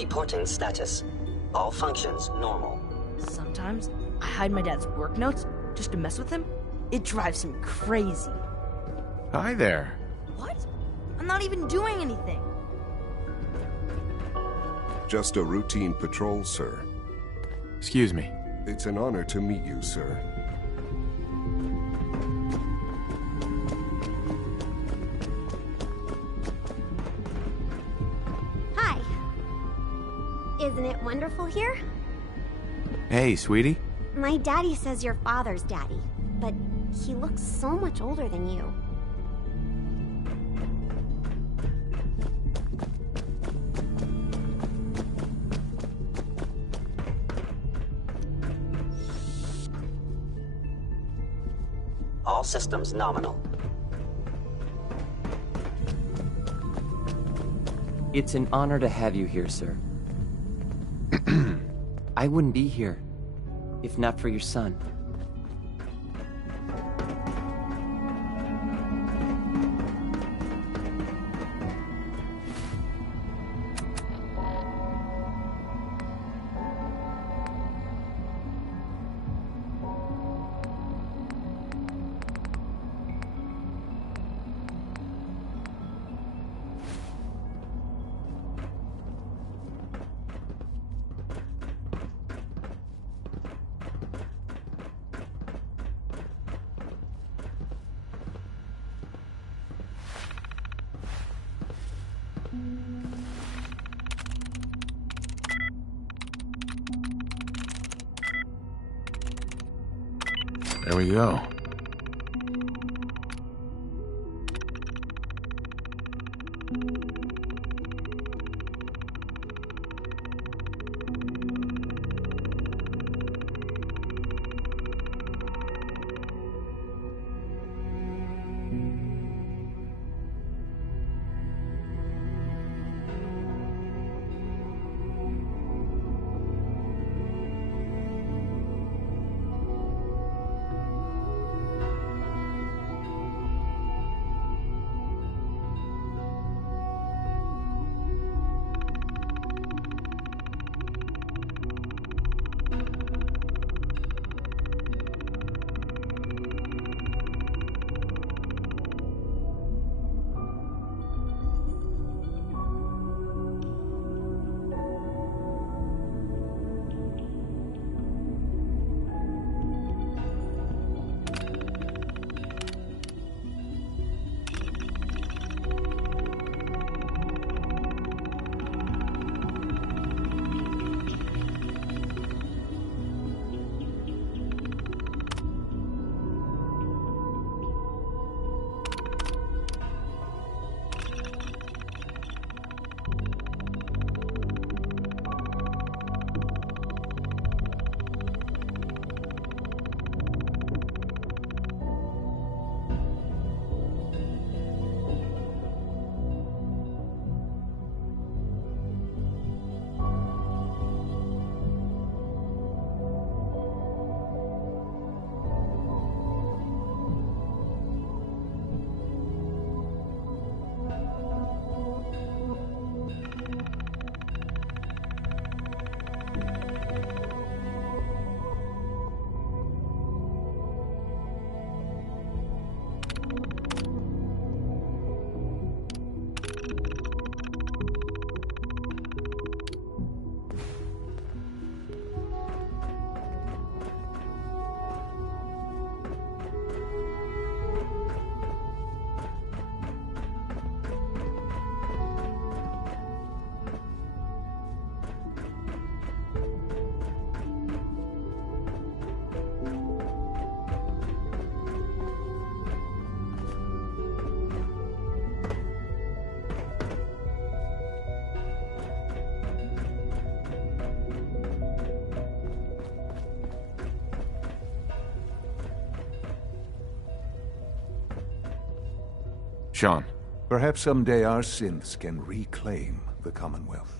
Reporting status. All functions normal. Sometimes I hide my dad's work notes just to mess with him. It drives him crazy. Hi there. What? I'm not even doing anything. Just a routine patrol, sir. Excuse me. It's an honor to meet you, sir. Hi. Isn't it wonderful here? Hey, sweetie. My daddy says your father's daddy, but he looks so much older than you. All systems nominal. It's an honor to have you here, sir. I wouldn't be here if not for your son. There we go. Sean. Perhaps someday our synths can reclaim the Commonwealth.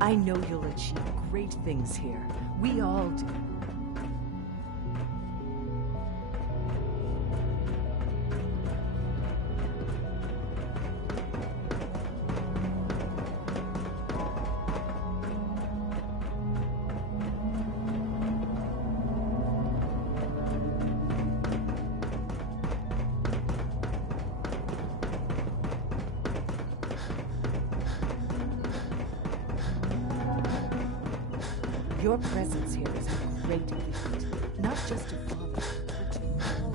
I know you'll achieve great things here. We all do. Your presence here is a great gift, not just to Father, but to all.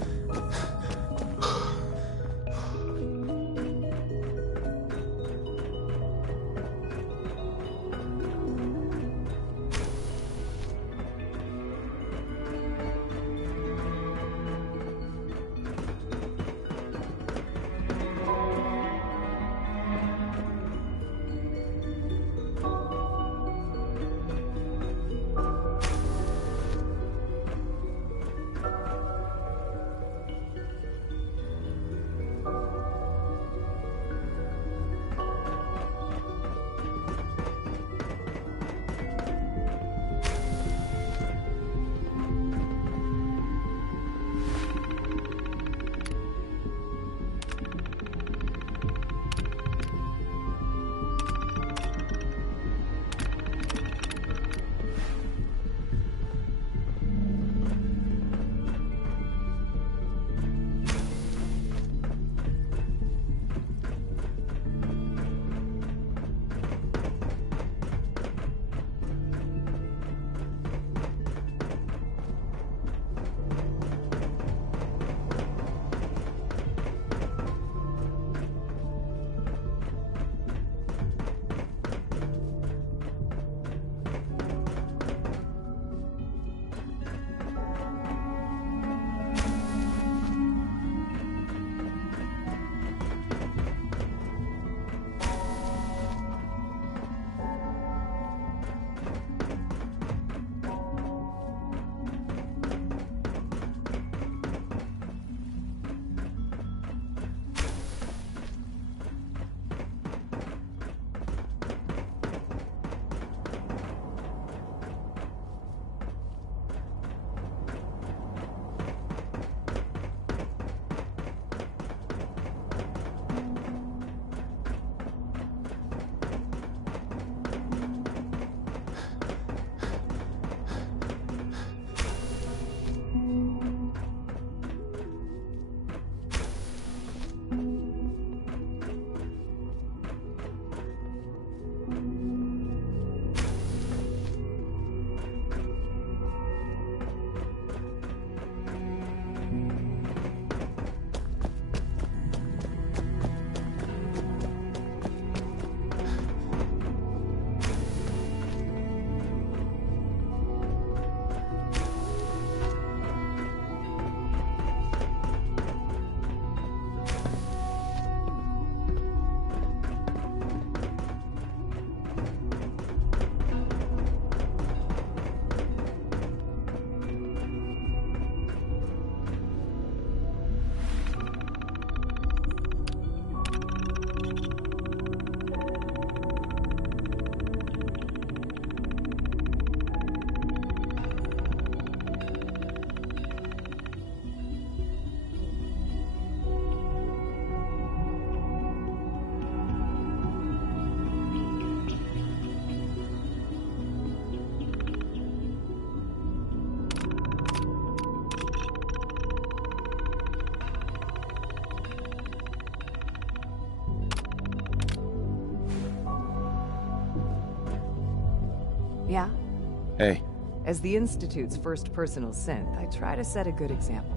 Yeah? Hey. As the Institute's first personal synth, I try to set a good example.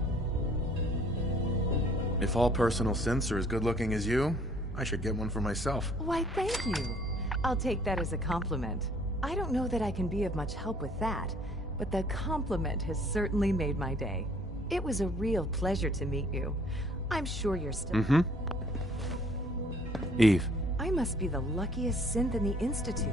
If all personal synths are as good looking as you, I should get one for myself. Why, thank you. I'll take that as a compliment. I don't know that I can be of much help with that, but the compliment has certainly made my day. It was a real pleasure to meet you. I'm sure you're still... Eve. I must be the luckiest synth in the Institute.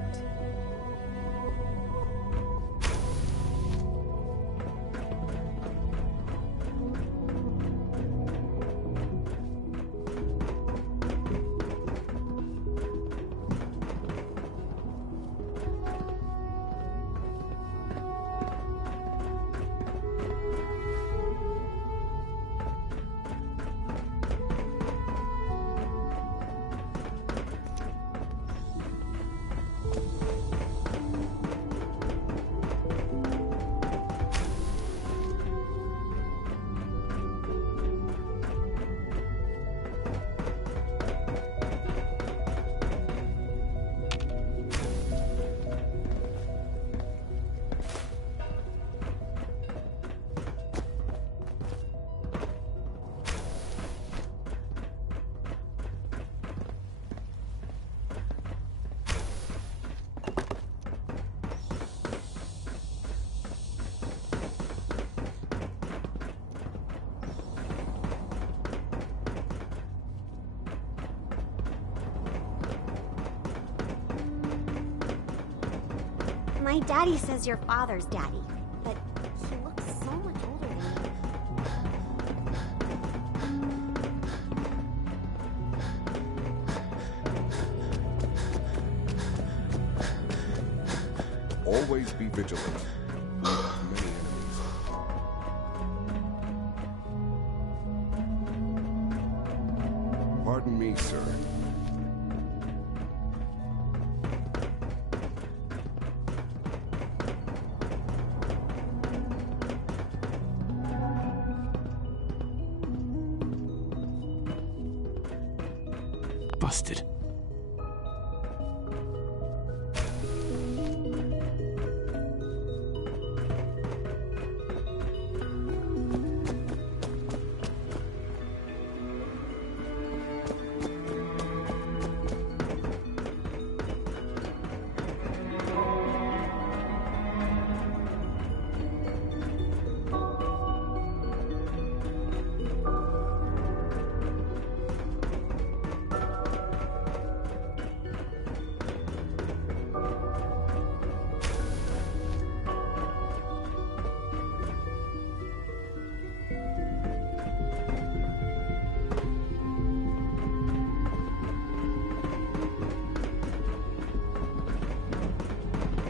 My daddy says your father's daddy, but he looks so much older than you. Always be vigilant. We have many enemies. Pardon me, sir. Busted.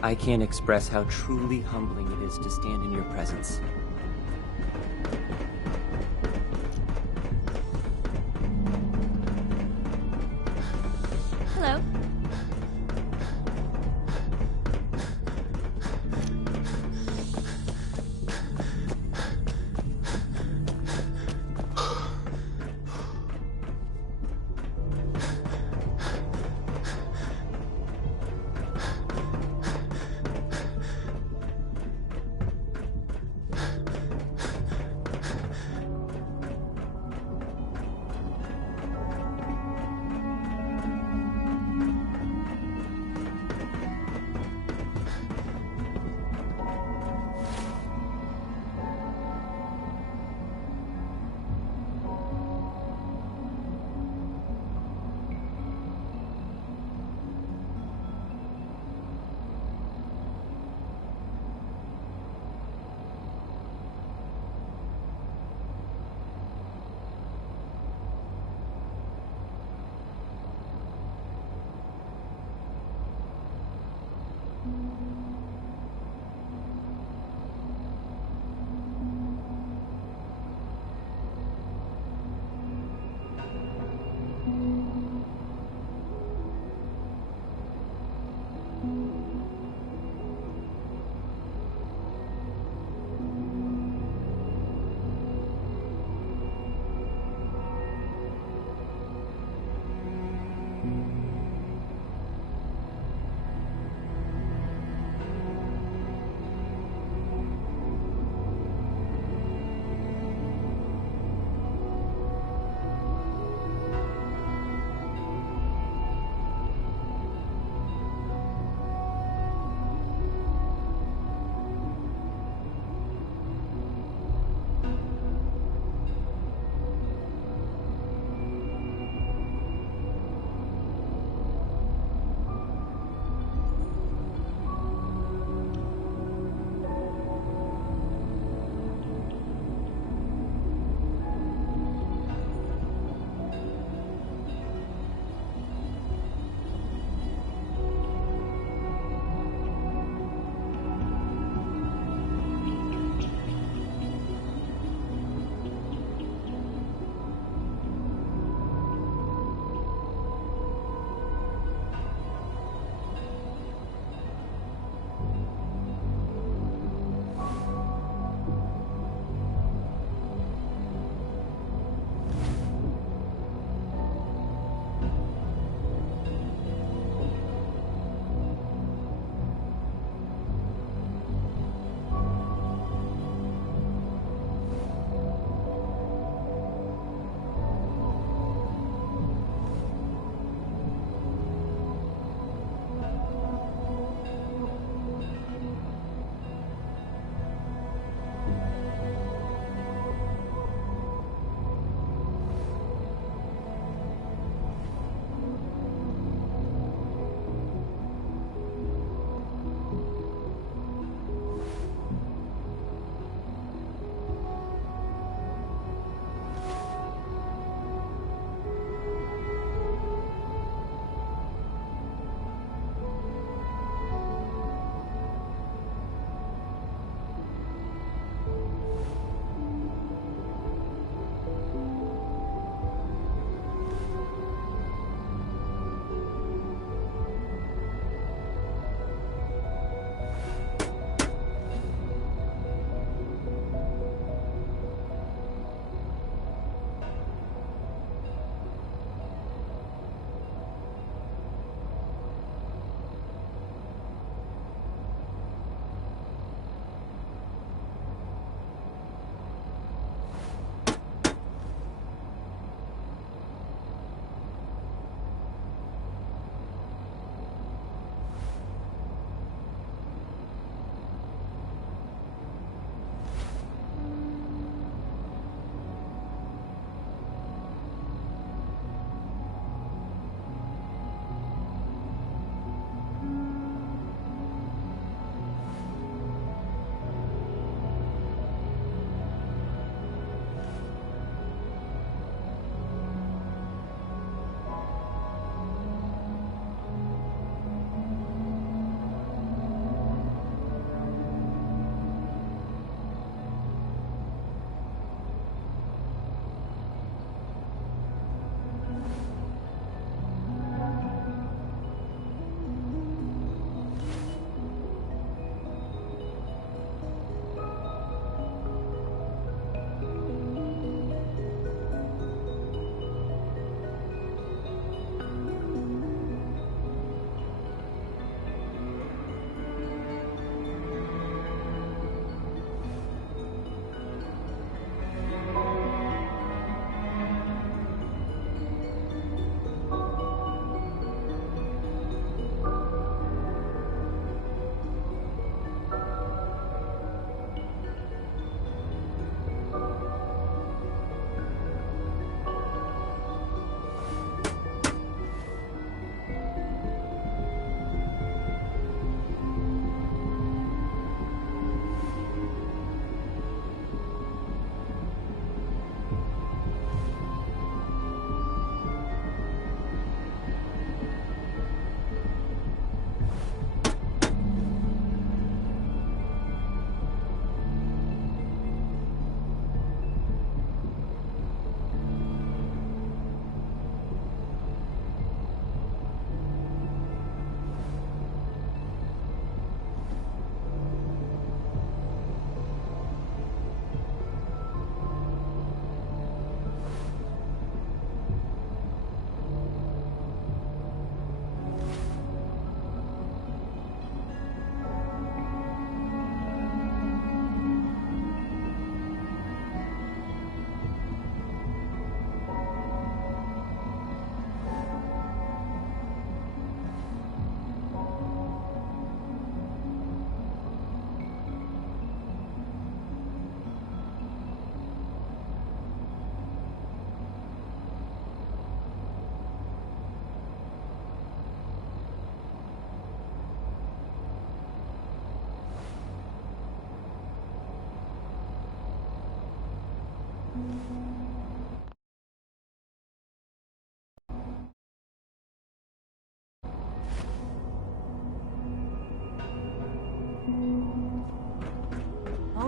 I can't express how truly humbling it is to stand in your presence. Hello.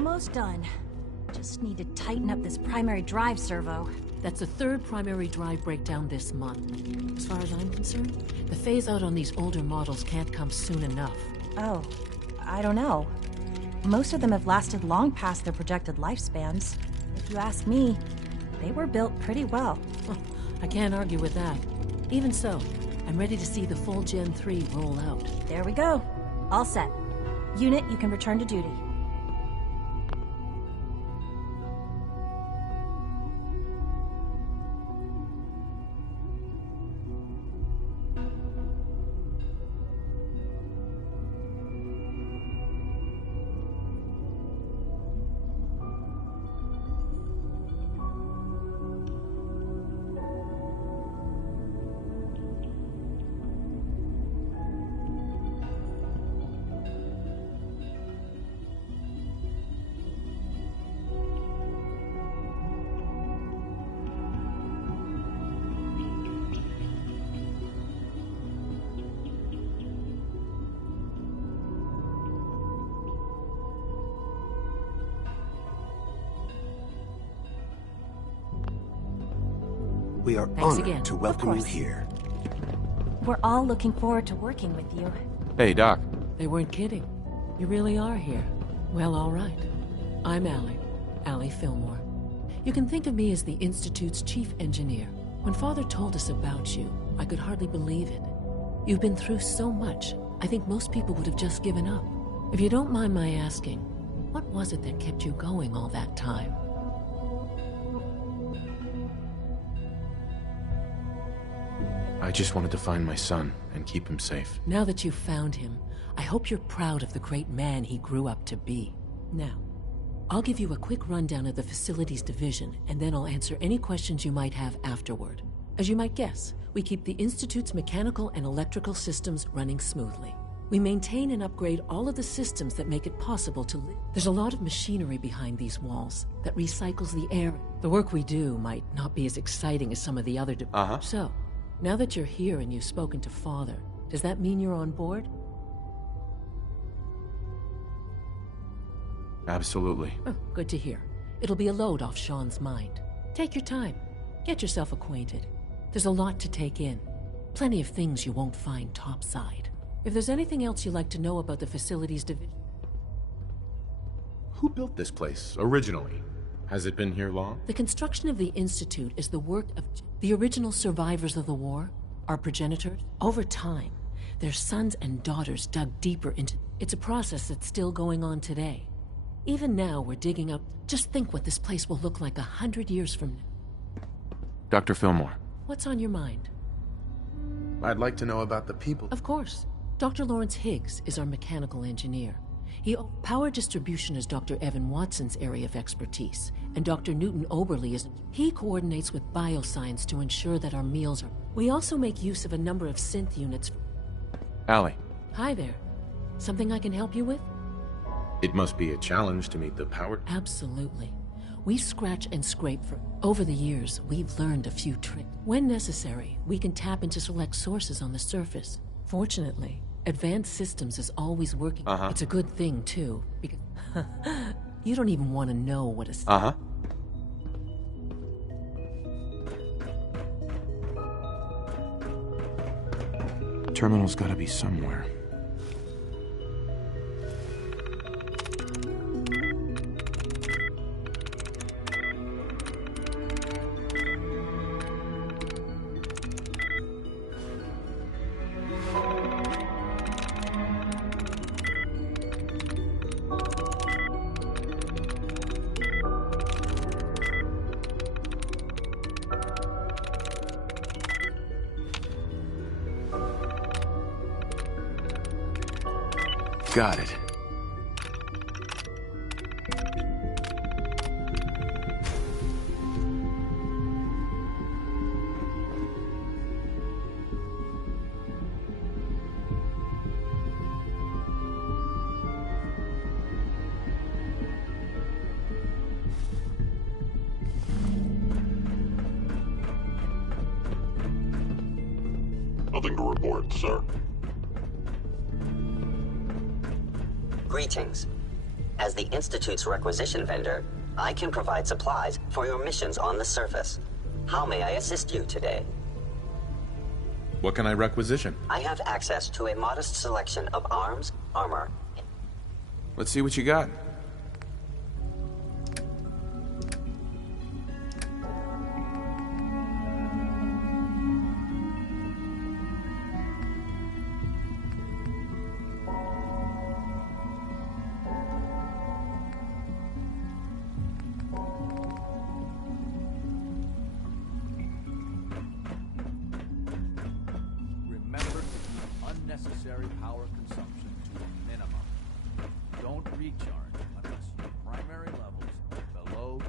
Almost done. Just need to tighten up this primary drive servo. That's the third primary drive breakdown this month. As far as I'm concerned, the phase-out on these older models can't come soon enough. Oh, I don't know. Most of them have lasted long past their projected lifespans. If you ask me, they were built pretty well. I can't argue with that. Even so, I'm ready to see the full Gen 3 roll out. There we go. All set. Unit, you can return to duty. We are Thanks honored again. to welcome you course. here. We're all looking forward to working with you. Hey, Doc. They weren't kidding. You really are here. Well, all right. I'm Allie Fillmore. You can think of me as the Institute's chief engineer. When Father told us about you, I could hardly believe it. You've been through so much, I think most people would have just given up. If you don't mind my asking, what was it that kept you going all that time? I just wanted to find my son and keep him safe. Now that you've found him, I hope you're proud of the great man he grew up to be. Now, I'll give you a quick rundown of the facilities division, and then I'll answer any questions you might have afterward. As you might guess, we keep the Institute's mechanical and electrical systems running smoothly. We maintain and upgrade all of the systems that make it possible to live. There's a lot of machinery behind these walls that recycles the air. The work we do might not be as exciting as some of the other departments. So, now that you're here and you've spoken to Father, does that mean you're on board? Absolutely. Oh, good to hear. It'll be a load off Sean's mind. Take your time. Get yourself acquainted. There's a lot to take in. Plenty of things you won't find topside. If there's anything else you'd like to know about the facilities division... Who built this place, originally? Has it been here long? The construction of the Institute is the work of the original survivors of the war, our progenitors. Over time, their sons and daughters dug deeper into... It's a process that's still going on today. Even now, we're digging up... Just think what this place will look like 100 years from now. Dr. Fillmore. What's on your mind? I'd like to know about the people. Of course. Dr. Lawrence Higgs is our mechanical engineer. Power distribution is Dr. Evan Watson's area of expertise, and Dr. Newton Oberly is... He coordinates with bioscience to ensure that our meals are... We also make use of a number of synth units... Allie. Hi there. Something I can help you with? It must be a challenge to meet the power... Absolutely. We scratch and scrape for... Over the years, we've learned a few tricks. When necessary, we can tap into select sources on the surface. Fortunately, Advanced Systems is always working. It's a good thing, too, because... you don't even want to know what a... Terminal's gotta be somewhere. Got it. Nothing to report, sir. Greetings. As the Institute's requisition vendor, I can provide supplies for your missions on the surface. How may I assist you today? What can I requisition? I have access to a modest selection of arms, armor. Let's see what you got. Remember to keep unnecessary power consumption to a minimum. Don't recharge unless your primary levels are below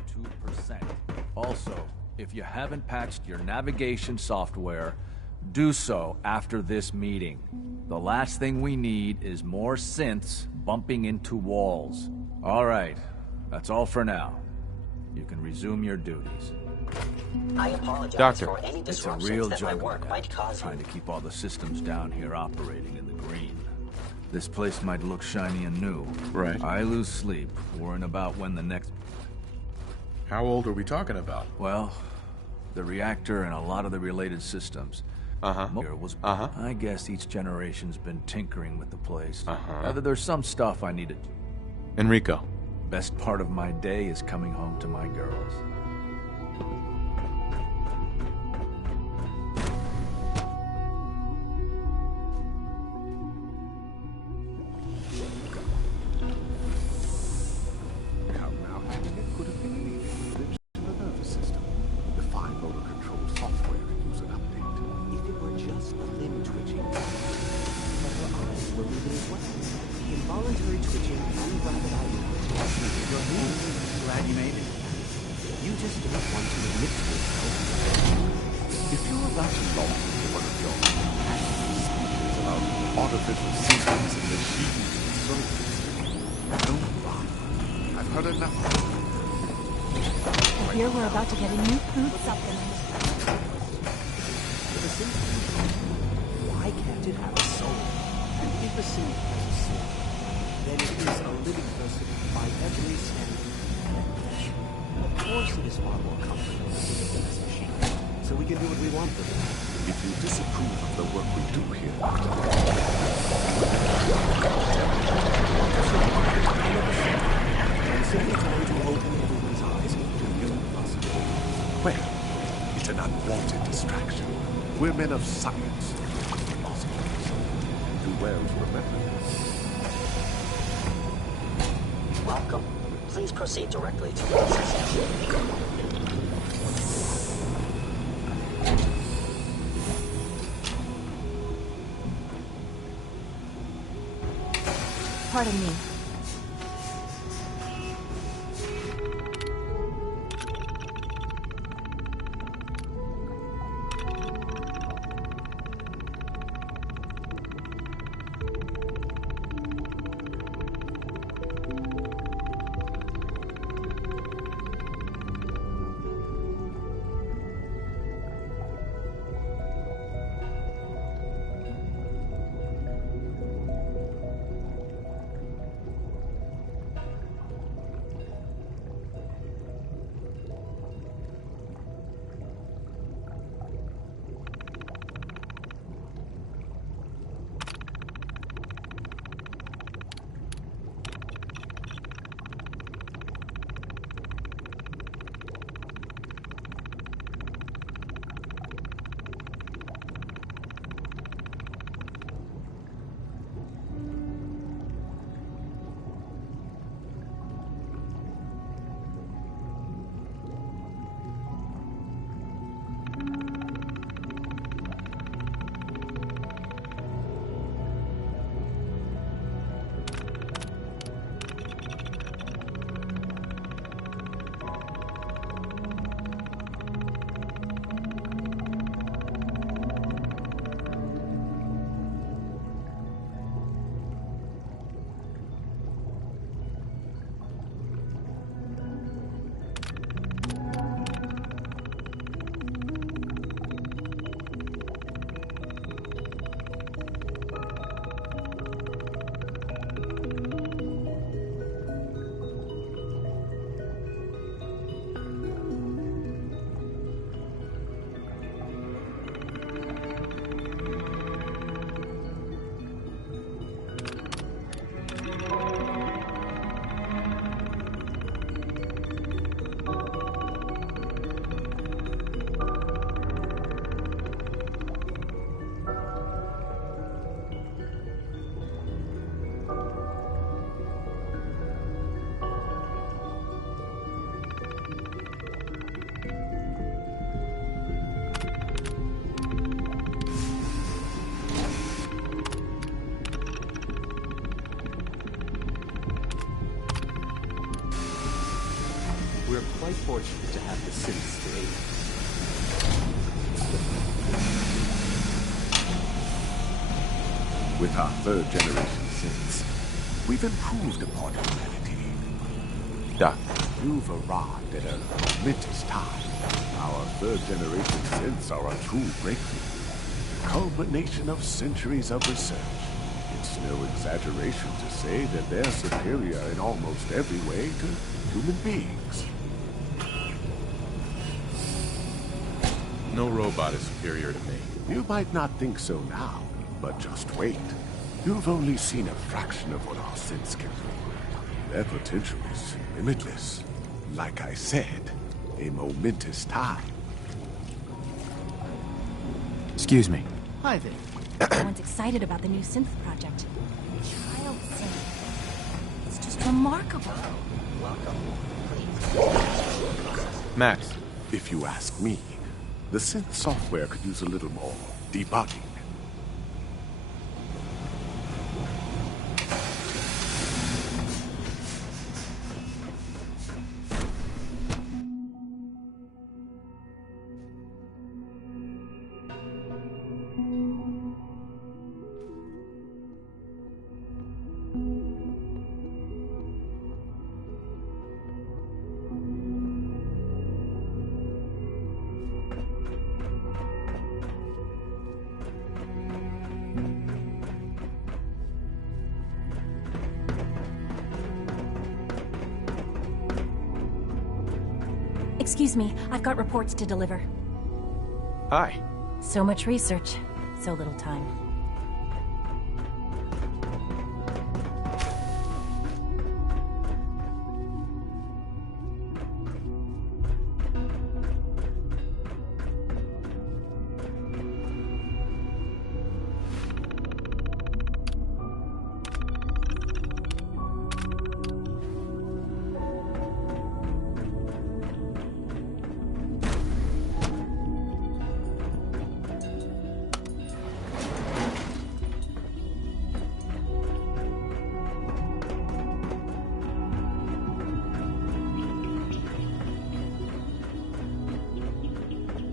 2%. Also, if you haven't patched your navigation software, do so after this meeting. The last thing we need is more synths bumping into walls. All right, that's all for now. You can resume your duties. I apologize Doctor, for any It's a disruptions real that my juggle work might cause trying you. to keep all the systems down here operating in the green. This place might look shiny and new. Right. I lose sleep worrying about when the next... How old are we talking about? Well, the reactor and a lot of the related systems. I guess each generation's been tinkering with the place. There's some stuff I needed. Enrico. Best part of my day is coming home to my girls. Here we're about to get a new food supplement. Why can't it have a soul? And if a synth has a soul, then it is a living person by every standard. Of course it is far more comfortable to live in this machine, so we can do what we want with it. If you disapprove of the work we do here, and simply trying to open everyone's eyes to new possibilities. Well, it's an unwanted distraction. We're men of science, not philosophers. Do well to remember this. Welcome. Please proceed directly to the system. Pardon me. quite fortunate to have the synths to aid us. With our third generation synths, we've improved upon humanity. Doc. You've arrived at a momentous time. Our third generation synths are a true breakthrough. Culmination of centuries of research. It's no exaggeration to say that they're superior in almost every way to human beings. No robot is superior to me. You might not think so now, but just wait. You've only seen a fraction of what our synths can do. Their potential is limitless. Like I said, a momentous time. Excuse me. Hi there. Everyone's excited about the new synth project. Child synth. It's just remarkable. Max. If you ask me, the synth software could use a little more debugging. Excuse me, I've got reports to deliver. Hi. So much research, so little time.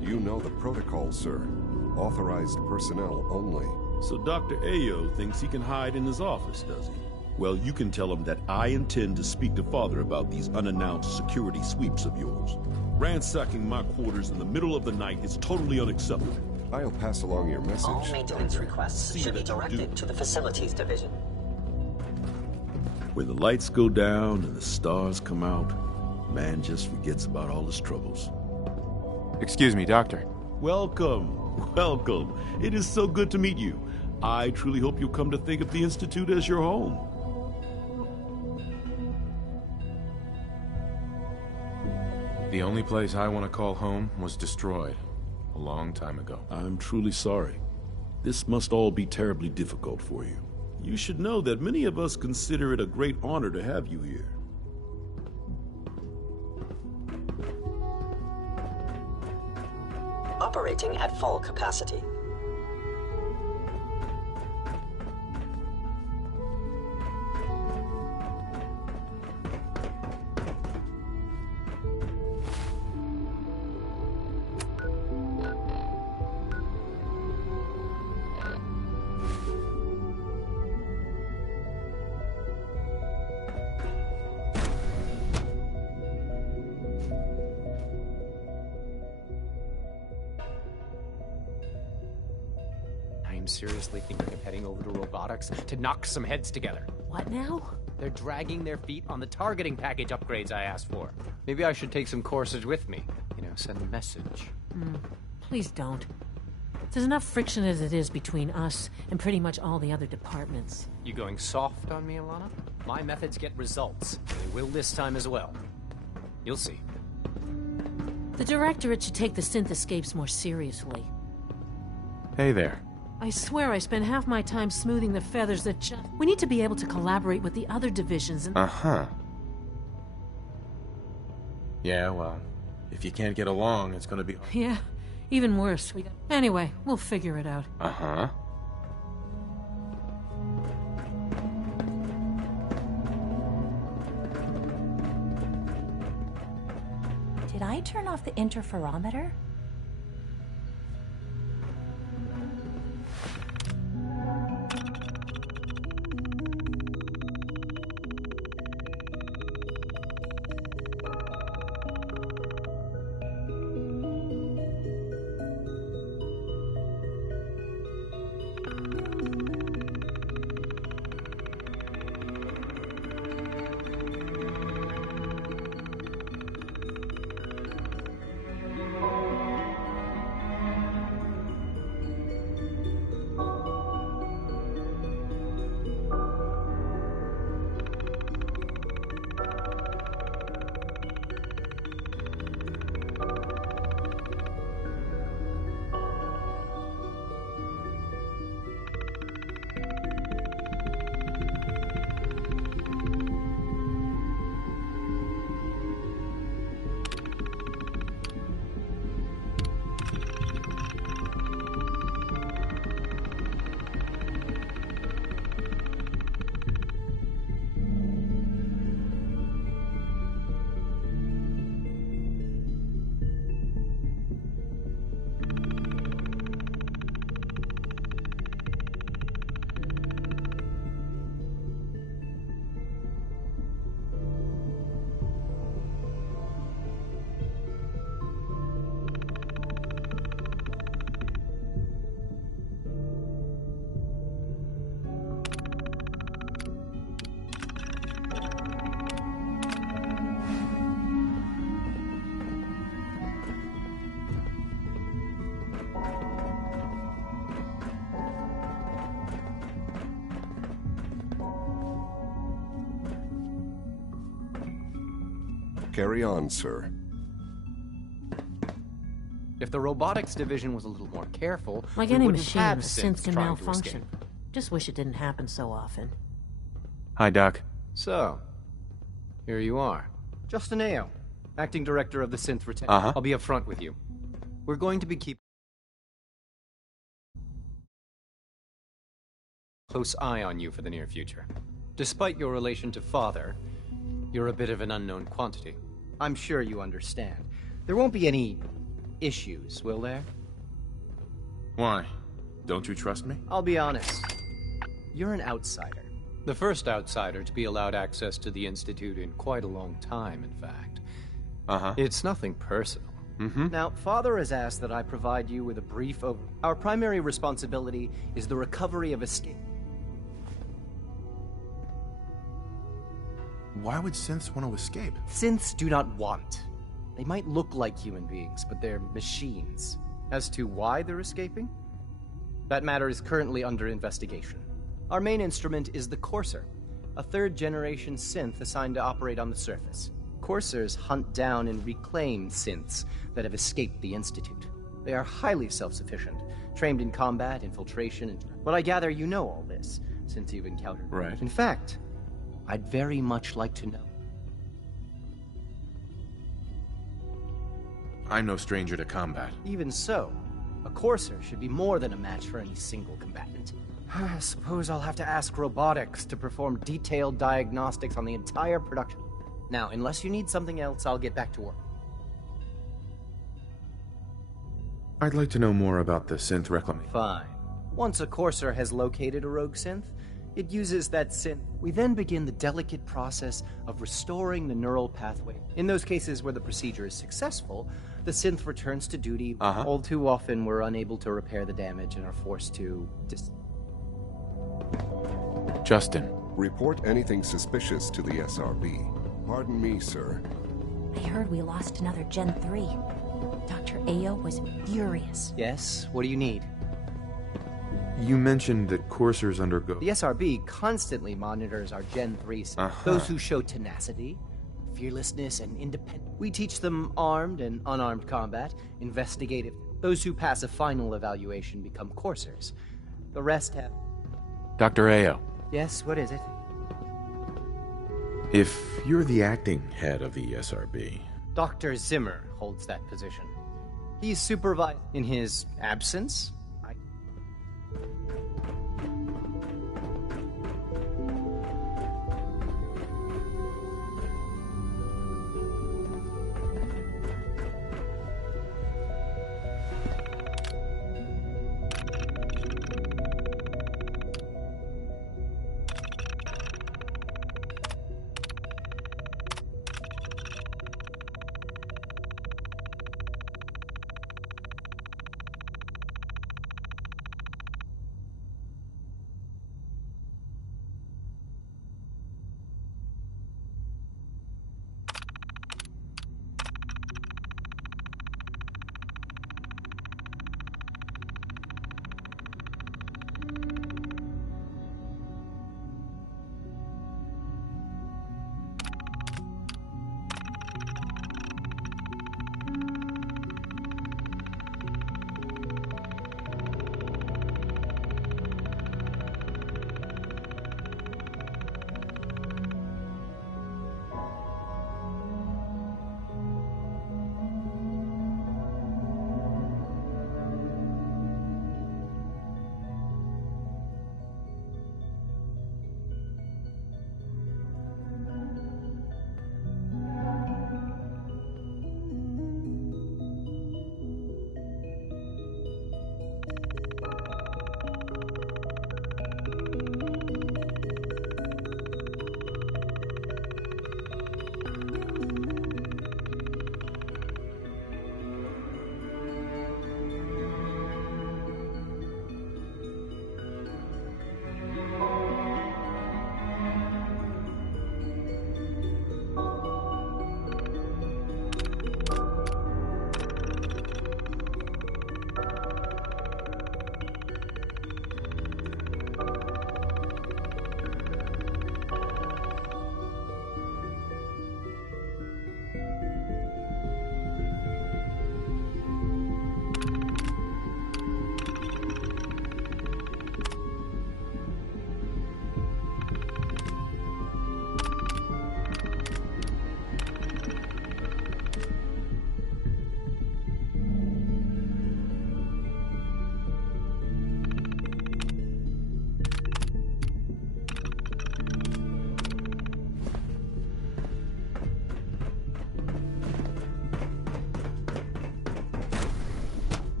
You know the protocol, sir. Authorized personnel only. So Dr. Ayo thinks he can hide in his office, does he? Well, you can tell him that I intend to speak to Father about these unannounced security sweeps of yours. Ransacking my quarters in the middle of the night is totally unacceptable. I'll pass along your message. All maintenance requests should be directed to the Facilities Division. When the lights go down and the stars come out, man just forgets about all his troubles. Excuse me, Doctor. Welcome, welcome. It is so good to meet you. I truly hope you'll come to think of the Institute as your home. The only place I want to call home was destroyed a long time ago. I'm truly sorry. This must all be terribly difficult for you. You should know that many of us consider it a great honor to have you here. Operating at full capacity. Seriously thinking of heading over to robotics to knock some heads together. What now? They're dragging their feet on the targeting package upgrades I asked for. Maybe I should take some courses with me. You know, send a message. Please don't. There's enough friction as it is between us and pretty much all the other departments. You going soft on me, Alana? My methods get results. They will this time as well. You'll see. The Directorate should take the synth escapes more seriously. Hey there. I swear I spend half my time smoothing the feathers that just... We need to be able to collaborate with the other divisions and... Uh-huh. Yeah, well, if you can't get along, it's gonna be... Yeah, even worse. Anyway, we'll figure it out. Uh-huh. Did I turn off the interferometer? Carry on, sir. If the robotics division was a little more careful, Like we any wouldn't machine, have a synths synth can trying to malfunction. escape. Just wish it didn't happen so often. Hi, Doc. So, here you are. Justin Ao, acting director of the synth retention. Uh-huh. I'll be upfront with you. We're going to be keeping a close eye on you for the near future. Despite your relation to Father, you're a bit of an unknown quantity. I'm sure you understand. There won't be any issues, will there? Why? Don't you trust me? I'll be honest. You're an outsider. The first outsider to be allowed access to the Institute in quite a long time, in fact. Uh-huh. It's nothing personal. Mm-hmm. Now, Father has asked that I provide you with a brief over. Our primary responsibility is the recovery of escape. Why would synths want to escape? Synths do not want. They might look like human beings, but they're machines. As to why they're escaping? That matter is currently under investigation. Our main instrument is the Courser, a third-generation synth assigned to operate on the surface. Coursers hunt down and reclaim synths that have escaped the Institute. They are highly self-sufficient, trained in combat, infiltration, and... But I gather you know all this, since you've encountered... Right. In fact, I'd very much like to know. I'm no stranger to combat. Even so, a Courser should be more than a match for any single combatant. I suppose I'll have to ask robotics to perform detailed diagnostics on the entire production. Now, unless you need something else, I'll get back to work. I'd like to know more about the synth reclamation. Fine. Once a Courser has located a rogue synth, it uses that synth. We then begin the delicate process of restoring the neural pathway. In those cases where the procedure is successful, the synth returns to duty. All too often, we're unable to repair the damage and are forced to... Justin. Report anything suspicious to the SRB. Pardon me, sir. I heard we lost another Gen 3. Dr. Ao was furious. Yes? What do you need? You mentioned that coursers undergo... The SRB constantly monitors our Gen 3 synths. Those who show tenacity, fearlessness, and independence. We teach them armed and unarmed combat, investigative. Those who pass a final evaluation become coursers. The rest have... Dr. Ao. Yes, what is it? If you're the acting head of the SRB... Dr. Zimmer holds that position. He's supervised in his absence.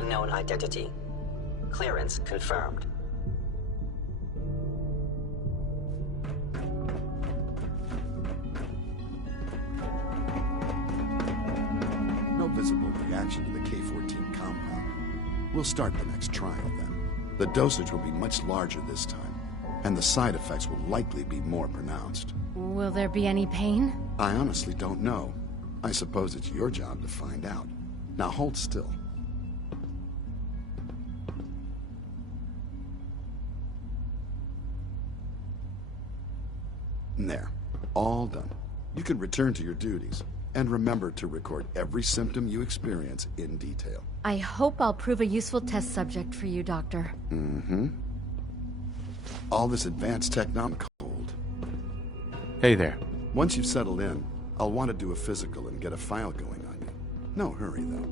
Unknown identity. Clearance confirmed. No visible reaction to the K-14 compound. We'll start the next trial then. The dosage will be much larger this time, and the side effects will likely be more pronounced. Will there be any pain? I honestly don't know. I suppose it's your job to find out. Now hold still. There. All done. You can return to your duties. And remember to record every symptom you experience in detail. I hope I'll prove a useful test subject for you, Doctor. Mm-hmm. All this advanced technology cold. Hey there. Once you've settled in, I'll want to do a physical and get a file going on you. No hurry, though.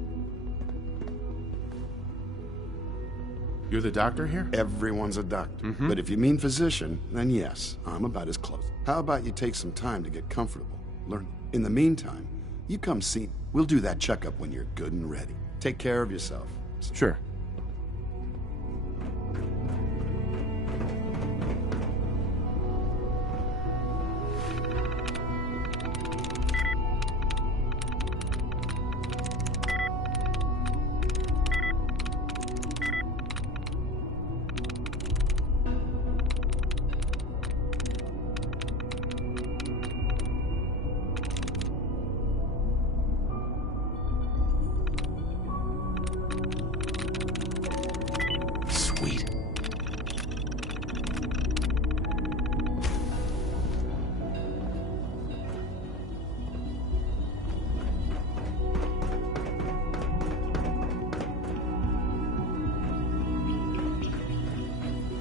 You're the doctor here? Everyone's a doctor. But if you mean physician, then yes, I'm about as close. How about you take some time to get comfortable? Learn. In the meantime, you come see. We'll do that checkup when you're good and ready. Take care of yourself. Sure.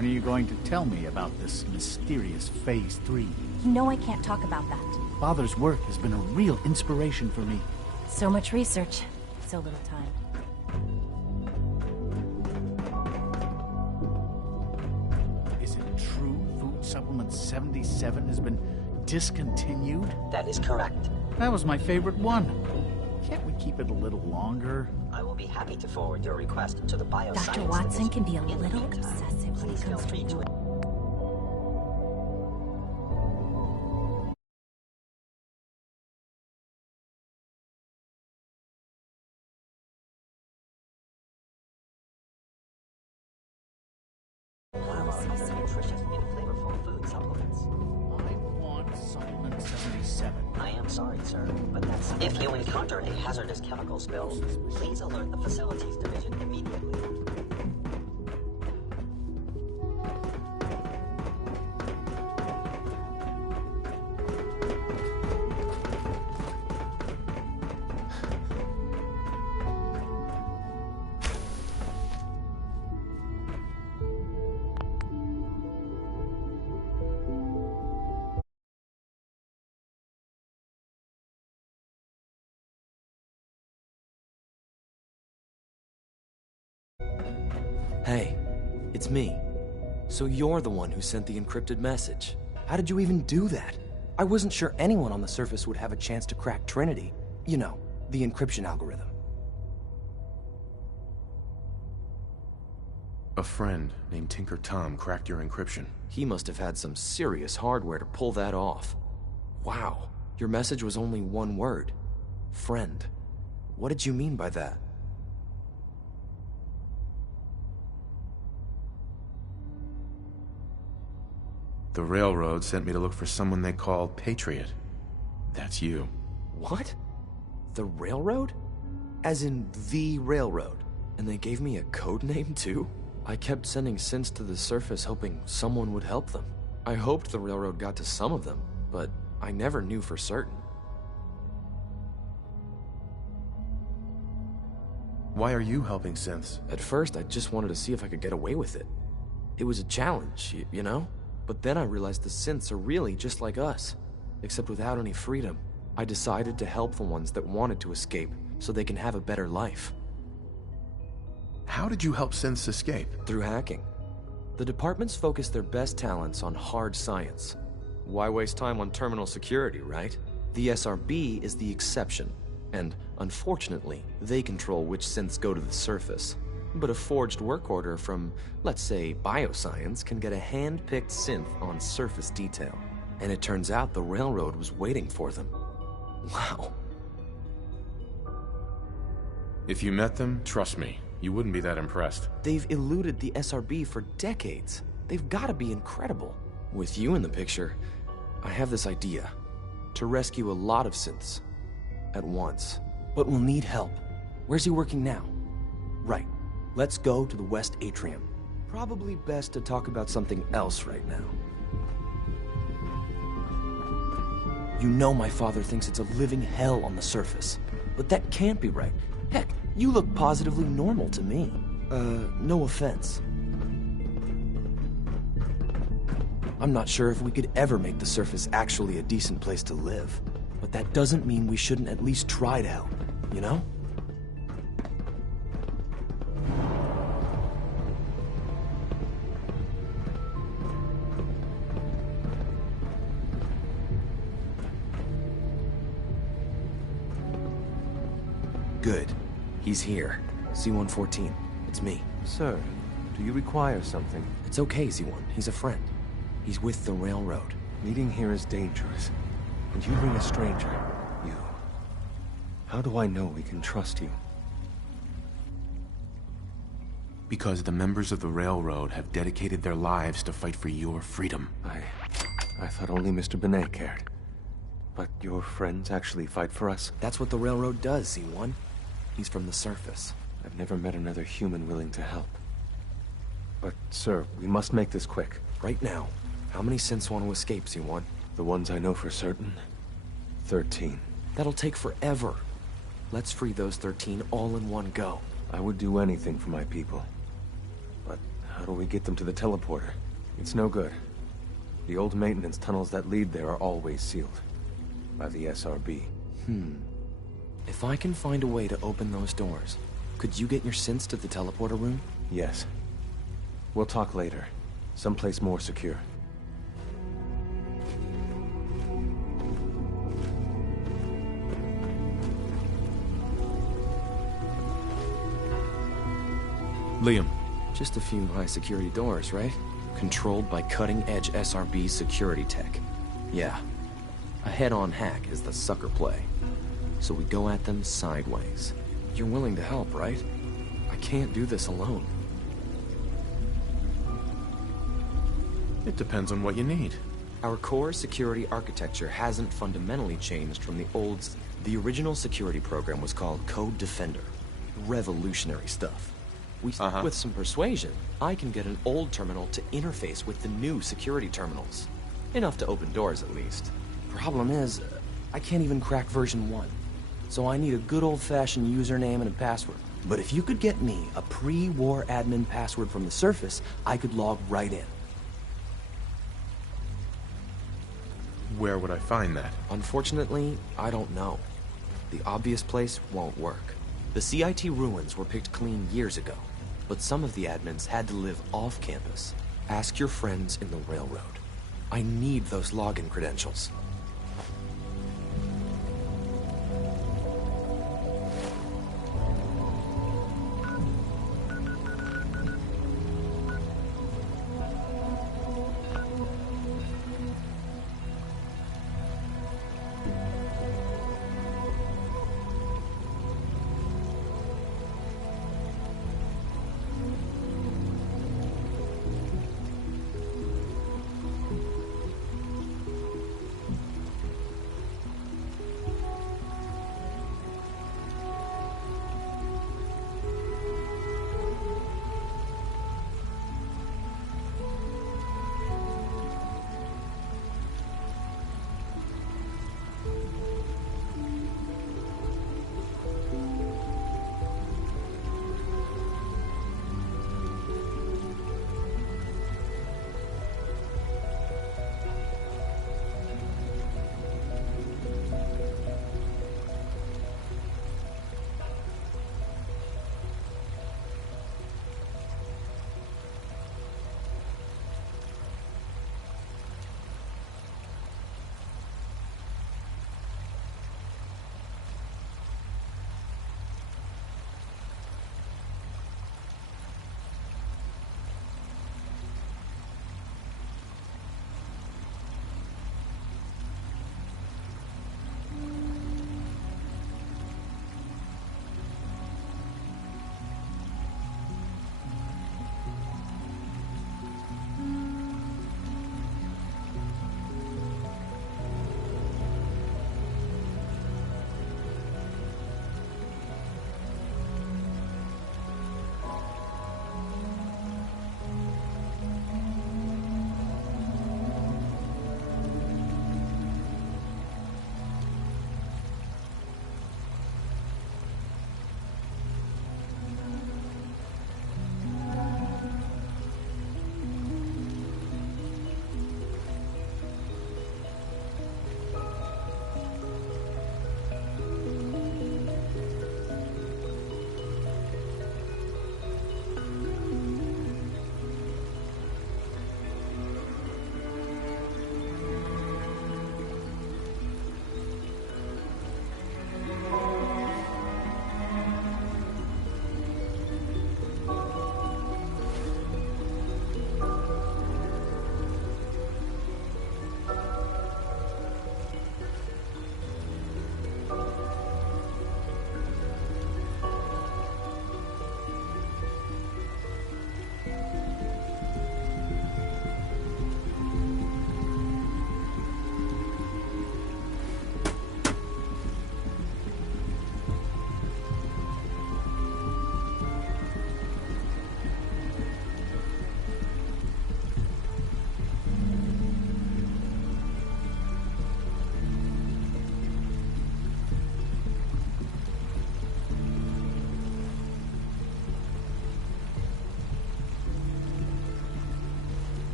When are you going to tell me about this mysterious Phase 3? You know I can't talk about that. Father's work has been a real inspiration for me. So much research, so little time. Is it true Food Supplement 77 has been discontinued? That is correct. That was my favorite one. Can't we keep it a little longer? I will be happy to forward your request to the bioscience Dr. Watson division. can be a In the little meantime, obsessive when it please feel comes free to to nutritious and flavorful food supplements. I want Supplement 77. I am sorry, sir, but that's... If you encounter a hazardous chemical spill, please alert the facilities division immediately. Hey, it's me. So you're the one who sent the encrypted message. How did you even do that? I wasn't sure anyone on the surface would have a chance to crack Trinity. You know, the encryption algorithm. A friend named Tinker Tom cracked your encryption. He must have had some serious hardware to pull that off. Wow, your message was only one word. Friend. What did you mean by that? The railroad sent me to look for someone they call Patriot. That's you. What? The railroad? As in the railroad? And they gave me a code name too? I kept sending synths to the surface hoping someone would help them. I hoped the railroad got to some of them, but I never knew for certain. Why are you helping synths? At first, I just wanted to see if I could get away with it. It was a challenge, you know? But then I realized the synths are really just like us, except without any freedom. I decided to help the ones that wanted to escape, so they can have a better life. How did you help synths escape? Through hacking. The departments focus their best talents on hard science. Why waste time on terminal security, right? The SRB is the exception, and unfortunately, they control which synths go to the surface. But a forged work order from, let's say, bioscience can get a hand-picked synth on surface detail. And it turns out the railroad was waiting for them. Wow. If you met them, trust me, you wouldn't be that impressed. They've eluded the SRB for decades. They've got to be incredible. With you in the picture, I have this idea. To rescue a lot of synths. At once. But we'll need help. Where's he working now? Right. Let's go to the West Atrium. Probably best to talk about something else right now. You know my father thinks it's a living hell on the surface. But that can't be right. Heck, you look positively normal to me. No offense. I'm not sure if we could ever make the surface actually a decent place to live. But that doesn't mean we shouldn't at least try to help, you know? Good. He's here. C-114. It's me. Sir, do you require something? It's okay, Z1. He's a friend. He's with the railroad. Meeting here is dangerous. And you bring a stranger. You. How do I know we can trust you? Because the members of the railroad have dedicated their lives to fight for your freedom. I thought only Mr. Benet cared. But your friends actually fight for us? That's what the railroad does, Z1. He's from the surface. I've never met another human willing to help. But, sir, we must make this quick. Right now. How many synths want to escape, Z1? The ones I know for certain? 13. That'll take forever. Let's free those 13 all in one go. I would do anything for my people. But how do we get them to the teleporter? It's no good. The old maintenance tunnels that lead there are always sealed. By the SRB. If I can find a way to open those doors, could you get your synths to the teleporter room? Yes. We'll talk later. Someplace more secure. Liam. Just a few high-security doors, right? Controlled by cutting-edge SRB security tech. Yeah. A head-on hack is the sucker play. So we go at them sideways. You're willing to help, right? I can't do this alone. It depends on what you need. Our core security architecture hasn't fundamentally changed from the old... The original security program was called Code Defender. Revolutionary stuff. With some persuasion, I can get an old terminal to interface with the new security terminals. Enough to open doors, at least. Problem is, I can't even crack version 1. So I need a good old-fashioned username and a password. But if you could get me a pre-war admin password from the surface, I could log right in. Where would I find that? Unfortunately, I don't know. The obvious place won't work. The CIT ruins were picked clean years ago, but some of the admins had to live off campus. Ask your friends in the railroad. I need those login credentials.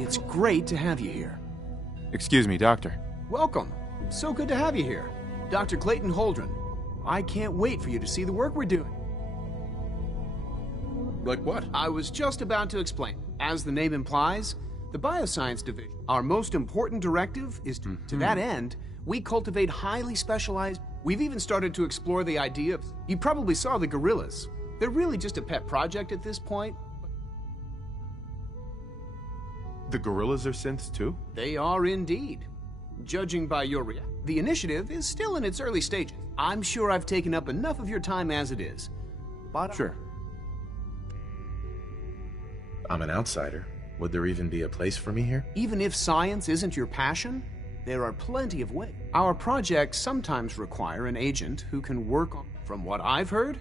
It's great to have you here. Excuse me, Doctor. Welcome. So good to have you here. Dr. Clayton Holdren. I can't wait for you to see the work we're doing. Like what? I was just about to explain. As the name implies, the Bioscience Division, our most important directive is to that end, we cultivate highly specialized... We've even started to explore the idea of... You probably saw the gorillas. They're really just a pet project at this point. The gorillas are synths too? They are indeed. Judging by your reaction, the initiative is still in its early stages. I'm sure I've taken up enough of your time as it is. But sure. I'm an outsider. Would there even be a place for me here? Even if science isn't your passion, there are plenty of ways. Our projects sometimes require an agent who can work on... From what I've heard,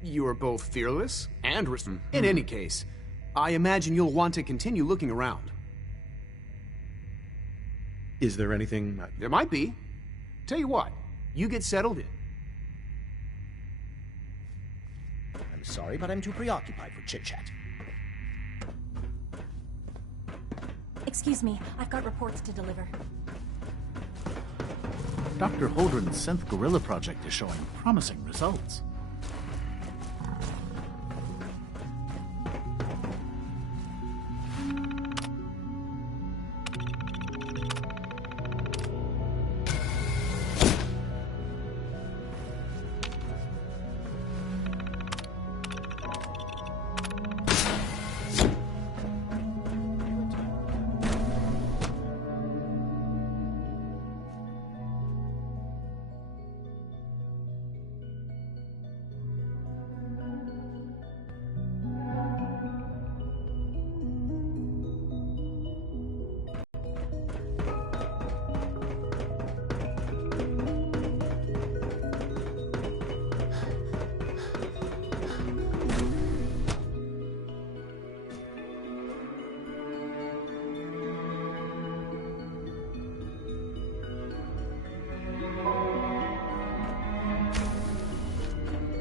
you are both fearless and... In any case, I imagine you'll want to continue looking around. Is there anything... There might be. Tell you what, you get settled in. I'm sorry, but I'm too preoccupied for chit-chat. Excuse me, I've got reports to deliver. Dr. Holdren's synth gorilla project is showing promising results.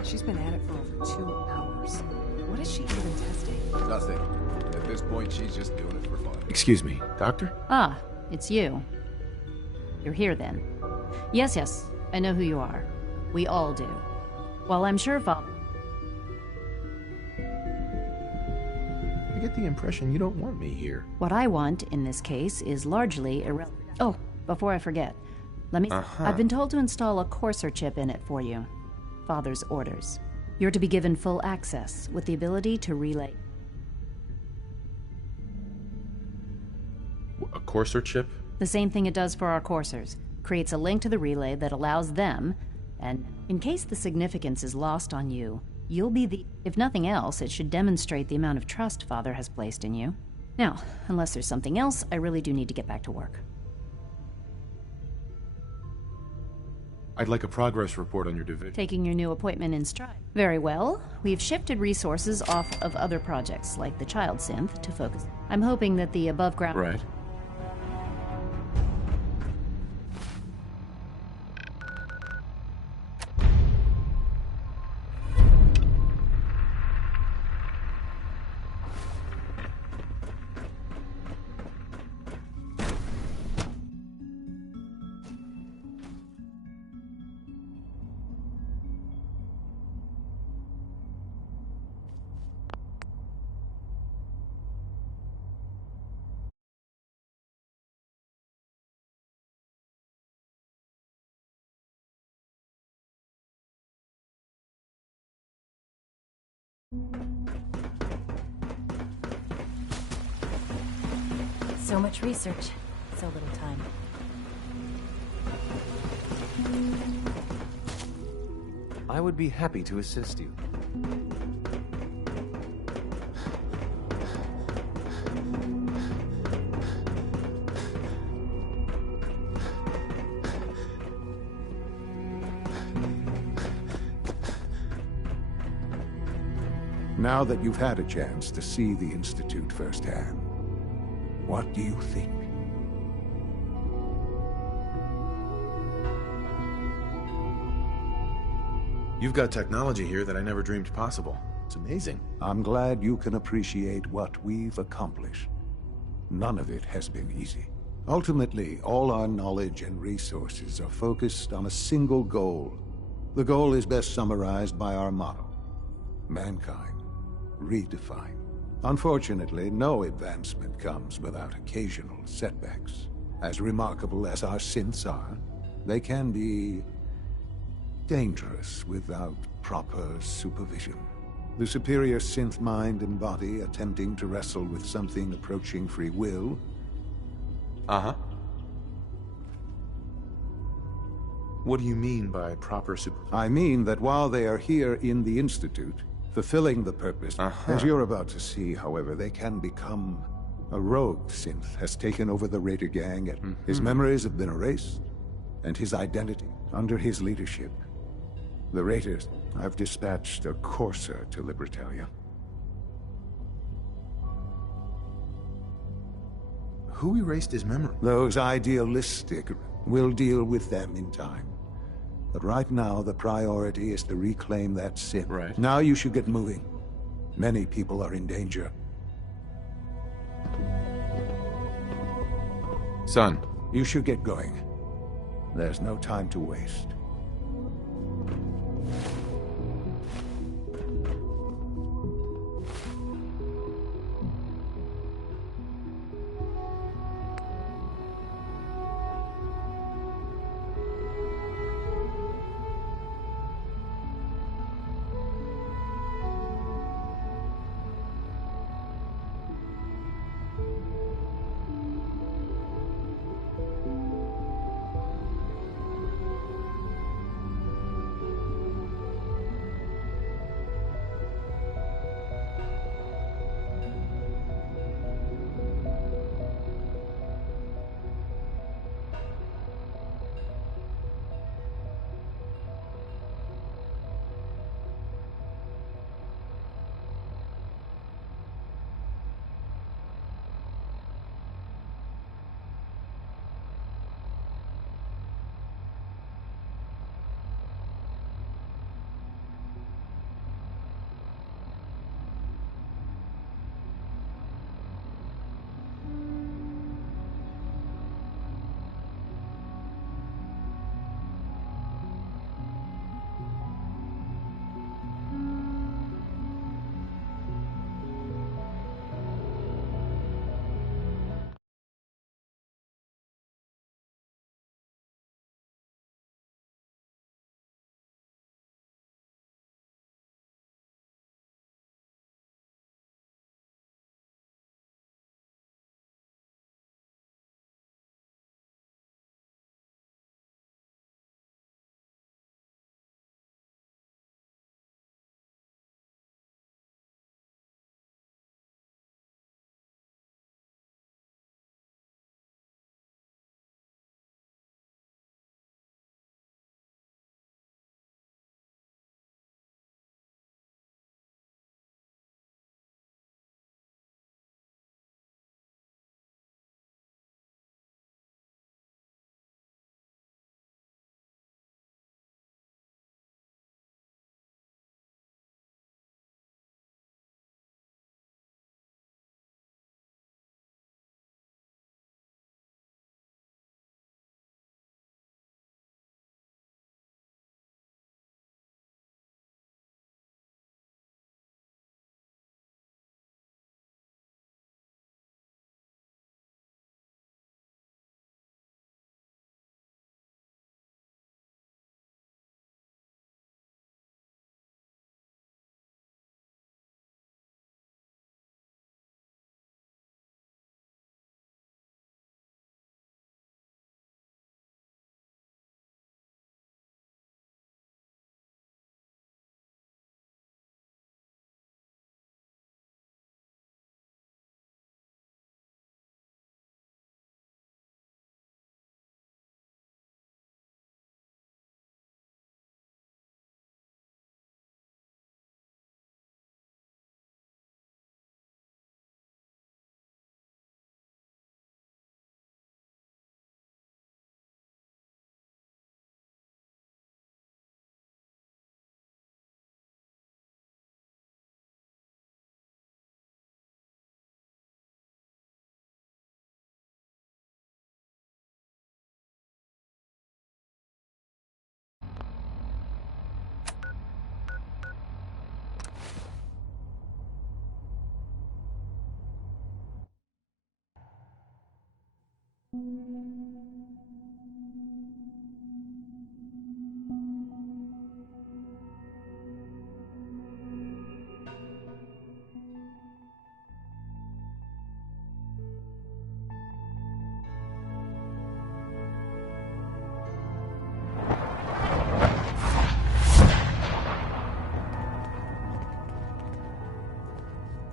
She's been at it for over 2 hours. What is she even testing? Nothing. At this point, she's just doing it for fun. Excuse me, Doctor? Ah, it's you. You're here then. Yes, I know who you are. We all do. Well, I'm sure Father... I get the impression you don't want me here. What I want, in this case, is largely irrelevant. Oh, before I forget, let me... I've been told to install a courser chip in it for you. Father's orders. You're to be given full access, with the ability to relay... A courser chip? The same thing it does for our coursers. Creates a link to the relay that allows them, and in case the significance is lost on you, you'll be the... If nothing else, it should demonstrate the amount of trust Father has placed in you. Now, unless there's something else, I really do need to get back to work. I'd like a progress report on your division. Taking your new appointment in stride. Very well. We've shifted resources off of other projects, like the child synth, to focus. I'm hoping that the above ground... Right. So much research, so little time. I would be happy to assist you. Now that you've had a chance to see the Institute firsthand, what do you think? You've got technology here that I never dreamed possible. It's amazing. I'm glad you can appreciate what we've accomplished. None of it has been easy. Ultimately, all our knowledge and resources are focused on a single goal. The goal is best summarized by our motto: mankind, redefined. Unfortunately, no advancement comes without occasional setbacks. As remarkable as our synths are, they can be dangerous without proper supervision. The superior synth mind and body attempting to wrestle with something approaching free will. Uh-huh. What do you mean by proper supervision? I mean that while they are here in the Institute, fulfilling the purpose, as you're about to see, however, they can become... A rogue synth has taken over the Raider gang, and his memories have been erased, and his identity under his leadership. The Raiders have dispatched a courser to Libertalia. Who erased his memory? Those idealistic. We'll deal with them in time. But right now, the priority is to reclaim that synth. Right. Now you should get moving. Many people are in danger. Son. You should get going. There's no time to waste.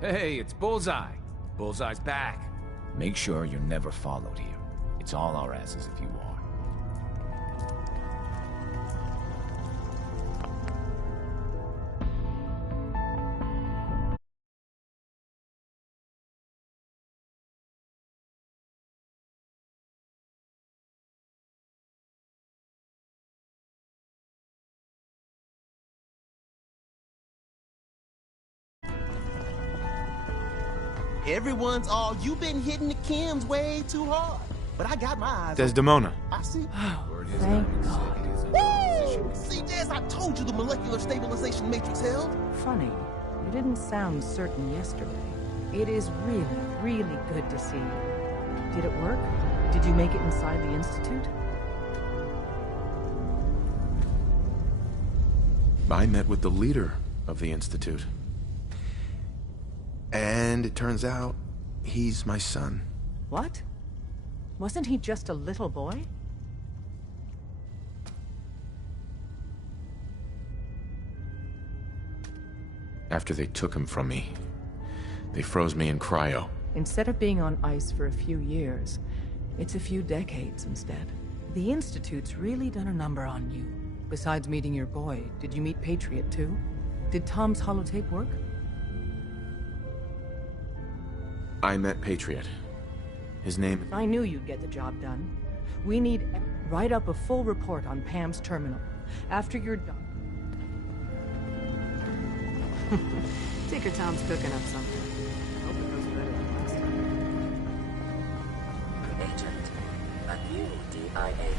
Hey, it's Bullseye. Bullseye's back. Make sure you're never followed here. It's all our asses if you are. Everyone's all, you've been hitting the chems way too hard. But I got my eyes. Desdemona. I see. Thank God. Woo! See, Des, I told you the molecular stabilization matrix held. Funny, you didn't sound certain yesterday. It is really, really good to see you. Did it work? Did you make it inside the Institute? I met with the leader of the Institute. And it turns out, he's my son. What? Wasn't he just a little boy? After they took him from me, they froze me in cryo. Instead of being on ice for a few years, it's a few decades instead. The Institute's really done a number on you. Besides meeting your boy, did you meet Patriot too? Did Tom's holotape work? I met Patriot. His name... I knew you'd get the job done. We need... Write up a full report on Pam's terminal. After you're done... Tinker Tom's cooking up something. I hope it goes better than last time. Agent, a new DIA.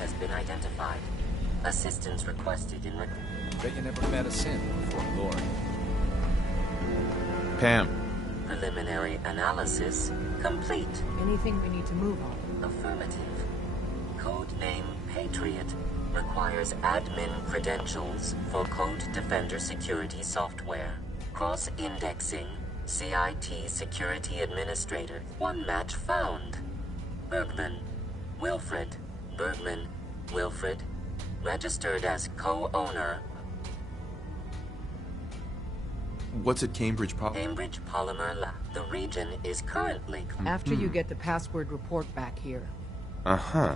Has been identified. Assistance requested in Bet you never met a sin before glory. Pam. Preliminary analysis complete. Anything we need to move on? Affirmative. Codename Patriot requires admin credentials for Code Defender security software. Cross-indexing. CIT Security Administrator. One match found. Bergman. Wilfred. Bergman, Wilfred, registered as co-owner. What's at Cambridge Polymer? Cambridge Polymer Lab. The region is currently... After you get the password report back here. Uh-huh.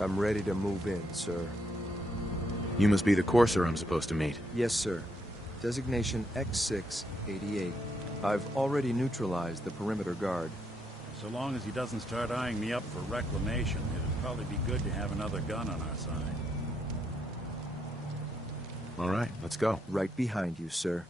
I'm ready to move in, sir. You must be the courser I'm supposed to meet. Yes, sir. Designation X688. I've already neutralized the perimeter guard. So long as he doesn't start eyeing me up for reclamation, it'd probably be good to have another gun on our side. All right, let's go. Right behind you, sir.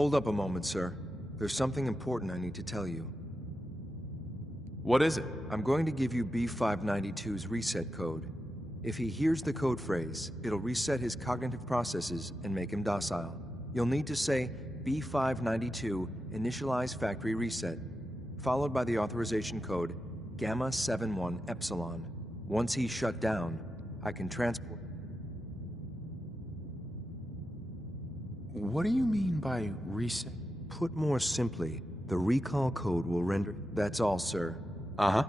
Hold up a moment, sir. There's something important I need to tell you. What is it? I'm going to give you B592's reset code. If he hears the code phrase, it'll reset his cognitive processes and make him docile. You'll need to say B592 initialize factory reset, followed by the authorization code Gamma 71 Epsilon. Once he's shut down, I can transport. What do you mean by reset? Put more simply, the recall code will render... That's all, sir. Uh-huh.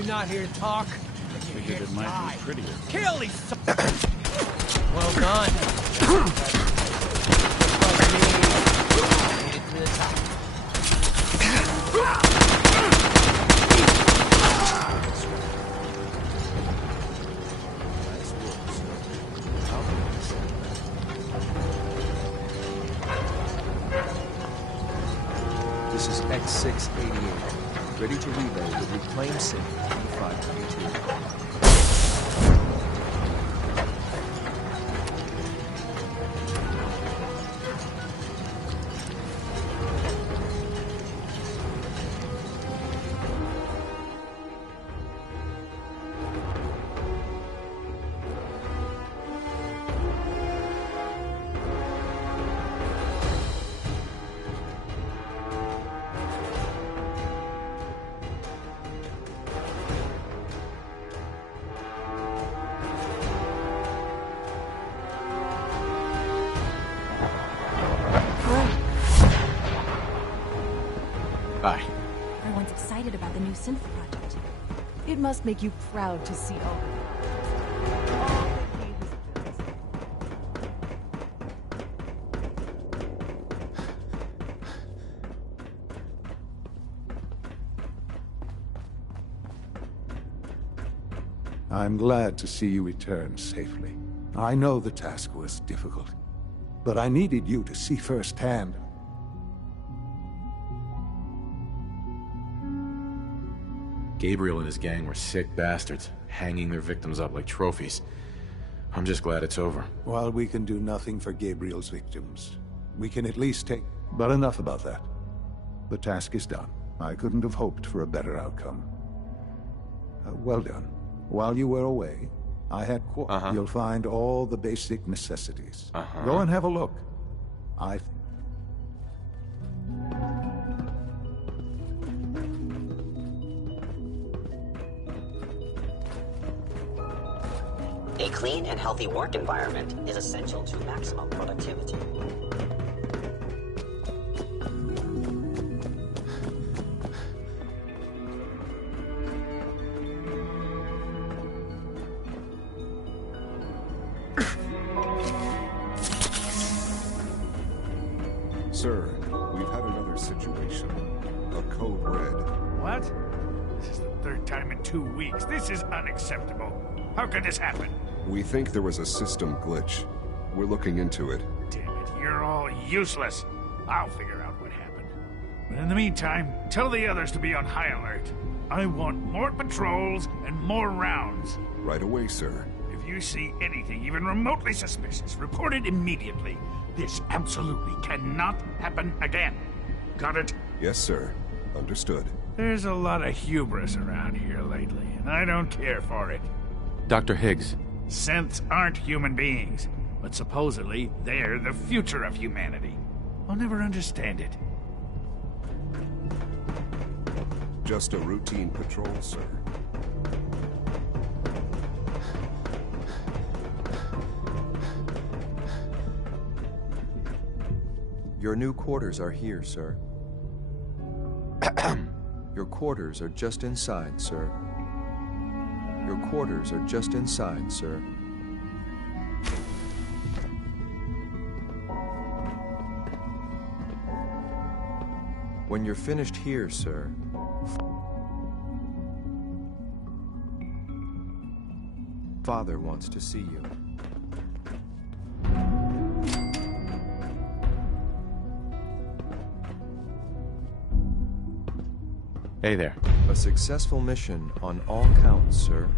You're not here to talk. Figured it might be prettier. Kill these. Well done. This is X688. Ready to relay with reclaim sync P592. Hi. Everyone's excited about the new synth project. It must make you proud to see all I'm glad to see you return safely. I know the task was difficult, but I needed you to see firsthand. Gabriel and his gang were sick bastards, hanging their victims up like trophies. I'm just glad it's over. While we can do nothing for Gabriel's victims, we can at least take... But enough about that. The task is done. I couldn't have hoped for a better outcome. Well done. While you were away, I had You'll find all the basic necessities. Go and have a look. A clean and healthy work environment is essential to maximum productivity. Sir, we've had another situation. A code red. What? This is the third time in 2 weeks. This is unacceptable. How could this happen? We think there was a system glitch. We're looking into it. Damn it, you're all useless. I'll figure out what happened. But in the meantime, tell the others to be on high alert. I want more patrols and more rounds. Right away, sir. If you see anything even remotely suspicious, report it immediately. This absolutely cannot happen again. Got it? Yes, sir. Understood. There's a lot of hubris around here lately, and I don't care for it. Dr. Higgs. Synths aren't human beings, but supposedly they're the future of humanity. I'll never understand it. Just a routine patrol, sir. Your new quarters are here, sir. Your quarters are just inside, sir. Your quarters are just inside, sir. When you're finished here, sir, Father wants to see you. Hey there. A successful mission on all counts, sir.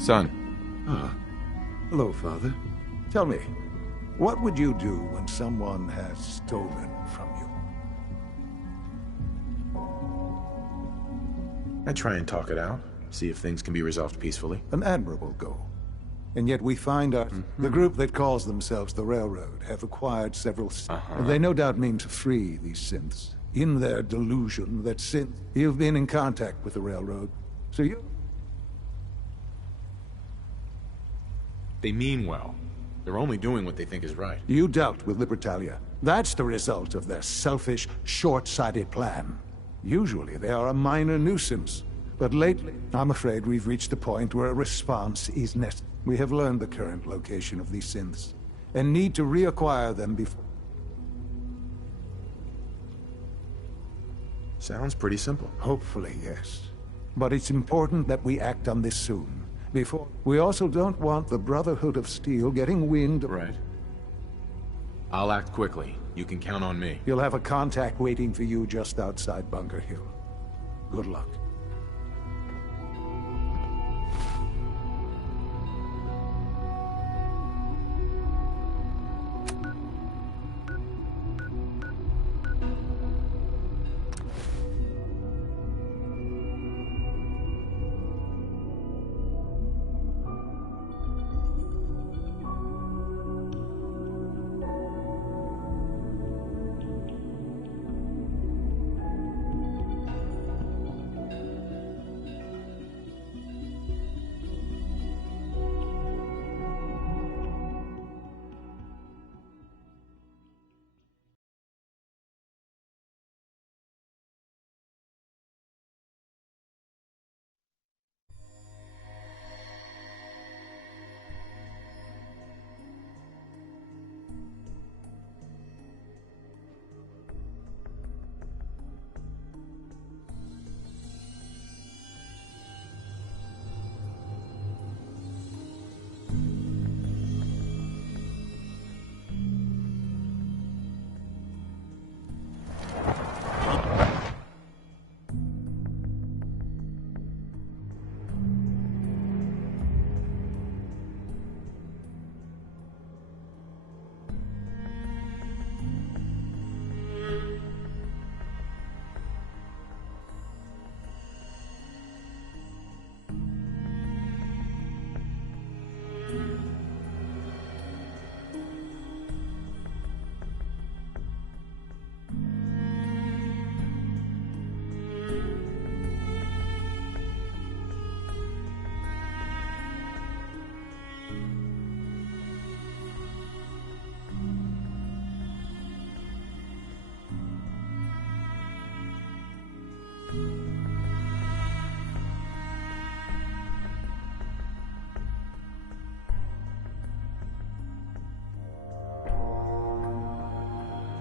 Son. Ah. Hello, Father. Tell me, what would you do when someone has stolen from you? I try and talk it out, see if things can be resolved peacefully. An admirable goal. And yet we find out the group that calls themselves the Railroad have acquired several... And they no doubt mean to free these synths. In their delusion that you've been in contact with the Railroad, so you... They mean well. They're only doing what they think is right. You dealt with Libertalia. That's the result of their selfish, short-sighted plan. Usually they are a minor nuisance. But lately, I'm afraid we've reached the point where a response is necessary. We have learned the current location of these synths, and need to reacquire them before... Sounds pretty simple. Hopefully, yes. But it's important that we act on this soon. Before... We also don't want the Brotherhood of Steel getting wind... Right. I'll act quickly. You can count on me. You'll have a contact waiting for you just outside Bunker Hill. Good luck.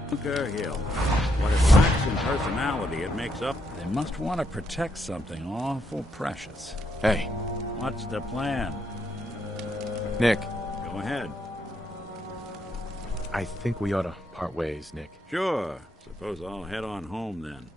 Bunker Hill. What it lacks in personality, it makes up. They must want to protect something awful precious. Hey. What's the plan? Nick. Go ahead. I think we ought to part ways, Nick. Sure. Suppose I'll head on home then.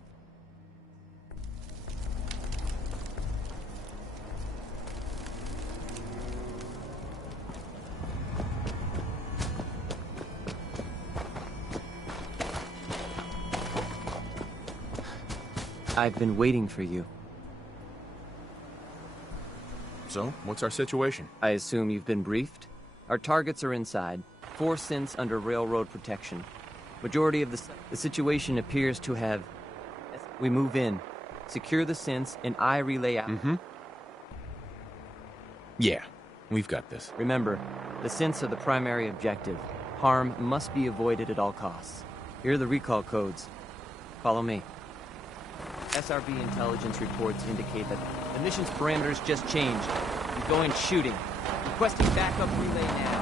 I've been waiting for you. So, what's our situation? I assume you've been briefed? Our targets are inside. 4 synths under railroad protection. Majority of the situation appears to have... We move in. Secure the synths, and I relay out. Yeah, we've got this. Remember, the synths are the primary objective. Harm must be avoided at all costs. Here are the recall codes. Follow me. SRB intelligence reports indicate that the mission's parameters just changed. I'm going shooting. Requesting backup relay now.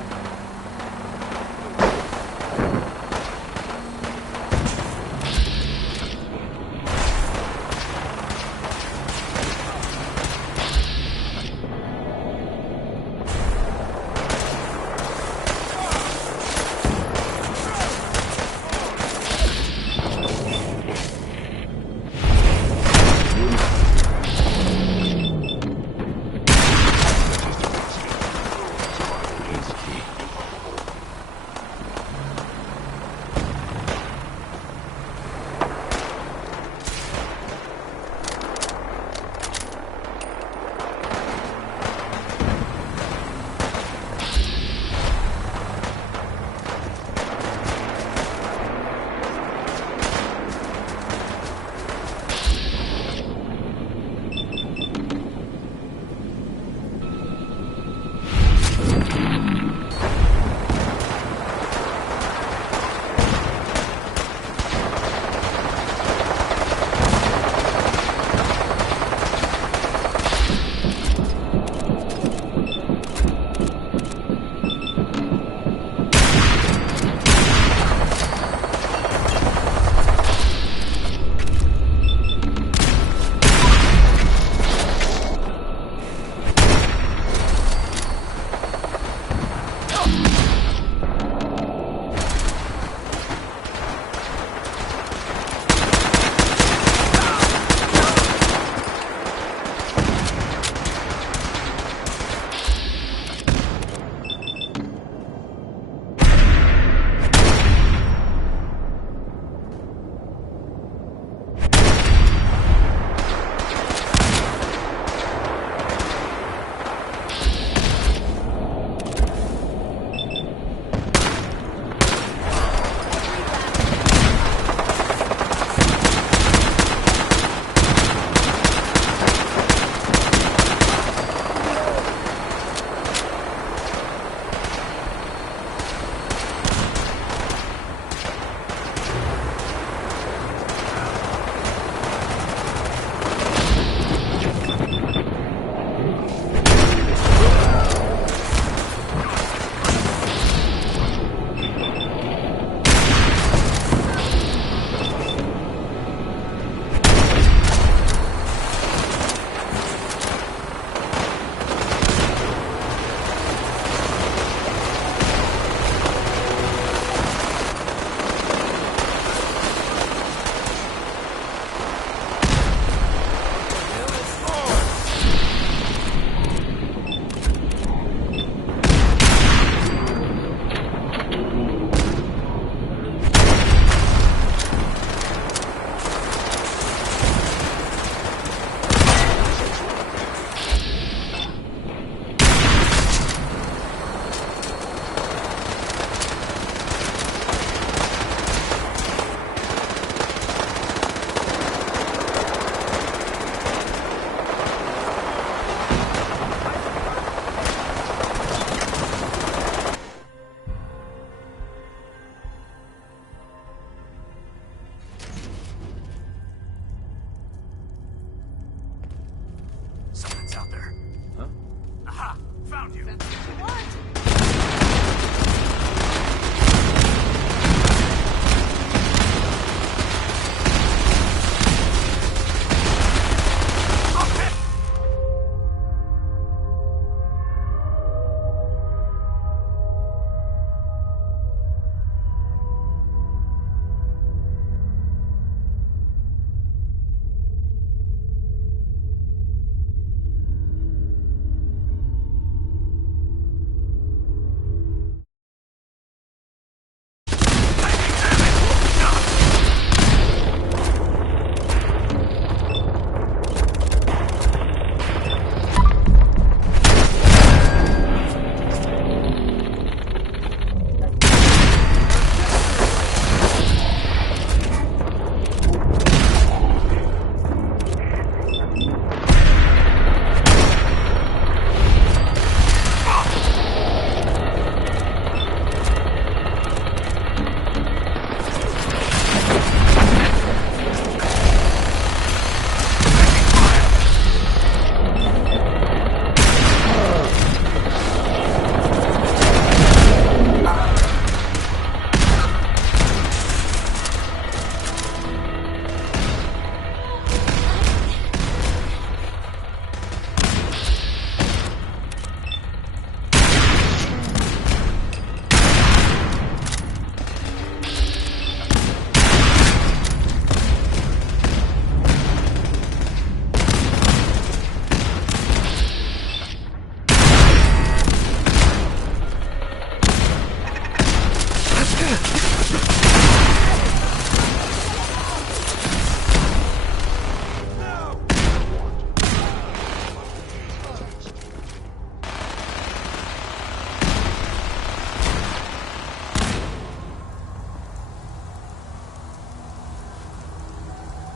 found you.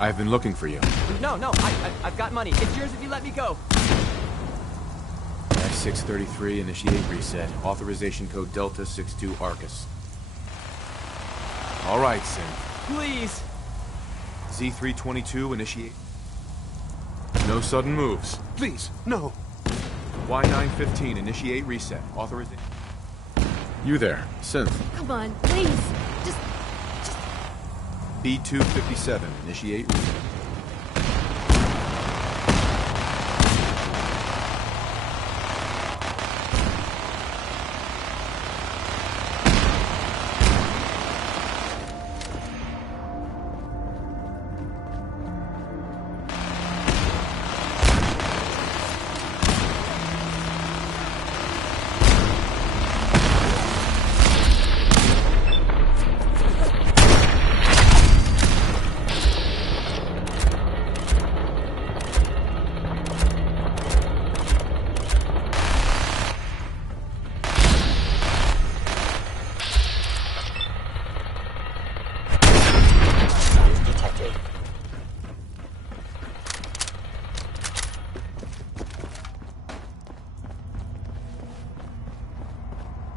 I've been looking for you. No, I've got money. It's yours if you let me go. F633, initiate reset. Authorization code Delta 62 Arcus. All right, Sin. Please. Z322, initiate. No sudden moves. Please, no. Y915, initiate reset. Authorization. You there, Synth. Come on, please. Just... B257, initiate reset.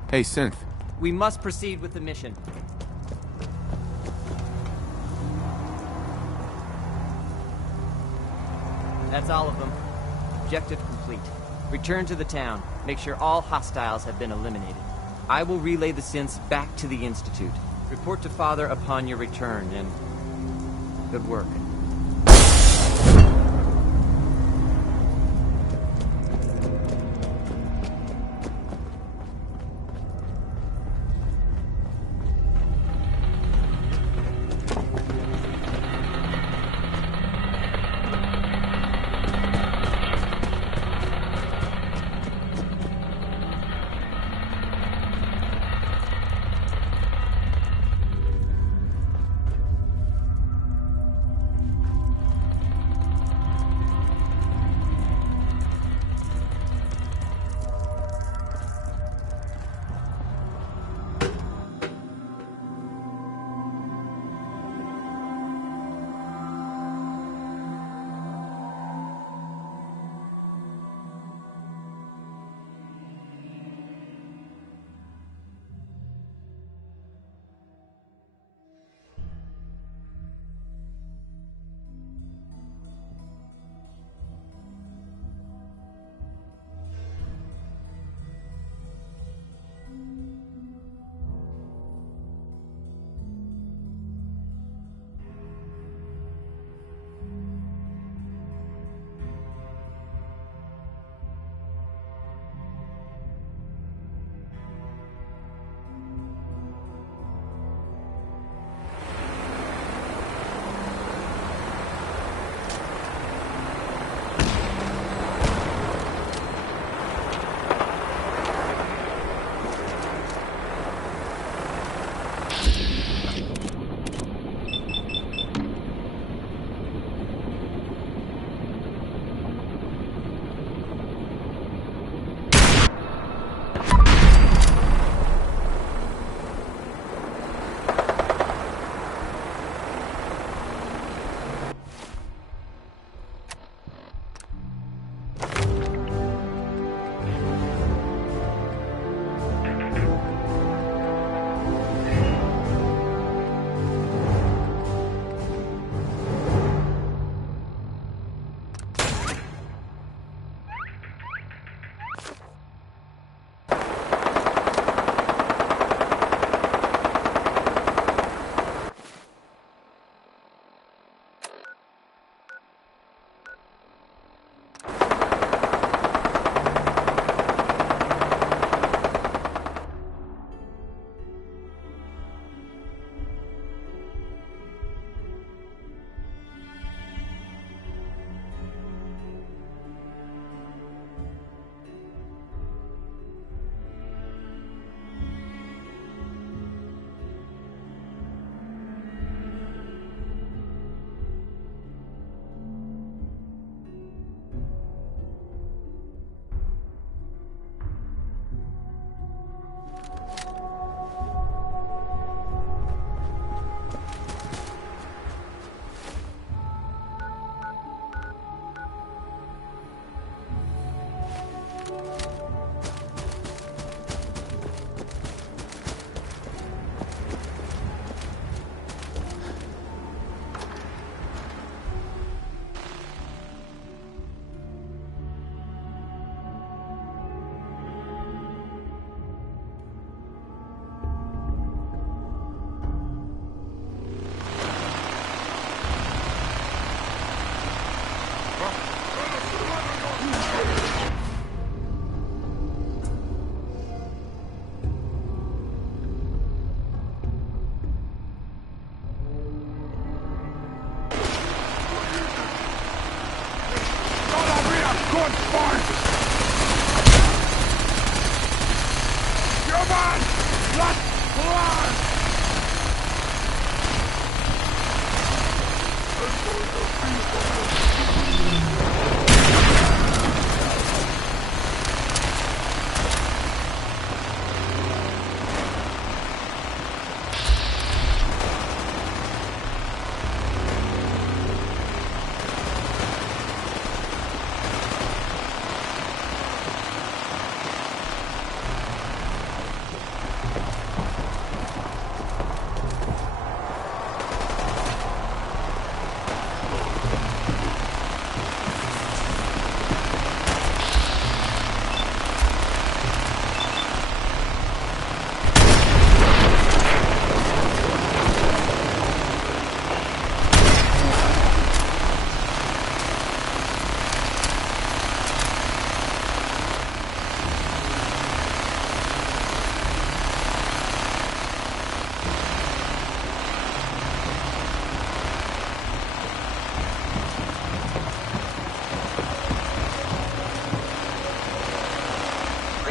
Hey, Synth. We must proceed with the mission. That's all of them. Objective complete. Return to the town. Make sure all hostiles have been eliminated. I will relay the synths back to the Institute. Report to Father upon your return, and good work.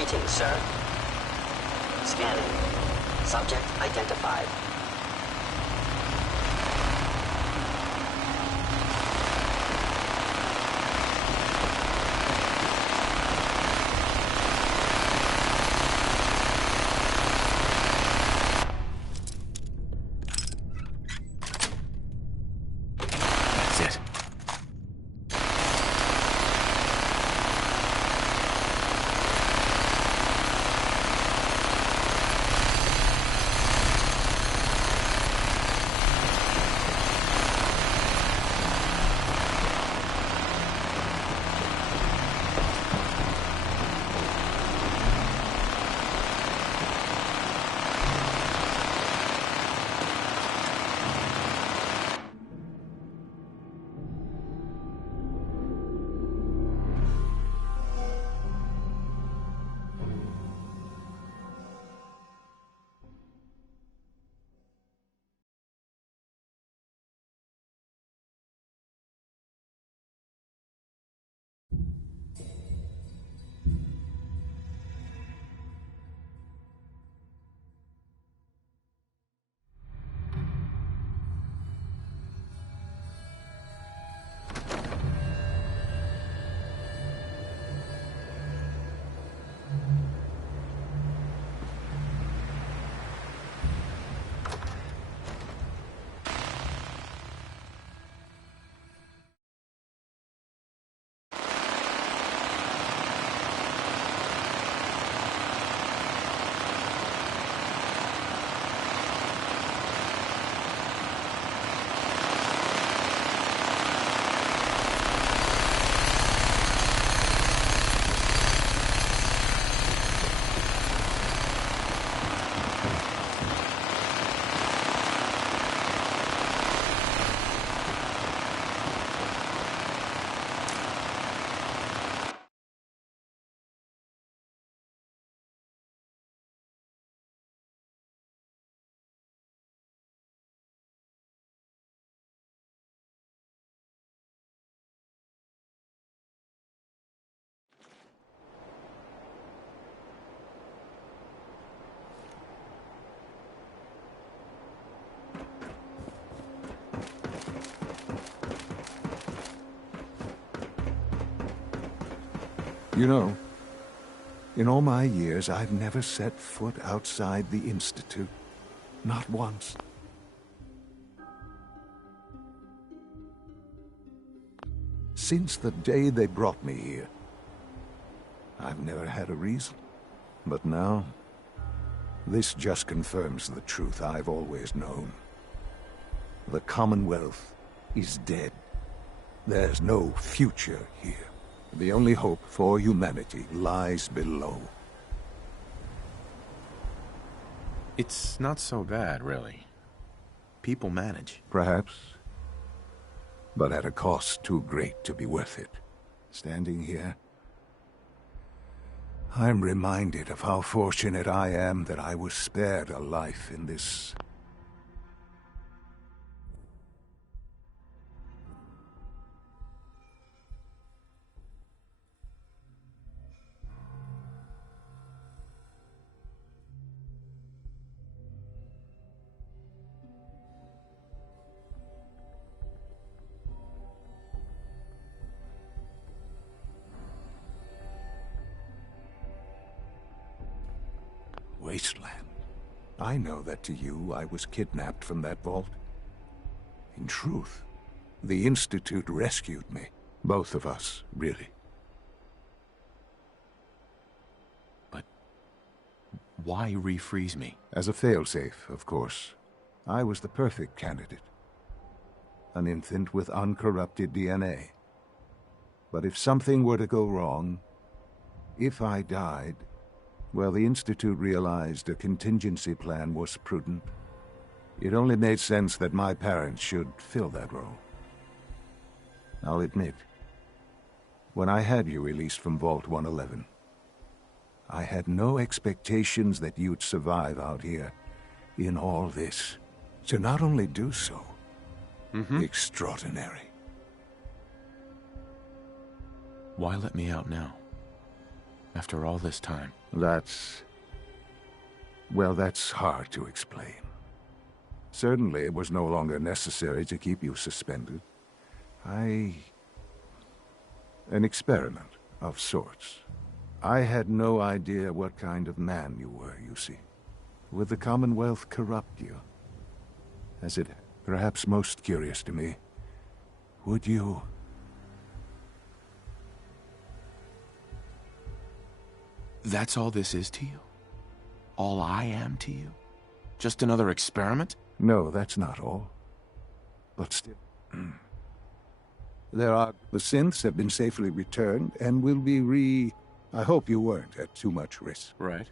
Greetings, sir. Scanning. Subject identified. That's it. You know, in all my years, I've never set foot outside the Institute. Not once. Since the day they brought me here, I've never had a reason. But now, this just confirms the truth I've always known. The Commonwealth is dead. There's no future here. The only hope for humanity lies below. It's not so bad, really. People manage. Perhaps. But at a cost too great to be worth it. Standing here, I'm reminded of how fortunate I am that I was spared a life in this wasteland. I know that to you, I was kidnapped from that vault. In truth, the Institute rescued me. Both of us, really. But why refreeze me? As a failsafe, of course. I was the perfect candidate. An infant with uncorrupted DNA. But if something were to go wrong, if I died, well, the Institute realized a contingency plan was prudent. It only made sense that my parents should fill that role. I'll admit, when I had you released from Vault 111, I had no expectations that you'd survive out here in all this. To not only do so, extraordinary. Why let me out now? After all this time. Well, that's hard to explain. Certainly, it was no longer necessary to keep you suspended. An experiment of sorts. I had no idea what kind of man you were, you see. Would the Commonwealth corrupt you? As it perhaps most curious to me, would you... That's all this is to you? All I am to you? Just another experiment? No, that's not all. But still... The synths have been safely returned and will be I hope you weren't at too much risk. Right.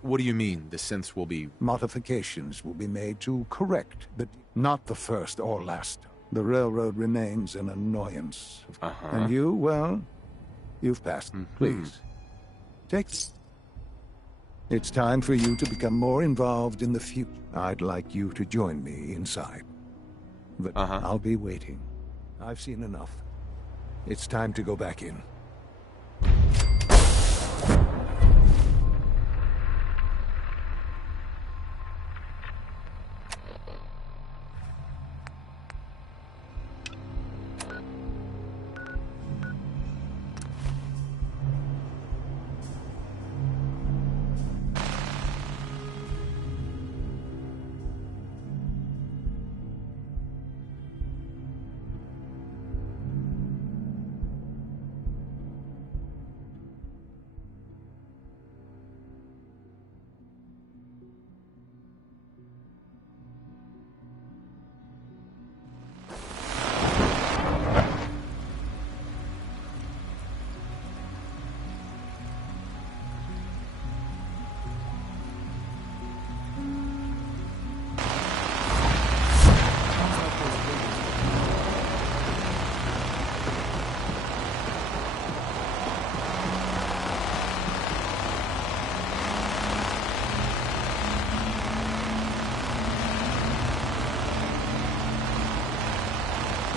What do you mean, the synths will be... Modifications will be made to correct, but not the first or last. The railroad remains an annoyance. And you, well, you've passed. Please, take this. It's time for you to become more involved in the future. I'd like you to join me inside. But I'll be waiting. I've seen enough. It's time to go back in.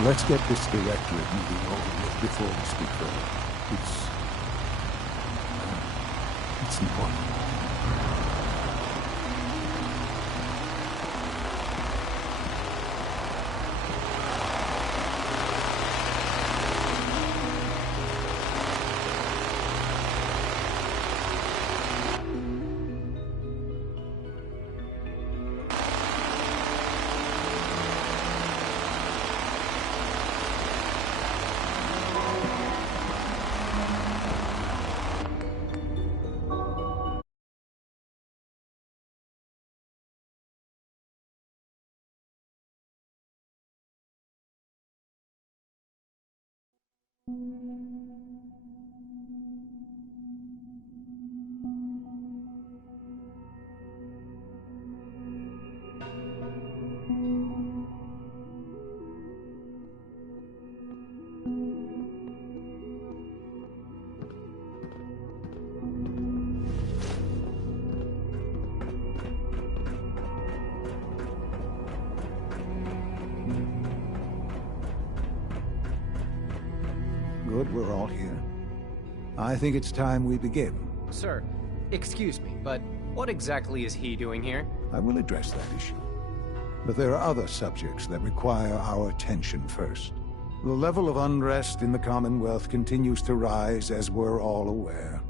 Let's get this directorate moving over with before we speak further. It's important. Good, we're all here. I think it's time we begin. Sir, excuse me, but what exactly is he doing here? I will address that issue. But there are other subjects that require our attention first. The level of unrest in the Commonwealth continues to rise, as we're all aware.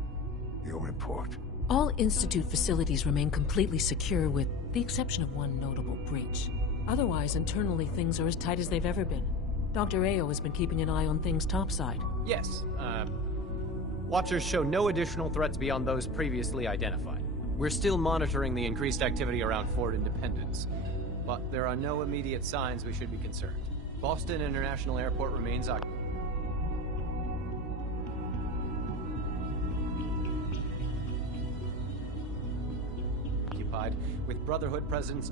Your report. All Institute facilities remain completely secure with the exception of one notable breach. Otherwise, internally, things are as tight as they've ever been. Dr. Ayo has been keeping an eye on things topside. Yes, Watchers show no additional threats beyond those previously identified. We're still monitoring the increased activity around Fort Independence, but there are no immediate signs we should be concerned. Boston International Airport remains occupied, with Brotherhood presence.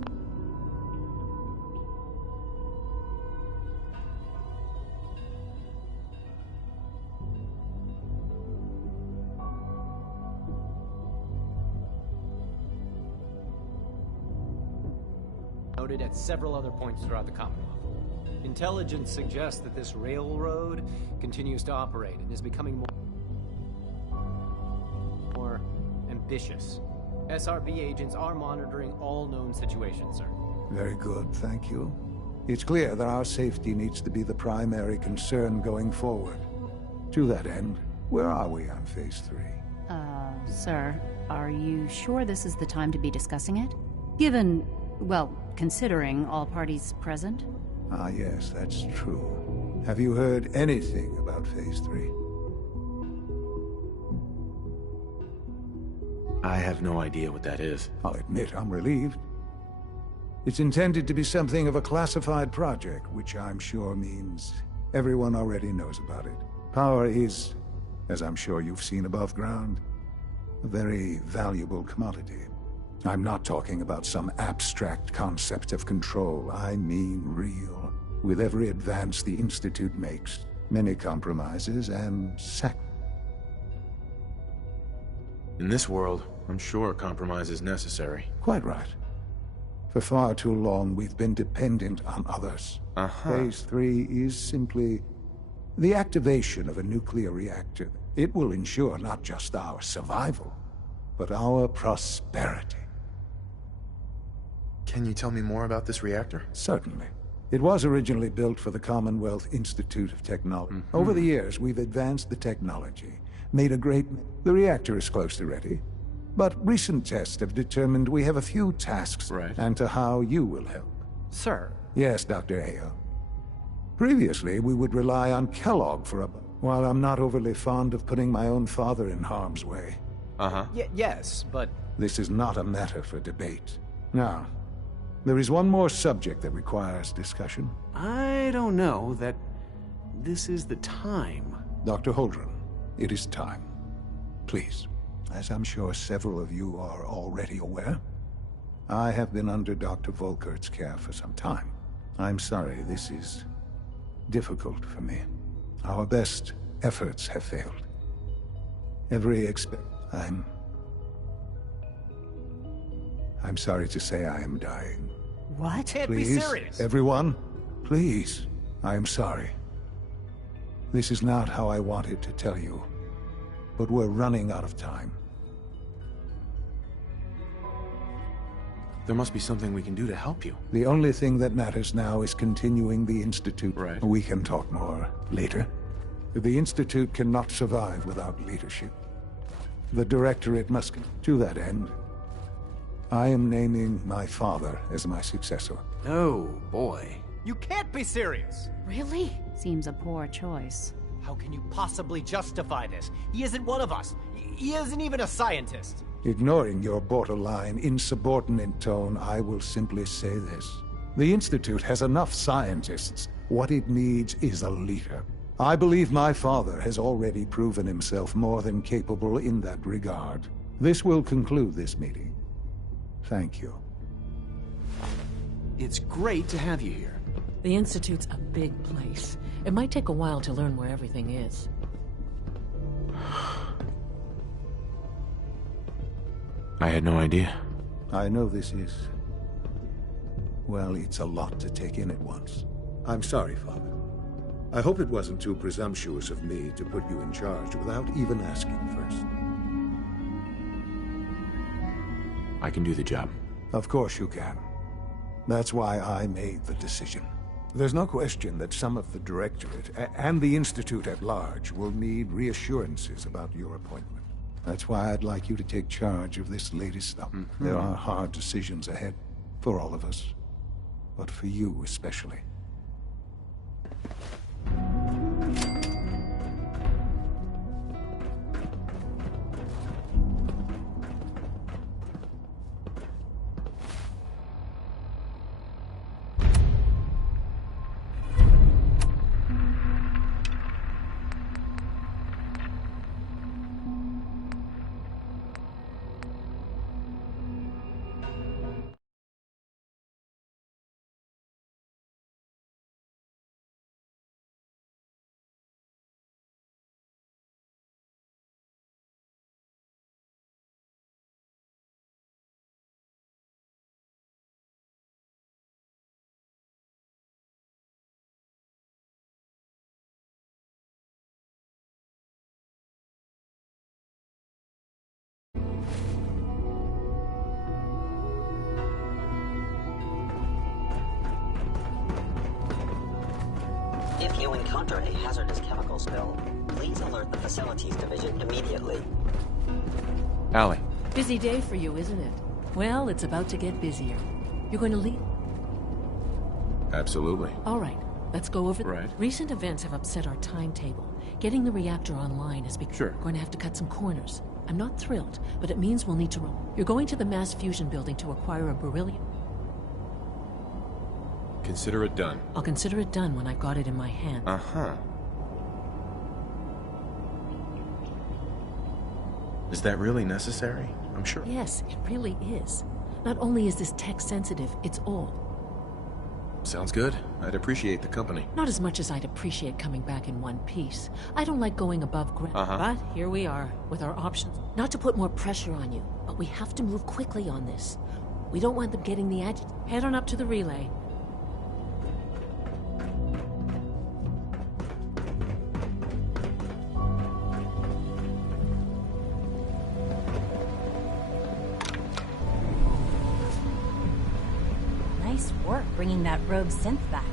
Noted at several other points throughout the Commonwealth. In Intelligence suggests that this railroad continues to operate and is becoming more ambitious. SRB agents are monitoring all known situations, sir. Very good, thank you. It's clear that our safety needs to be the primary concern going forward. To that end, where are we on Phase 3? Sir, are you sure this is the time to be discussing it? Given, well, considering all parties present? Ah, yes, that's true. Have you heard anything about Phase 3? I have no idea what that is. I'll admit I'm relieved. It's intended to be something of a classified project, which I'm sure means everyone already knows about it. Power is, as I'm sure you've seen above ground, a very valuable commodity. I'm not talking about some abstract concept of control. I mean real. With every advance the Institute makes, many compromises and In this world, I'm sure compromise is necessary. Quite right. For far too long, we've been dependent on others. Phase 3 is simply the activation of a nuclear reactor. It will ensure not just our survival, but our prosperity. Can you tell me more about this reactor? Certainly. It was originally built for the Commonwealth Institute of Technology. Over the years, we've advanced the technology, made a great... The reactor is close to ready, but recent tests have determined we have a few tasks and to how you will help. Sir. Yes, Dr. Ayo. Previously, we would rely on Kellogg for a... While I'm not overly fond of putting my own father in harm's way. Yes, but... This is not a matter for debate. Now, there is one more subject that requires discussion. I don't know that this is the time. Dr. Holdren, it is time. Please, as I'm sure several of you are already aware, I have been under Dr. Volkert's care for some time. I'm sorry, this is difficult for me. Our best efforts have failed. I'm sorry to say I am dying. What? Can't Please, be serious. everyone, please, I am sorry. This is not how I wanted to tell you, but we're running out of time. There must be something we can do to help you. The only thing that matters now is continuing the Institute. We can talk more later. The Institute cannot survive without leadership. The Directorate must... To that end, I am naming my father as my successor. Oh, boy. You can't be serious! Really? Seems a poor choice. How can you possibly justify this? He isn't one of us. He isn't even a scientist. Ignoring your borderline, insubordinate tone, I will simply say this. The Institute has enough scientists. What it needs is a leader. I believe my father has already proven himself more than capable in that regard. This will conclude this meeting. Thank you. It's great to have you here. The Institute's a big place. It might take a while to learn where everything is. I had no idea. I know this is... Well, it's a lot to take in at once. I'm sorry, Father. I hope it wasn't too presumptuous of me to put you in charge without even asking first. I can do the job. Of course you can. That's why I made the decision. There's no question that some of the Directorate and the Institute at large will need reassurances about your appointment. That's why I'd like you to take charge of this latest stuff. There are hard decisions ahead for all of us, but for you especially. you encounter a hazardous chemical spill, please alert the Facilities Division immediately. Allie. Busy day for you, isn't it? Well, it's about to get busier. You're going to leave? Absolutely. All right, let's go over... Right. Recent events have upset our timetable. Getting the reactor online is because we're going to have to cut some corners. I'm not thrilled, but it means we'll need to roll. You're going to the mass fusion building to acquire a beryllium... Consider it done. I'll consider it done when I've got it in my hand. Uh-huh. Is that really necessary? I'm sure. Yes, it really is. Not only is this tech sensitive, it's all. Sounds good. I'd appreciate the company. Not as much as I'd appreciate coming back in one piece. I don't like going above ground. But here we are, with our options. Not to put more pressure on you, but we have to move quickly on this. We don't want them getting the Head on up to the relay. Nice work bringing that rogue synth back.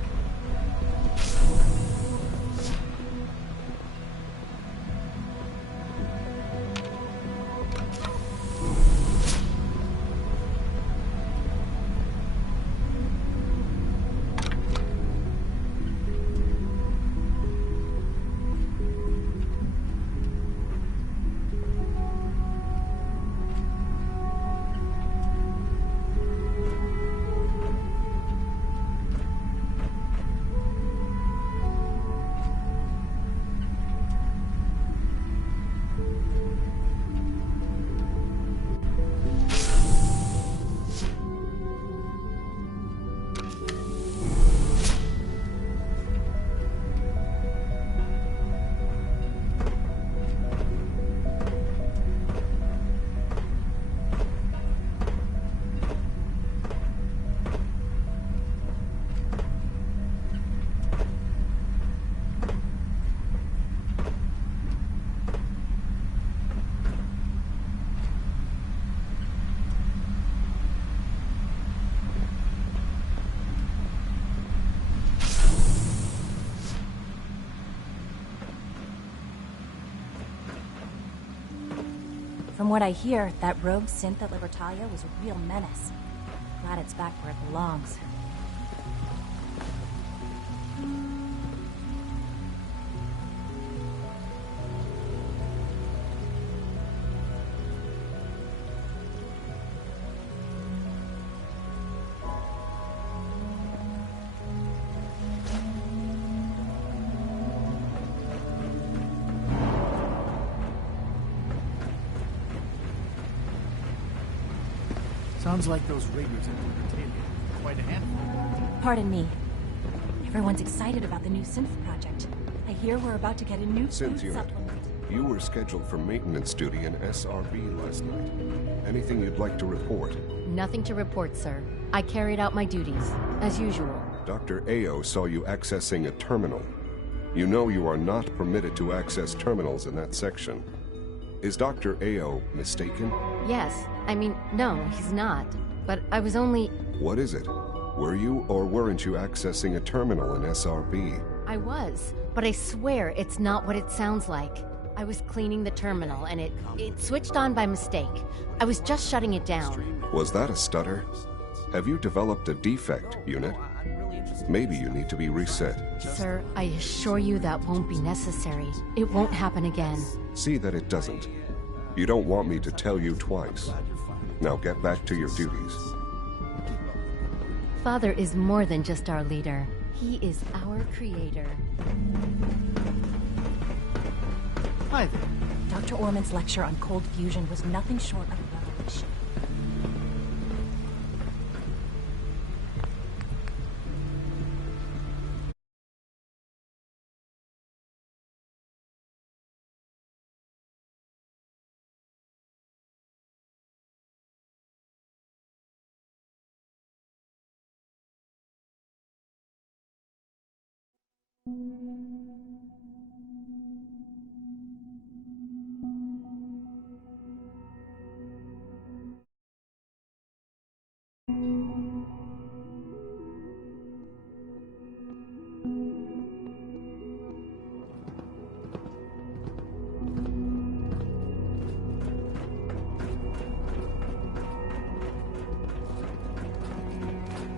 From what I hear, that rogue synth at Libertalia was a real menace. Glad it's back where it belongs. Sounds like those raiders at Libertalia. Quite a handful. Pardon me. Everyone's excited about the new synth project. I hear we're about to get a new Cynthia, supplement. you were scheduled for maintenance duty in SRB last night. Anything you'd like to report? Nothing to report, sir. I carried out my duties, as usual. Dr. Ao saw you accessing a terminal. You know you are not permitted to access terminals in that section. Is Dr. Ao mistaken? Yes. I mean, no, he's not. But I was only... What is it? Were you or weren't you accessing a terminal in SRB? I was, but I swear it's not what it sounds like. I was cleaning the terminal and it switched on by mistake. I was just shutting it down. Was that a stutter? Have you developed a defect, Unit? Maybe you need to be reset. Sir, I assure you that won't be necessary. It won't happen again. See that it doesn't. You don't want me to tell you twice. Now get back to your duties. Father is more than just our leader. He is our creator. Hi there. Dr. Orman's lecture on cold fusion was nothing short of a revelation.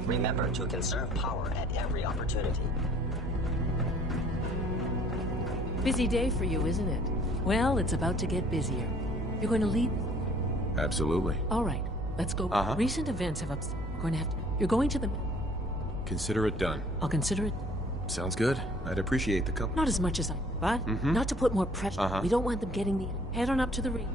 Remember to conserve power at every opportunity. Busy day for you, isn't it? Well, it's about to get busier. You're going to lead? Absolutely. All right, let's go. Recent events have upset. We're going to have to... You're going to the... Consider it done. I'll consider it. Sounds good. I'd appreciate the company. Not as much as I... But not to put more pressure. We don't want them getting the... Head on up to the ring.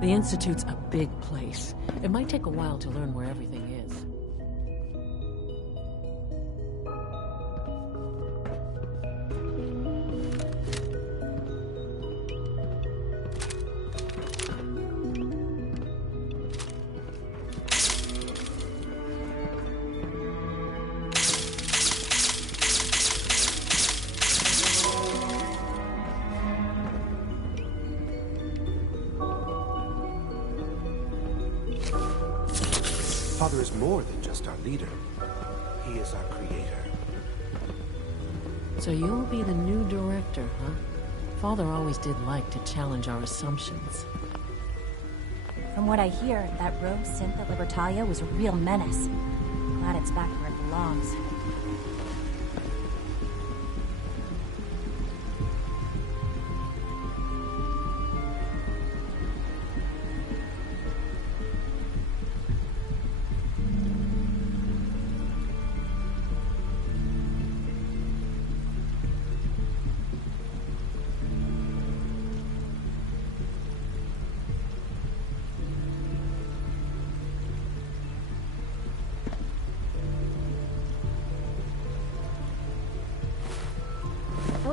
The Institute's a big place. It might take a while to learn where everything is. Father is more than just our leader. He is our creator. So you'll be the new director, huh? Father always did like to challenge our assumptions. From what I hear, that rogue synth at Libertalia was a real menace. Glad it's back where it belongs.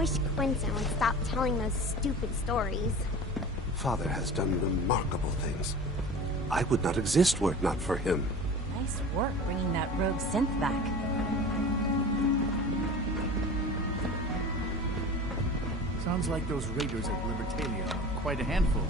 wish Quinto would stop telling those stupid stories. Father has done remarkable things. I would not exist were it not for him. Nice work bringing that rogue synth back. Sounds like those raiders at Libertalia are quite a handful.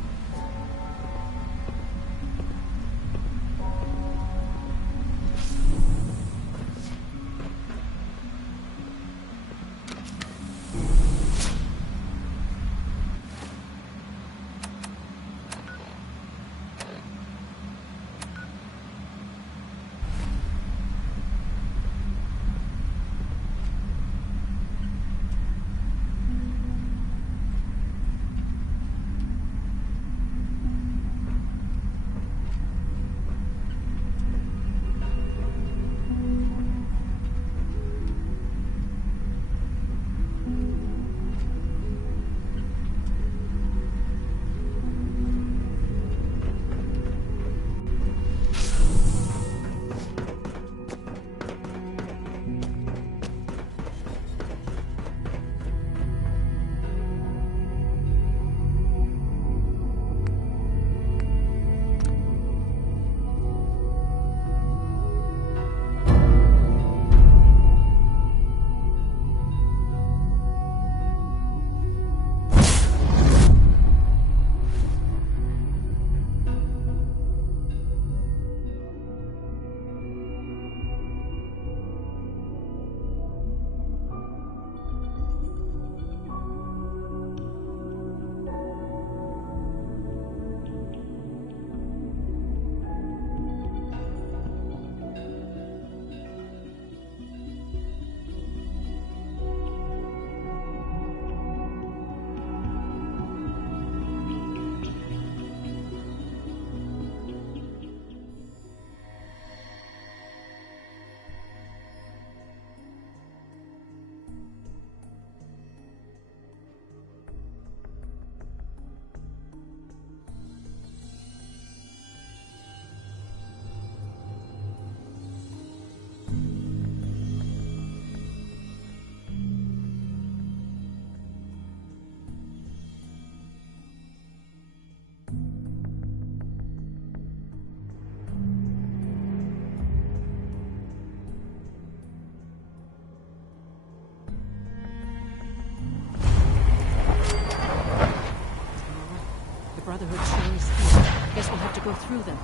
Brotherhood sure is here. Guess we'll have to go through them.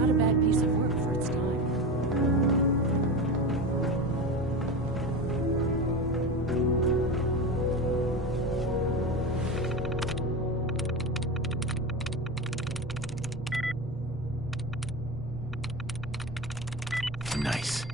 Not a bad piece of work for its time. Nice.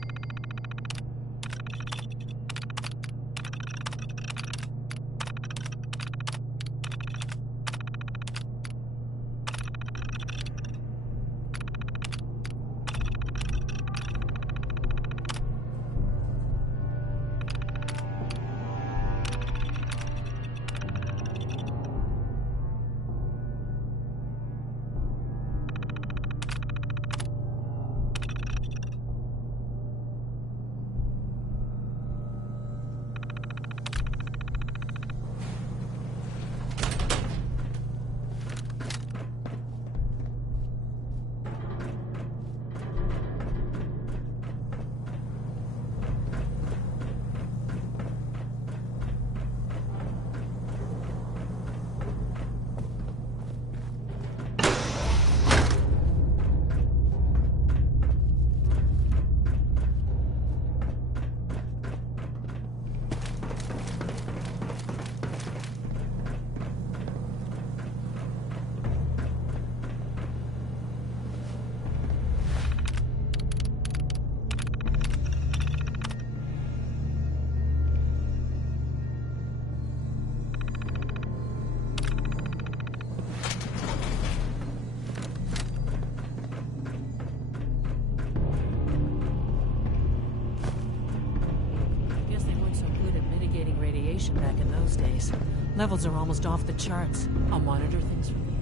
Back in those days. Levels are almost off the charts. I'll monitor things from here.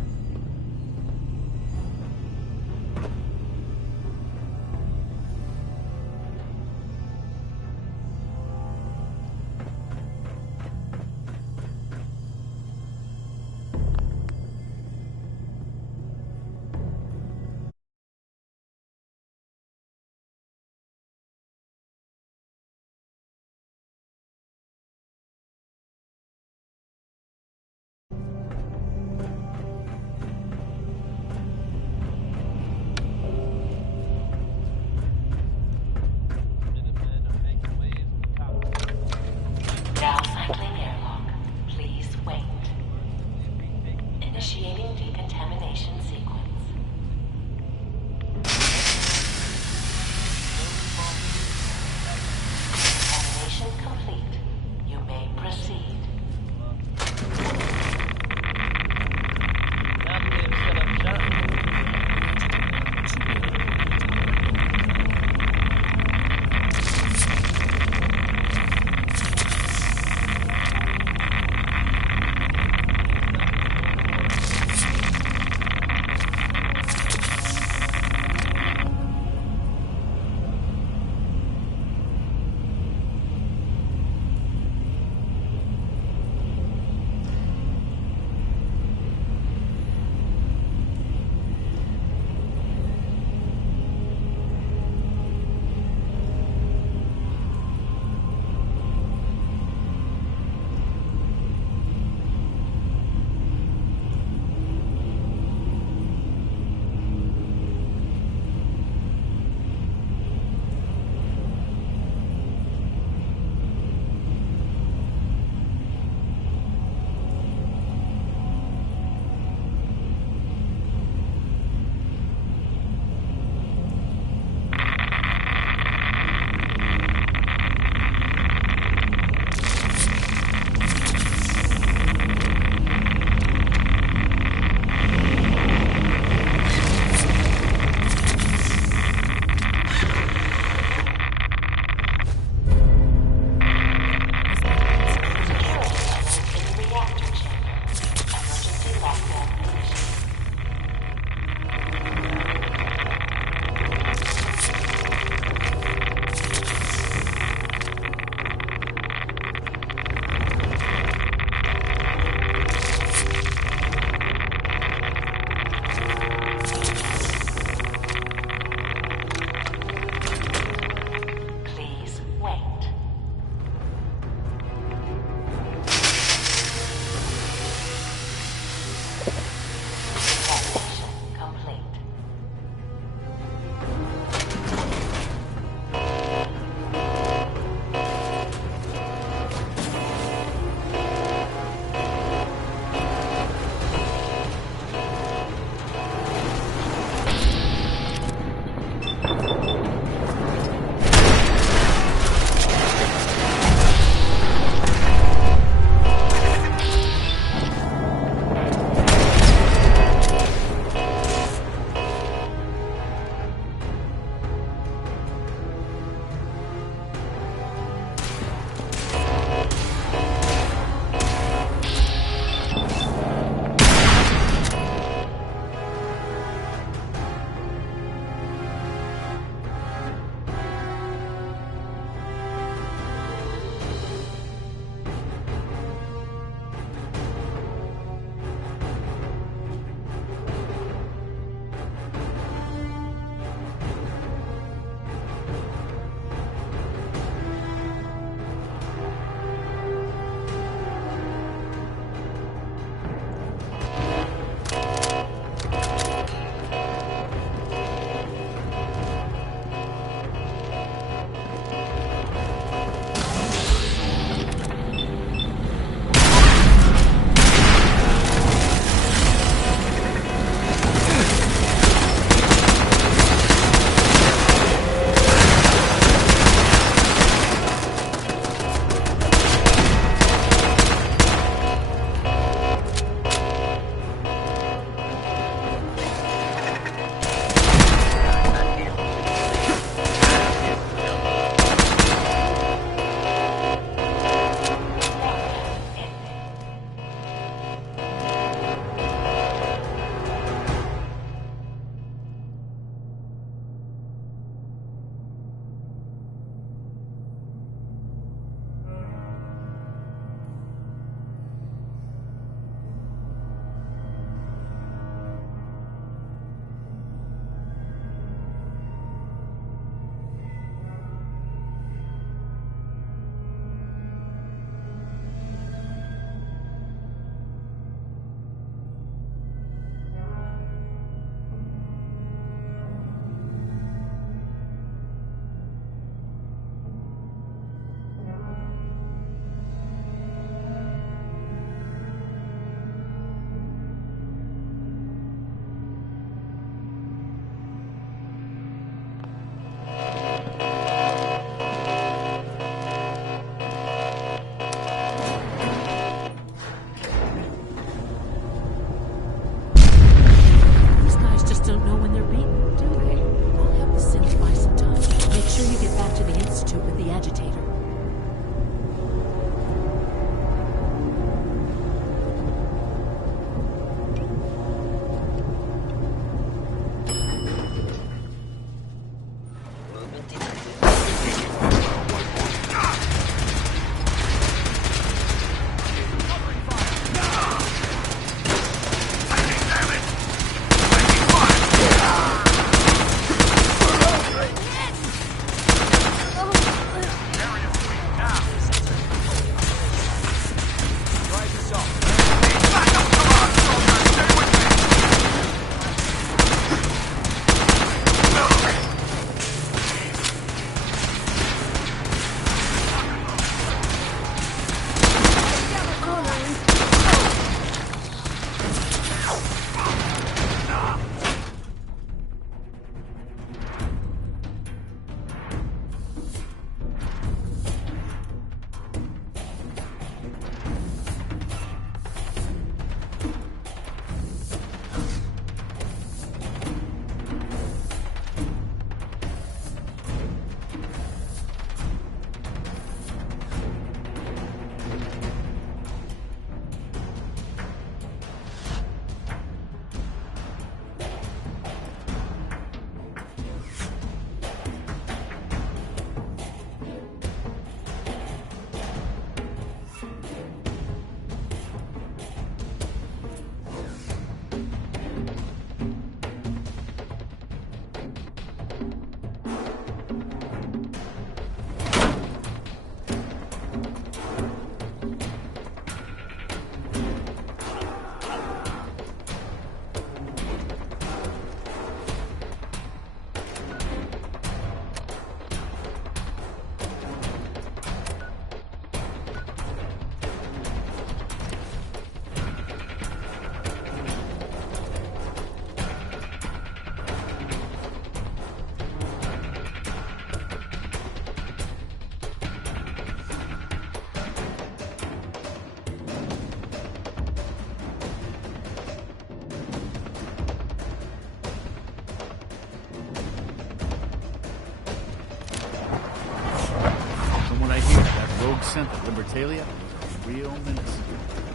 sent that Libertalia was a real menace.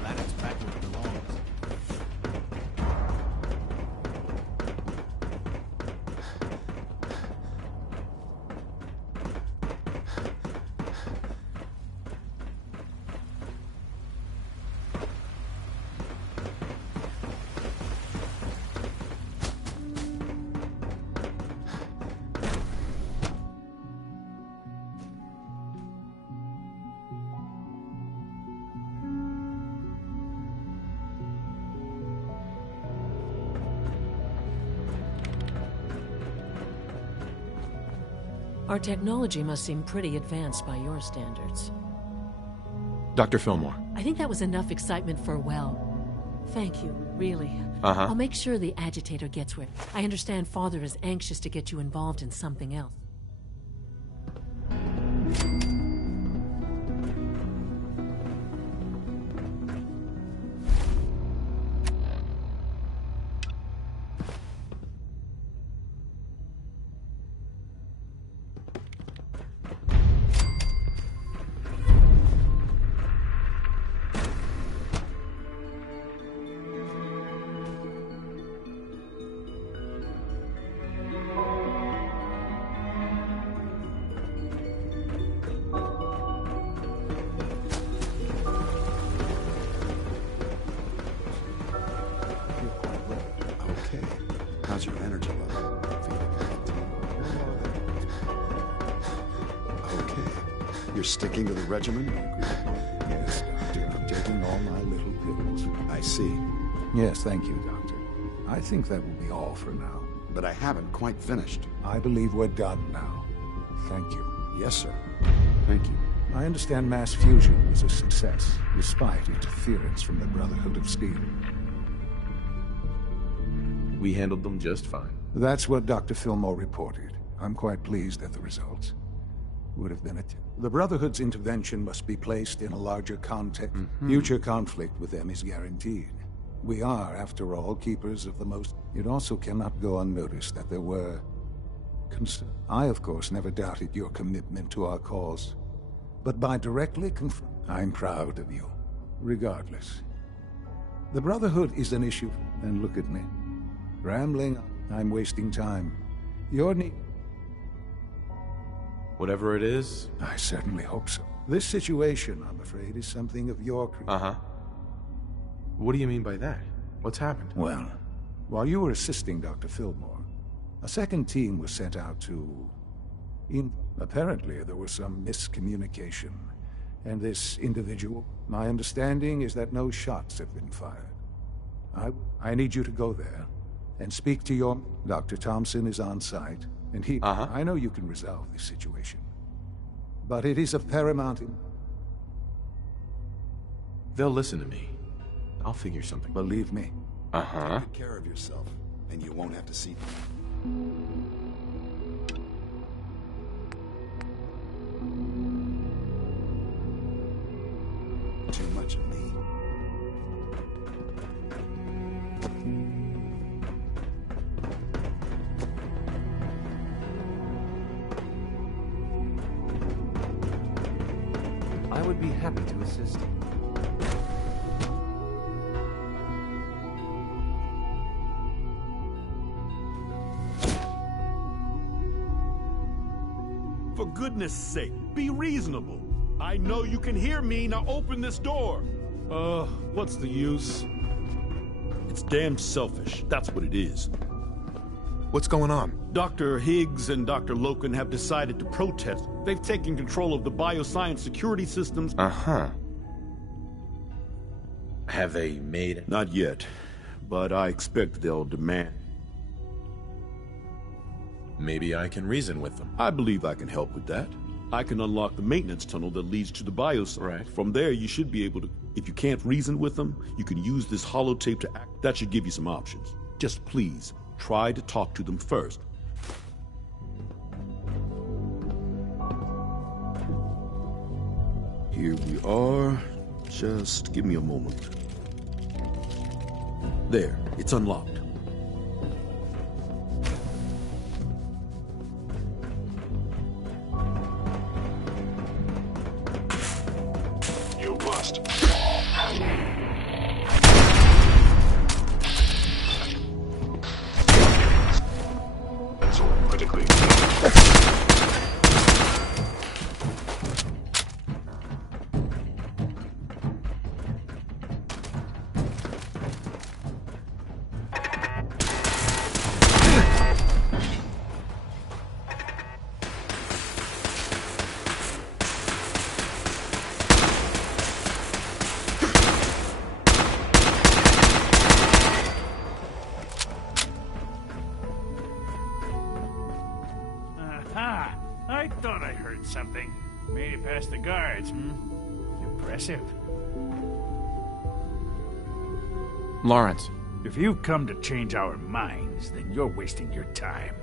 Glad it's back where it belongs. Our technology must seem pretty advanced by your standards. Dr. Fillmore. I think that was enough excitement for a while. Thank you, really. Uh-huh. I'll make sure the agitator gets where... I understand Father is anxious to get you involved in something else. How's your energy level? Okay. You're sticking to the regimen? Yes, Doctor. I'm taking all my little pills. I see. Yes, thank you, Doctor. I think that will be all for now. But I haven't quite finished. I believe we're done now. Thank you. Yes, sir. Thank you. I understand mass fusion was a success, despite interference from the Brotherhood of Steel. We handled them just fine. That's what Dr. Fillmore reported. I'm quite pleased at the results. Would have been the Brotherhood's intervention must be placed in a larger context. Future conflict with them is guaranteed. We are, after all, keepers of the most... It also cannot go unnoticed that there were... I, of course, never doubted your commitment to our cause. But by directly I'm proud of you. Regardless. The Brotherhood is an issue, and look at me. Rambling, I'm wasting time. Your need... Whatever it is... I certainly hope so. This situation, I'm afraid, is something of your creation. What do you mean by that? What's happened? Well, while you were assisting Dr. Fillmore, a second team was sent out to... Apparently, there was some miscommunication. And this individual... My understanding is that no shots have been fired. I need you to go there and speak to your... Dr. Thompson is on site, and he... I know you can resolve this situation. But it is of paramount... They'll listen to me. I'll figure something. Believe me. Take care of yourself, and you won't have to see... Too much of me. I would be happy to assist. For goodness sake, be reasonable. I know you can hear me, now open this door. What's the use? It's damn selfish, that's what it is. What's going on? Dr. Higgs and Dr. Loken have decided to protest. They've taken control of the bioscience security systems. Have they made it? Not yet, but I expect they'll demand. Maybe I can reason with them. I believe I can help with that. I can unlock the maintenance tunnel that leads to the bioscience. Right. From there, you should be able to... If you can't reason with them, you can use this holotape to act. That should give you some options. Just please, try to talk to them first. Here we are. Just give me a moment. There, it's unlocked. lost. Pencil critically. Aha! I thought I heard something. Made it past the guards, Impressive. Lawrence. If you've come to change our minds, then you're wasting your time.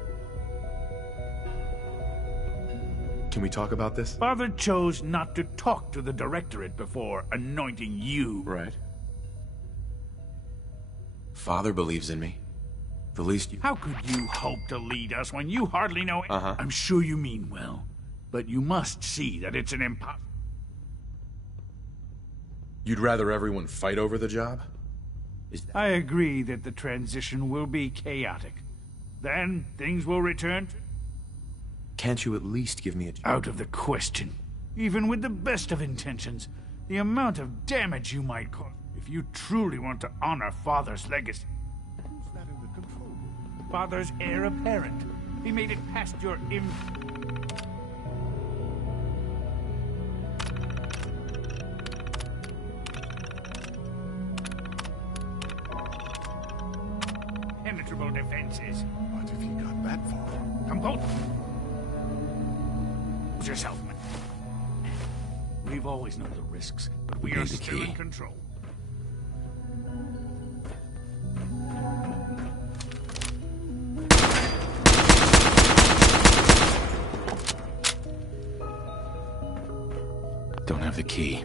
Can we talk about this? Father chose not to talk to the Directorate before anointing you. Right. Father believes in me. The least you... How could you hope to lead us when you hardly know it? I'm sure you mean well, but you must see that it's an impossible... You'd rather everyone fight over the job? I agree that the transition will be chaotic. Then, things will return to... Can't you at least give me a... Out of the question. Even with the best of intentions, the amount of damage you might cause if you truly want to honor Father's legacy. Who's that in the control room? Father's heir apparent. He made it past your impenetrable defenses. What if he got that far? Compose yourself, man. We've always known the risks, but we are still in control. Don't have the key.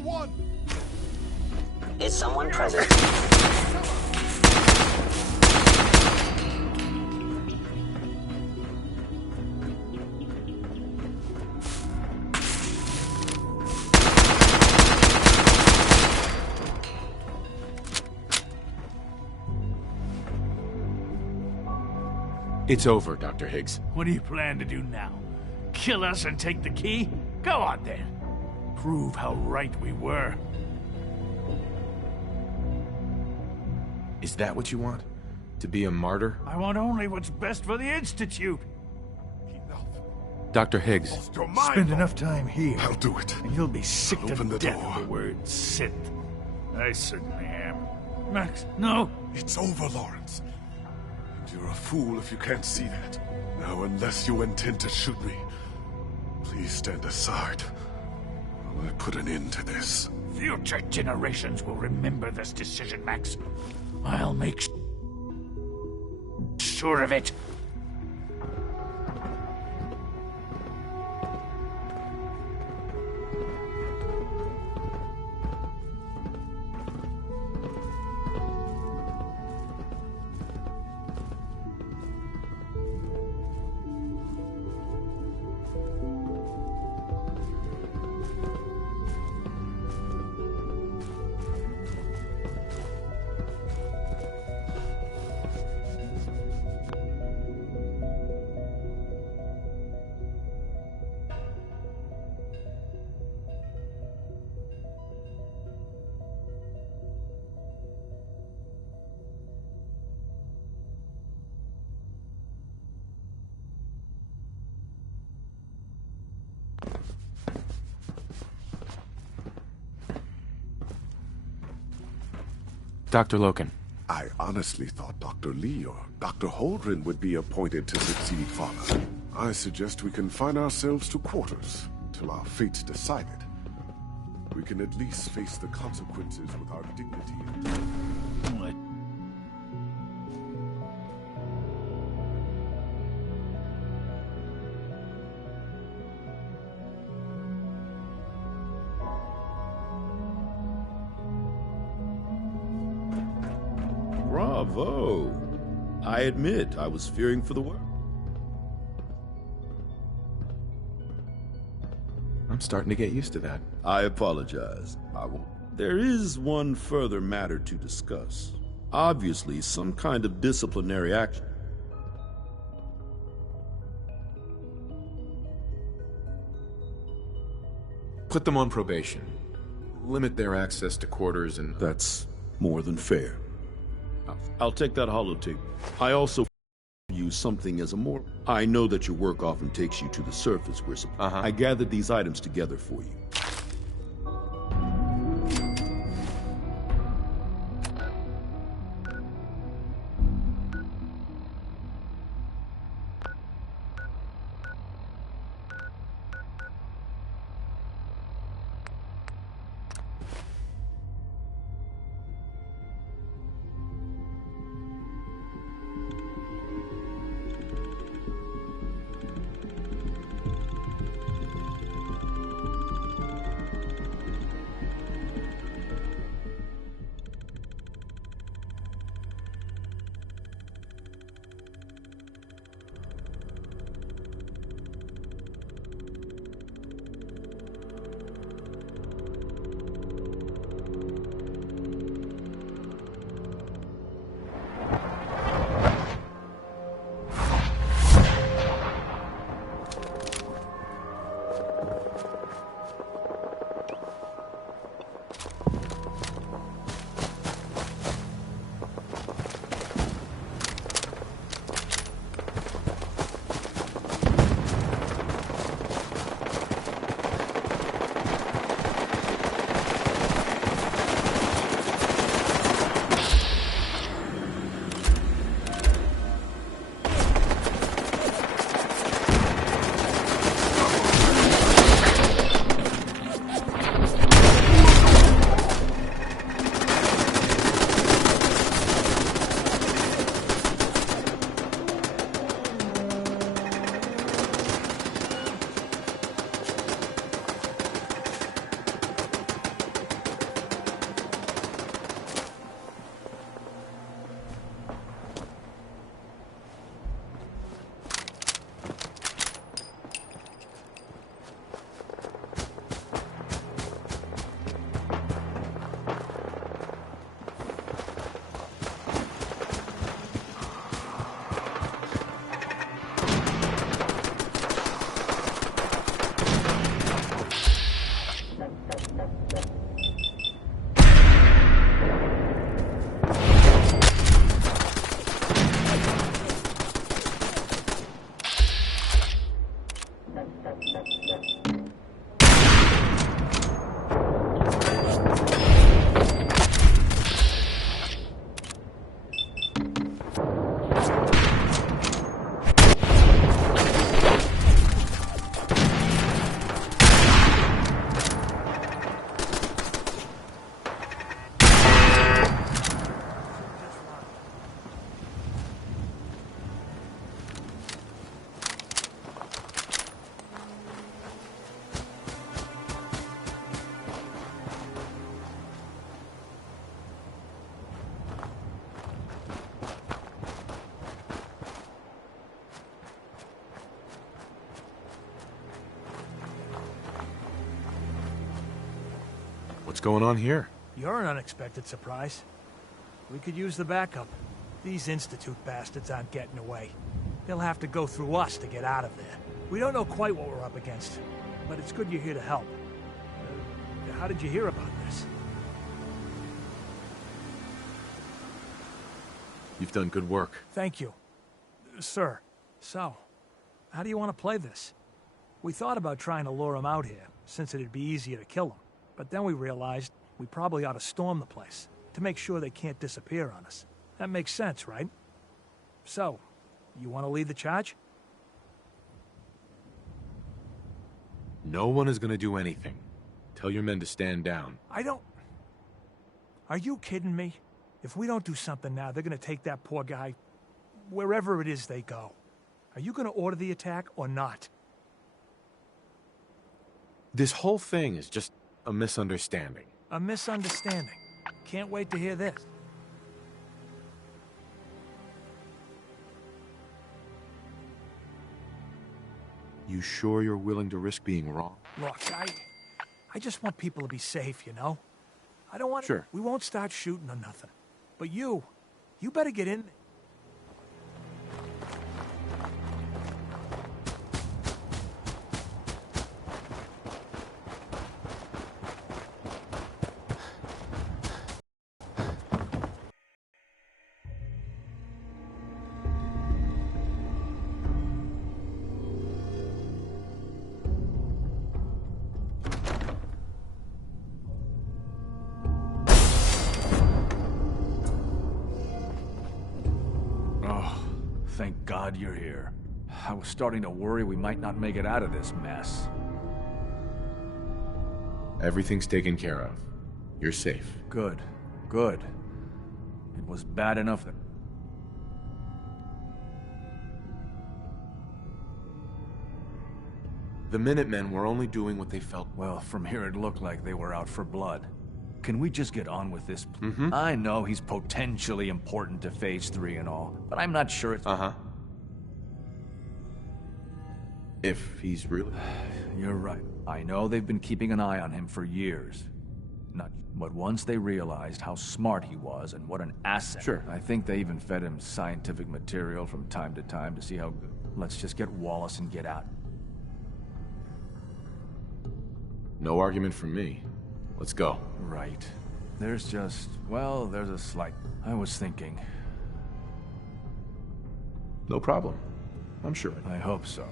1. Is someone present? It's over, Dr. Higgs. What do you plan to do now? Kill us and take the key? Go on then. Prove how right we were. Is that what you want? To be a martyr? I want only what's best for the Institute. Dr. Higgs. Spend enough time here. I'll do it. And you'll be sick to Open the death door. of the word Sith. I certainly am. Max, no. It's over, Lawrence. And you're a fool if you can't see that. Now, unless you intend to shoot me, please stand aside. While I put an end to this. Future generations will remember this decision, Max. I'll make sure of it. Dr. Loken. I honestly thought Dr. Lee or Dr. Holdren would be appointed to succeed Father. I suggest we confine ourselves to quarters till our fate's decided. We can at least face the consequences with our dignity. What? Bravo! I admit, I was fearing for the world. I'm starting to get used to that. I apologize. I won't. There is one further matter to discuss. Obviously, some kind of disciplinary action. Put them on probation. Limit their access to quarters and... That's more than fair. I'll take that holotape. I also use something as a more... I know that your work often takes you to the surface where I gathered these items together for you. What's going on here? You're an unexpected surprise. We could use the backup. These Institute bastards aren't getting away. They'll have to go through us to get out of there. We don't know quite what we're up against, but it's good you're here to help. How did you hear about this? You've done good work. Thank you. Sir, so, how do you want to play this? We thought about trying to lure him out here, since it'd be easier to kill him. But then we realized we probably ought to storm the place, to make sure they can't disappear on us. That makes sense, right? So, you want to lead the charge? No one is going to do anything. Tell your men to stand down. I don't... Are you kidding me? If we don't do something now, they're going to take that poor guy wherever it is they go. Are you going to order the attack or not? This whole thing is just a misunderstanding. A misunderstanding. Can't wait to hear this. You sure you're willing to risk being wrong? Look, I just want people to be safe, you know? I don't want... Sure. We won't start shooting or nothing. But you better get in there. Thank God you're here. I was starting to worry we might not make it out of this mess. Everything's taken care of. You're safe. Good. Good. It was bad enough that... The Minutemen were only doing what they felt. Well, from here it looked like they were out for blood. Can we just get on with this? I know he's potentially important to Phase 3 and all, but I'm not sure it's... If he's really... You're right. I know they've been keeping an eye on him for years. But once they realized how smart he was and what an asset... Sure. I think they even fed him scientific material from time to time to see how good... Let's just get Wallace and get out. No argument from me. Let's go. Right. There's just... well, there's a slight... I was thinking... No problem. I'm sure. I hope so.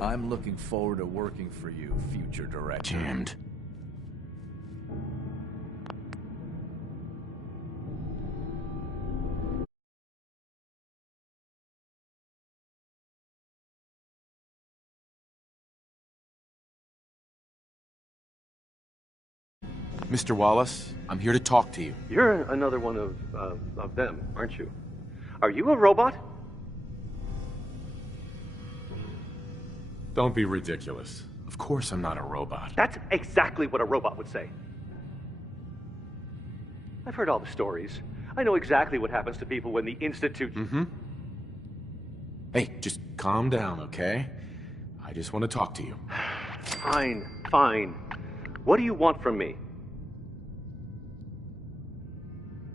I'm looking forward to working for you, future director. Damned. Mr. Wallace, I'm here to talk to you. You're another one of them, aren't you? Are you a robot? Don't be ridiculous. Of course I'm not a robot. That's exactly what a robot would say. I've heard all the stories. I know exactly what happens to people when the Institute... Hey, just calm down, okay? I just want to talk to you. Fine, fine. What do you want from me?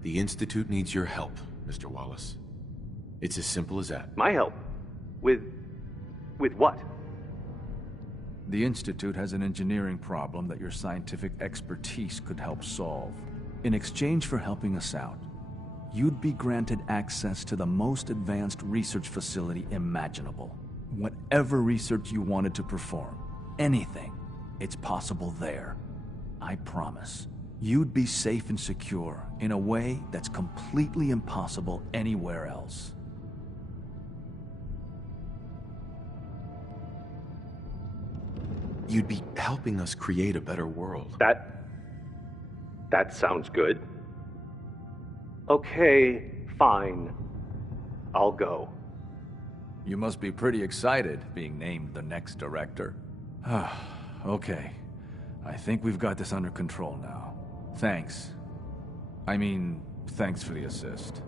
The Institute needs your help, Mr. Wallace. It's as simple as that. My help? With what? The Institute has an engineering problem that your scientific expertise could help solve. In exchange for helping us out, you'd be granted access to the most advanced research facility imaginable. Whatever research you wanted to perform, anything, it's possible there. I promise. You'd be safe and secure in a way that's completely impossible anywhere else. You'd be helping us create a better world. That sounds good. Okay, fine. I'll go. You must be pretty excited being named the next director. Okay. I think we've got this under control now. Thanks. I mean, thanks for the assist.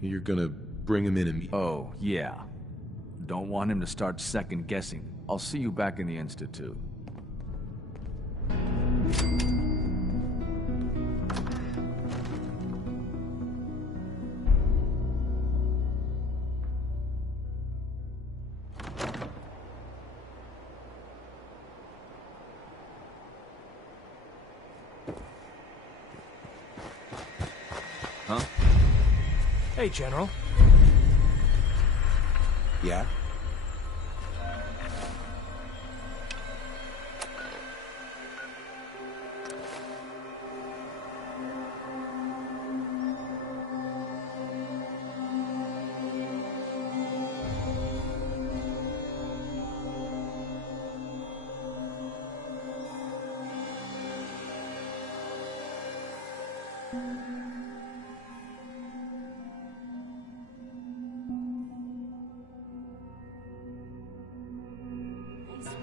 You're gonna bring him in and meet... Oh, yeah. Don't want him to start second-guessing. I'll see you back in the Institute. Huh? Hey, General. Yeah?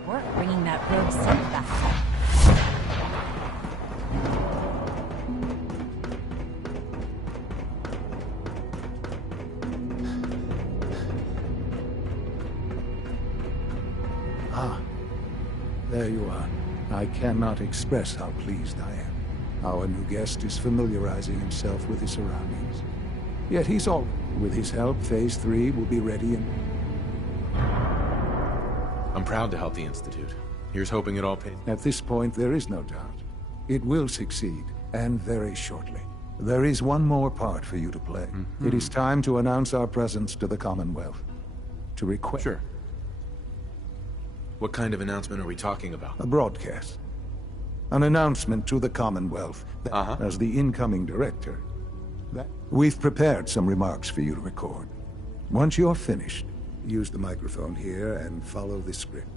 Work bringing that rogue synth back. Ah, there you are. I cannot express how pleased I am. Our new guest is familiarizing himself with his surroundings. Yet he's all... With his help, Phase 3 will be ready in... I'm proud to help the Institute. Here's hoping it all pays. At this point, there is no doubt. It will succeed, and very shortly. There is one more part for you to play. It is time to announce our presence to the Commonwealth. To request... Sure. What kind of announcement are we talking about? A broadcast. An announcement to the Commonwealth that, as the incoming director, that we've prepared some remarks for you to record. Once you're finished, use the microphone here and follow the script.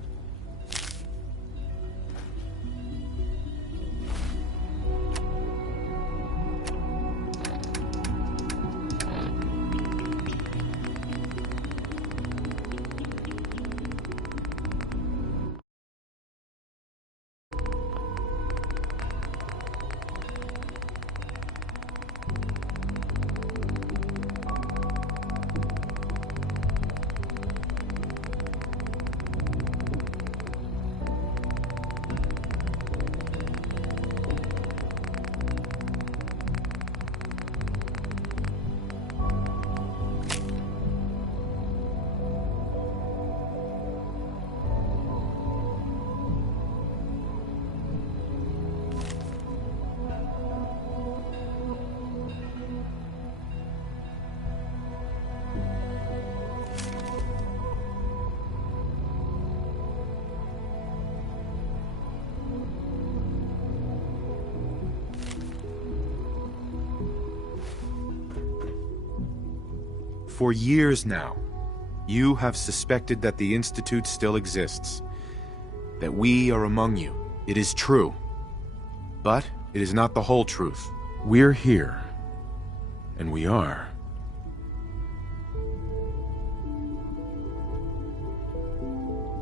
For years now, you have suspected that the Institute still exists, that we are among you. It is true, but it is not the whole truth. We're here, and we are.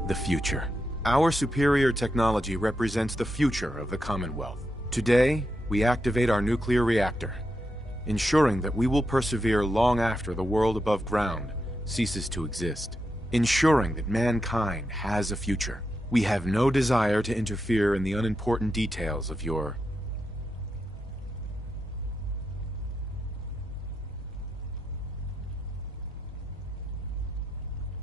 The future. Our superior technology represents the future of the Commonwealth. Today, we activate our nuclear reactor, ensuring that we will persevere long after the world above ground ceases to exist. Ensuring that mankind has a future. We have no desire to interfere in the unimportant details of your...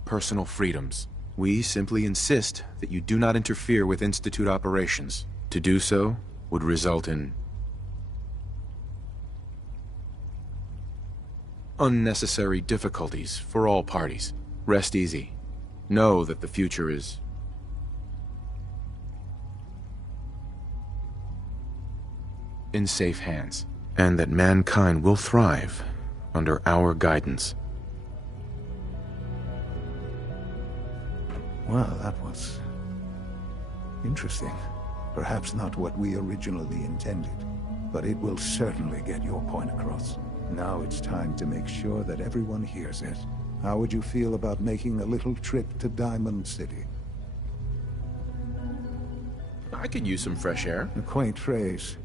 personal freedoms. We simply insist that you do not interfere with Institute operations. To do so would result in unnecessary difficulties for all parties. Rest easy. Know that the future is in safe hands, and that mankind will thrive under our guidance. Well, that was interesting. Perhaps not what we originally intended, but it will certainly get your point across. Now it's time to make sure that everyone hears it. How would you feel about making a little trip to Diamond City? I could use some fresh air. A quaint phrase,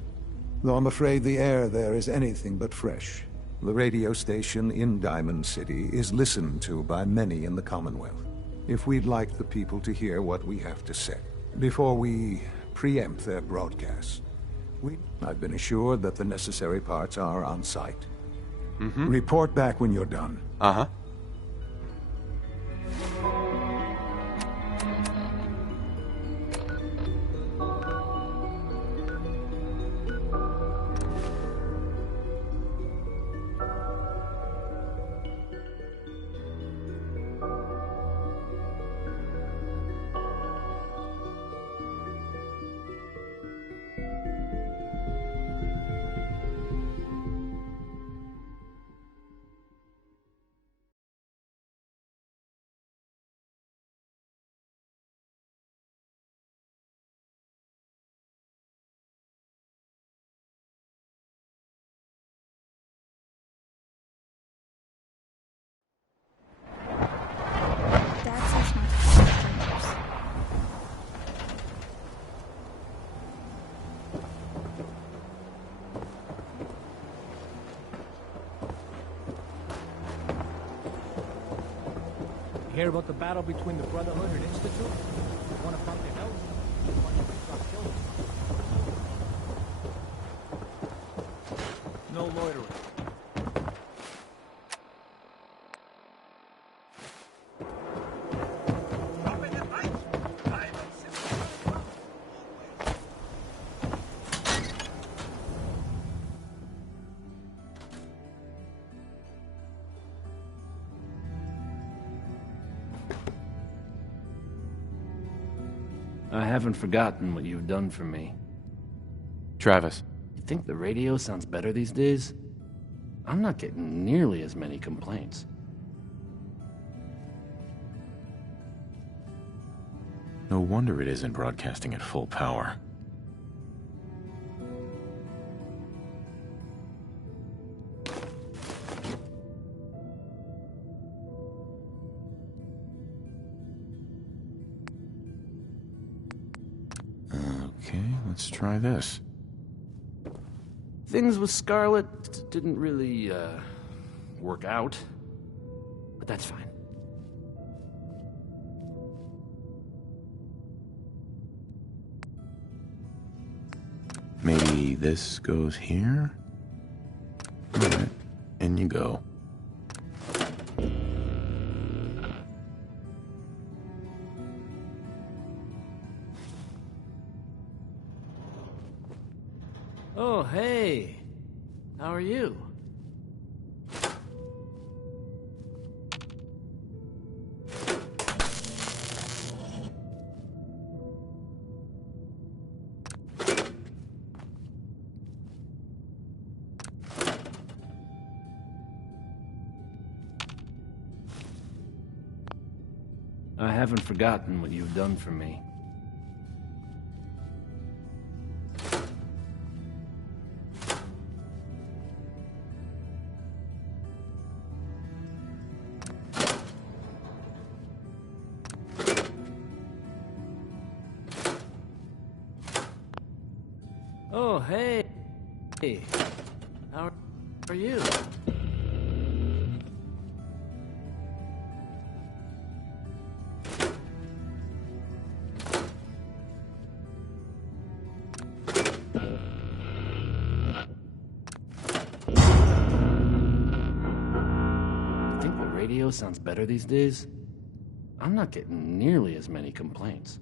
though I'm afraid the air there is anything but fresh. The radio station in Diamond City is listened to by many in the Commonwealth. If we'd like the people to hear what we have to say, before we preempt their broadcast, I've been assured that the necessary parts are on site. Report back when you're done. Uh-huh. Hear about the battle between the Brotherhood and Institute? The one about the house? The one that got killed? No loitering. I haven't forgotten what you've done for me. Travis. You think the radio sounds better these days? I'm not getting nearly as many complaints. No wonder it isn't broadcasting at full power. Okay, let's try this. Things with Scarlet didn't really, work out. But that's fine. Maybe this goes here? Alright, in you go. Oh, hey. How are you? I haven't forgotten what you've done for me. Oh, hey. Hey. How are you? Think the radio sounds better these days? I'm not getting nearly as many complaints.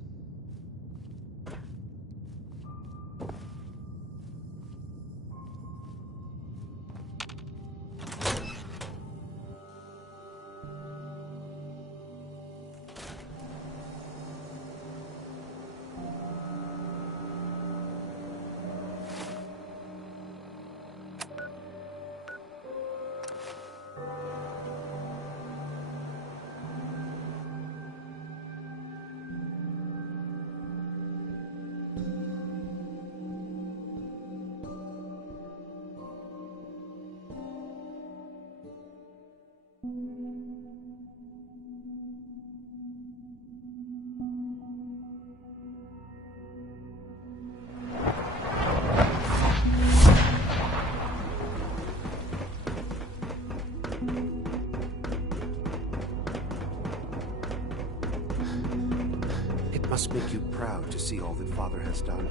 It must make you proud to see all that Father has done,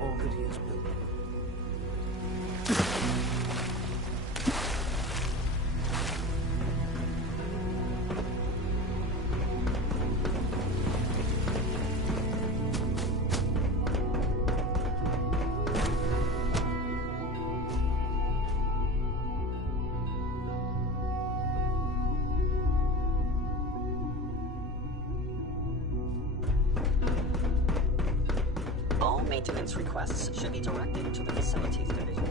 all that he has built. All maintenance requests should be directed to the Facilities Division.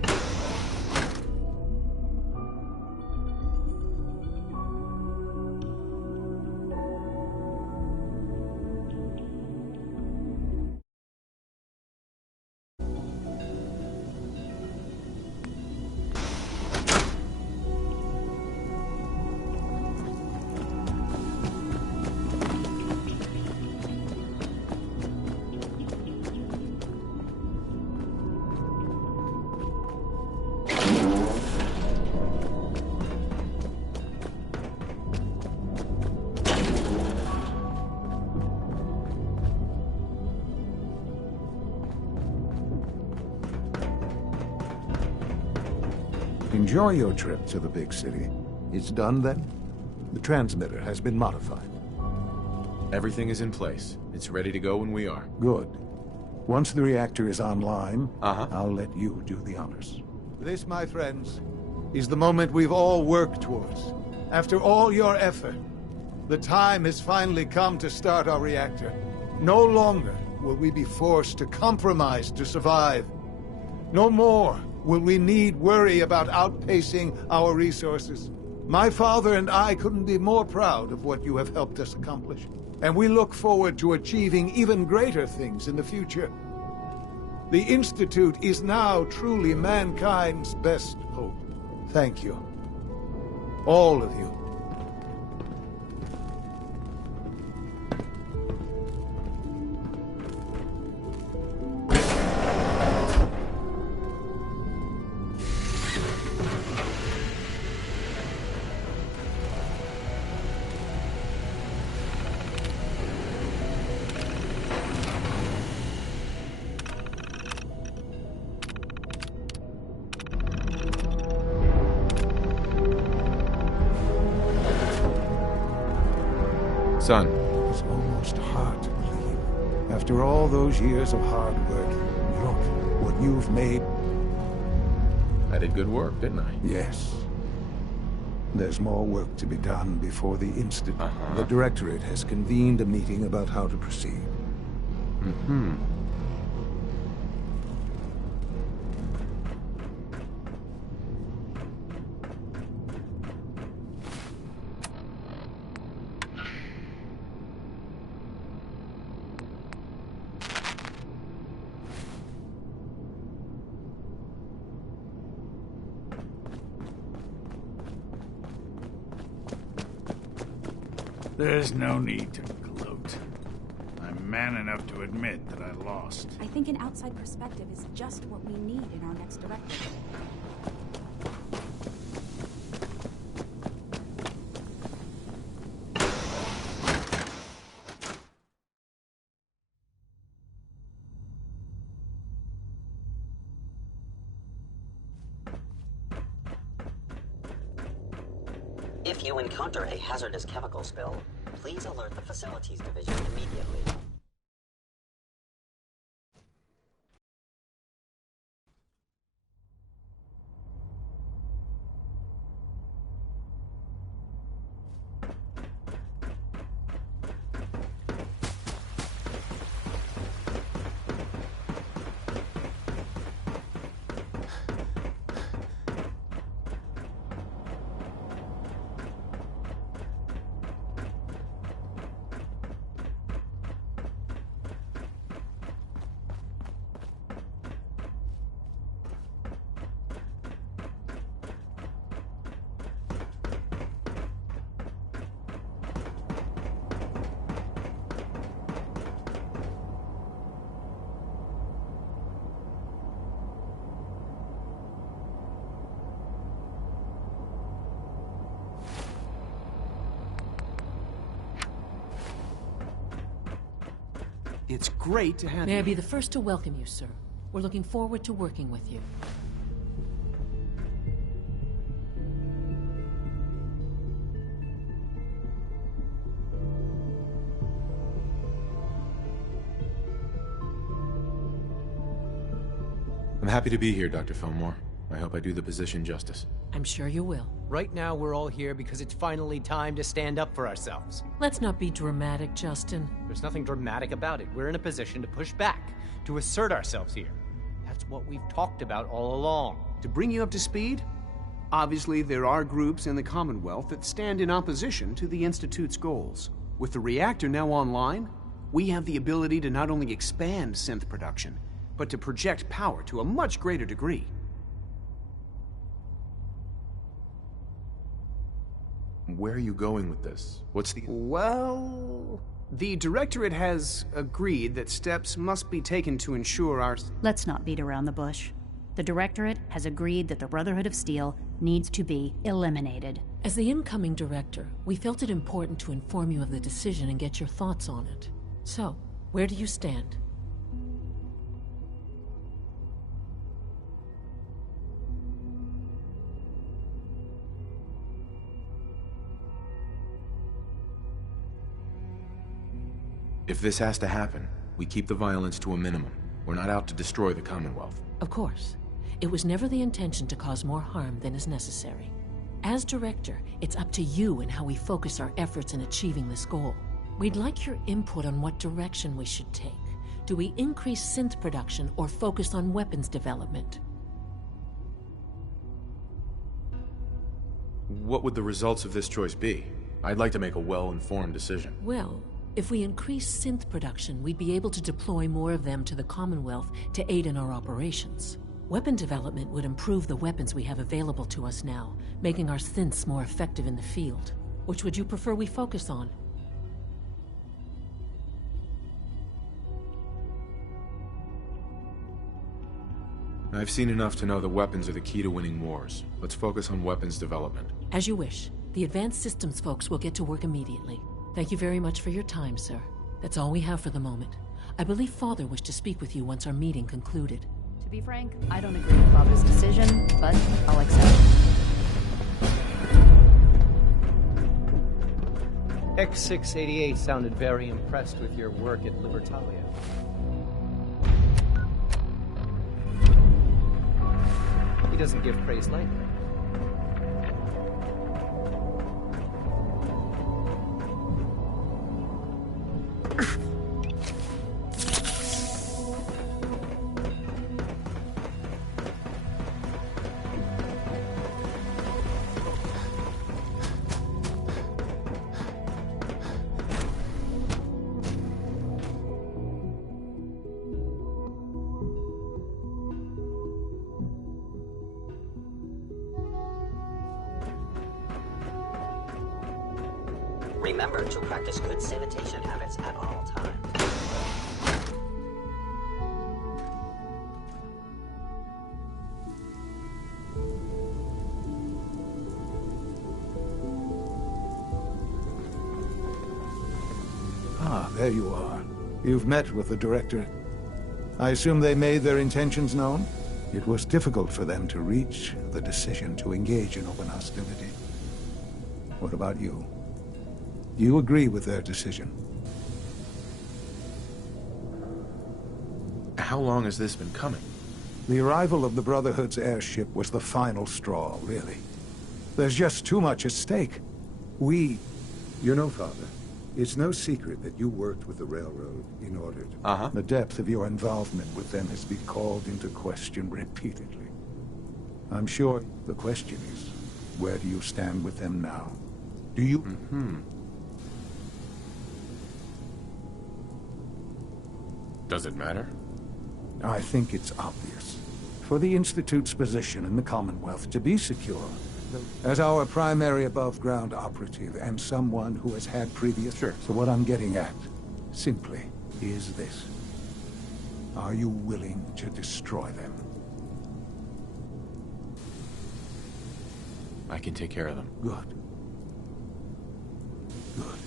Enjoy your trip to the big city. It's done then? The transmitter has been modified. Everything is in place. It's ready to go when we are. Good. Once the reactor is online, I'll let you do the honors. This, my friends, is the moment we've all worked towards. After all your effort, the time has finally come to start our reactor. No longer will we be forced to compromise to survive. No more will we need worry about outpacing our resources. My father and I couldn't be more proud of what you have helped us accomplish, and we look forward to achieving even greater things in the future. The Institute is now truly mankind's best hope. Thank you. All of you. Son. It's almost hard to believe. After all those years of hard work, look what you've made. I did good work, didn't I? Yes. There's more work to be done before the Institute. The Directorate has convened a meeting about how to proceed. There's no need to gloat. I'm man enough to admit that I lost. I think an outside perspective is just what we need in our next director. If you encounter a hazardous chemical spill, please alert the Facilities Division immediately. It's great to have May you. I be the first to welcome you, sir. We're looking forward to working with you. I'm happy to be here, Dr. Fillmore. I hope I do the position justice. I'm sure you will. Right now, we're all here because it's finally time to stand up for ourselves. Let's not be dramatic, Justin. There's nothing dramatic about it. We're in a position to push back, to assert ourselves here. That's what we've talked about all along. To bring you up to speed, obviously there are groups in the Commonwealth that stand in opposition to the Institute's goals. With the reactor now online, we have the ability to not only expand synth production, but to project power to a much greater degree. Where are you going with this? What's the... Well, the Directorate has agreed that steps must be taken to ensure our... Let's not beat around the bush. The Directorate has agreed that the Brotherhood of Steel needs to be eliminated. As the incoming director, we felt it important to inform you of the decision and get your thoughts on it. So, where do you stand? If this has to happen, we keep the violence to a minimum. We're not out to destroy the Commonwealth. Of course. It was never the intention to cause more harm than is necessary. As director, it's up to you and how we focus our efforts in achieving this goal. We'd like your input on what direction we should take. Do we increase synth production or focus on weapons development? What would the results of this choice be? I'd like to make a well-informed decision. Well, if we increase synth production, we'd be able to deploy more of them to the Commonwealth to aid in our operations. Weapon development would improve the weapons we have available to us now, making our synths more effective in the field. Which would you prefer we focus on? I've seen enough to know that weapons are the key to winning wars. Let's focus on weapons development. As you wish. The advanced systems folks will get to work immediately. Thank you very much for your time, sir. That's all we have for the moment. I believe Father wished to speak with you once our meeting concluded. To be frank, I don't agree with Father's decision, but I'll accept it. X688 sounded very impressed with your work at Libertalia. He doesn't give praise lightly. Remember to practice good sanitation habits at all times. Ah, there you are. You've met with the Directorate. I assume they made their intentions known? It was difficult for them to reach the decision to engage in open hostility. What about you? You agree with their decision? How long has this been coming? The arrival of the Brotherhood's airship was the final straw, really. There's just too much at stake. You know, Father, it's no secret that you worked with the Railroad in order to... The depth of your involvement with them has been called into question repeatedly. I'm sure the question is, where do you stand with them now? Do you... Does it matter? I think it's obvious. For the Institute's position in the Commonwealth to be secure, as our primary above-ground operative and someone who has had previous... So what I'm getting at, simply, is this. Are you willing to destroy them? I can take care of them. Good. Good.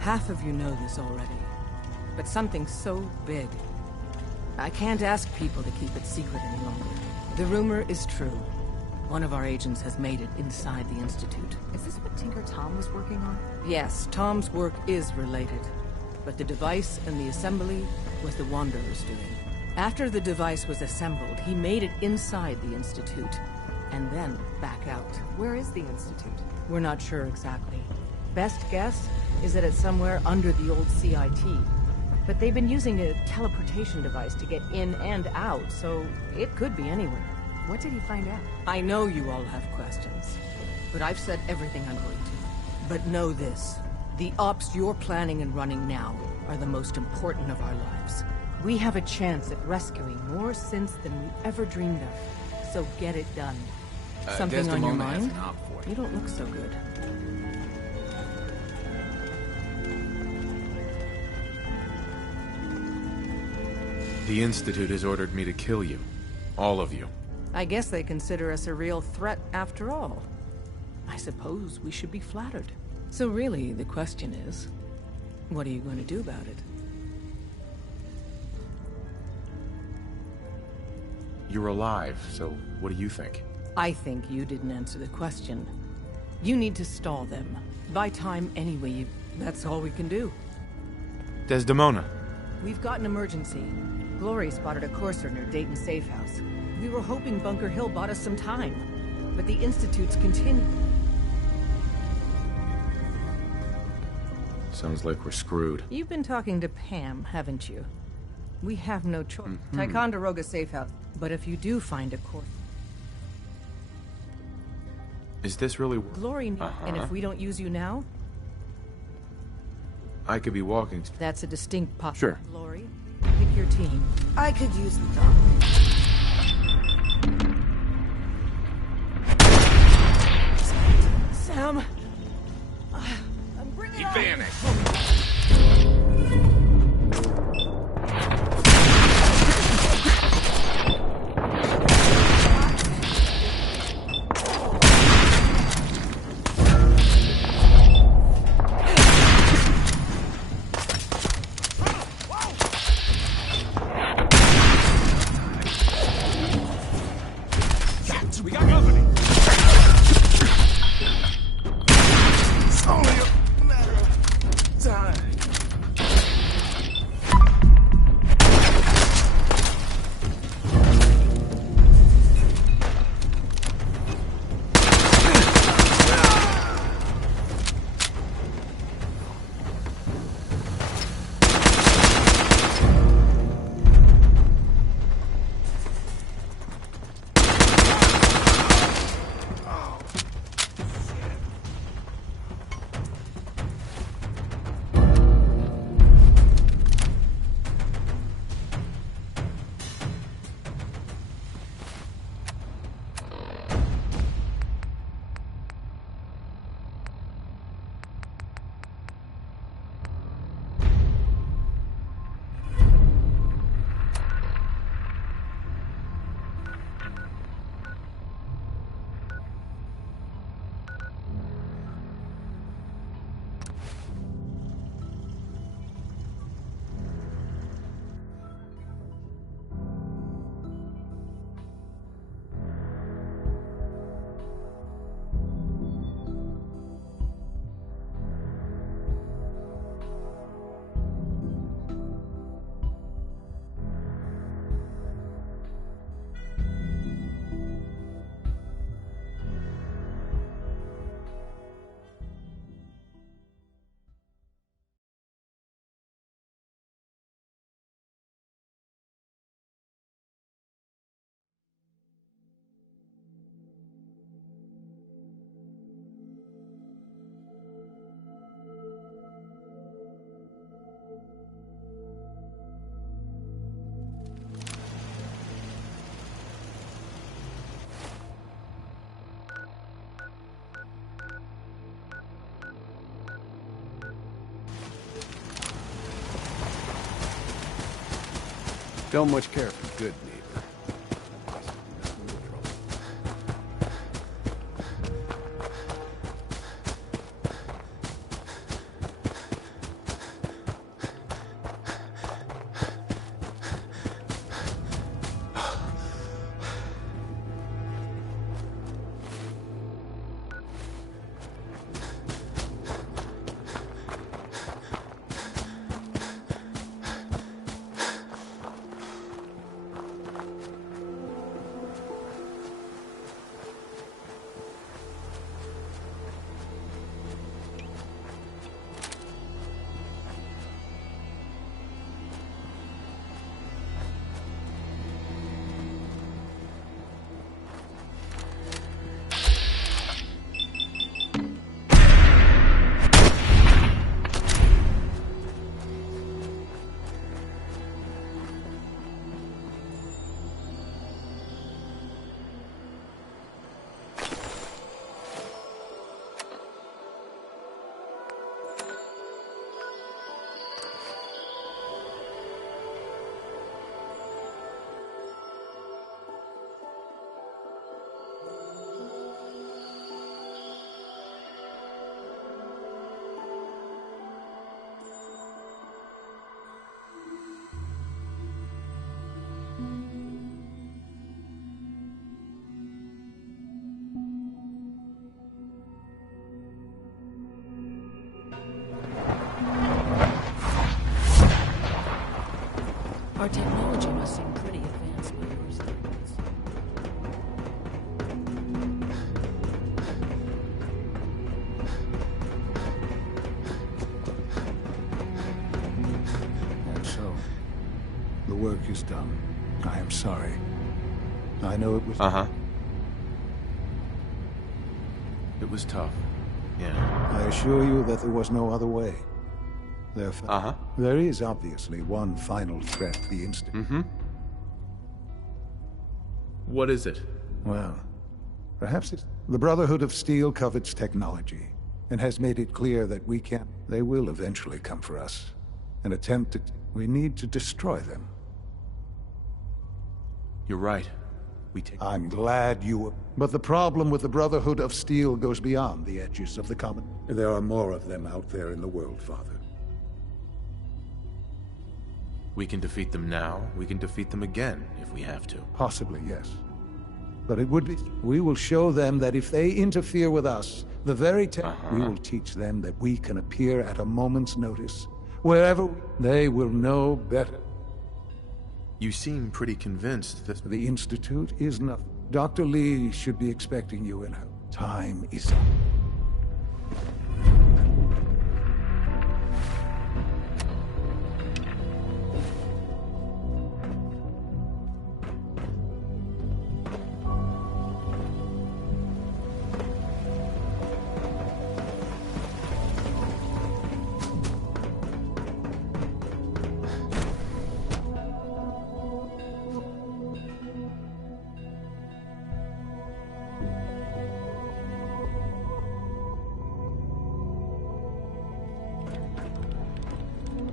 Half of you know this already, but something so big, I can't ask people to keep it secret any longer. The rumor is true. One of our agents has made it inside the Institute. Is this what Tinker Tom was working on? Yes, Tom's work is related, but the device and the assembly was the Wanderer's doing. After the device was assembled, he made it inside the Institute, and then back out. Where is the Institute? We're not sure exactly. Best guess is that it's somewhere under the old CIT. But they've been using a teleportation device to get in and out, so it could be anywhere. What did he find out? I know you all have questions, but I've said everything I'm going to. But know this, the ops you're planning and running now are the most important of our lives. We have a chance at rescuing more synths than we ever dreamed of, so get it done. Something on your mind? You don't look so good. The Institute has ordered me to kill you. All of you. I guess they consider us a real threat after all. I suppose we should be flattered. So really, the question is, what are you going to do about it? You're alive, so what do you think? I think you didn't answer the question. You need to stall them. Buy time anyway. That's all we can do. Desdemona. We've got an emergency. Glory spotted a courser near Dayton Safe House. We were hoping Bunker Hill bought us some time, but the Institute's continue. Sounds like we're screwed. You've been talking to Pam, haven't you? We have no choice. Ticonderoga Safe House. But if you do find a course... Is this really... Glory, and if we don't use you now... I could be walking... That's a distinct Sure. Glory, pick your team. I could use the dog. Sam... I'm bringing He vanished! Don't much care for good neighbor. Our technology must seem pretty advanced by your standards. And so, the work is done. I am sorry. I know it was... It was tough. Yeah. I assure you that there was no other way. There is obviously one final threat to the Institute. What is it? Well, perhaps it's... The Brotherhood of Steel covets technology, and has made it clear that we can... They will eventually come for us. And attempt to... We need to destroy them. You're right. I'm glad you... But the problem with the Brotherhood of Steel goes beyond the edges of the common... There are more of them out there in the world, Father. We can defeat them now, we can defeat them again, if we have to. Possibly, yes. But it would be... We will show them that if they interfere with us, the very time we will teach them that we can appear at a moment's notice. Wherever they will know better. You seem pretty convinced that... The Institute is nothing. Dr. Lee should be expecting you in her. Time is up.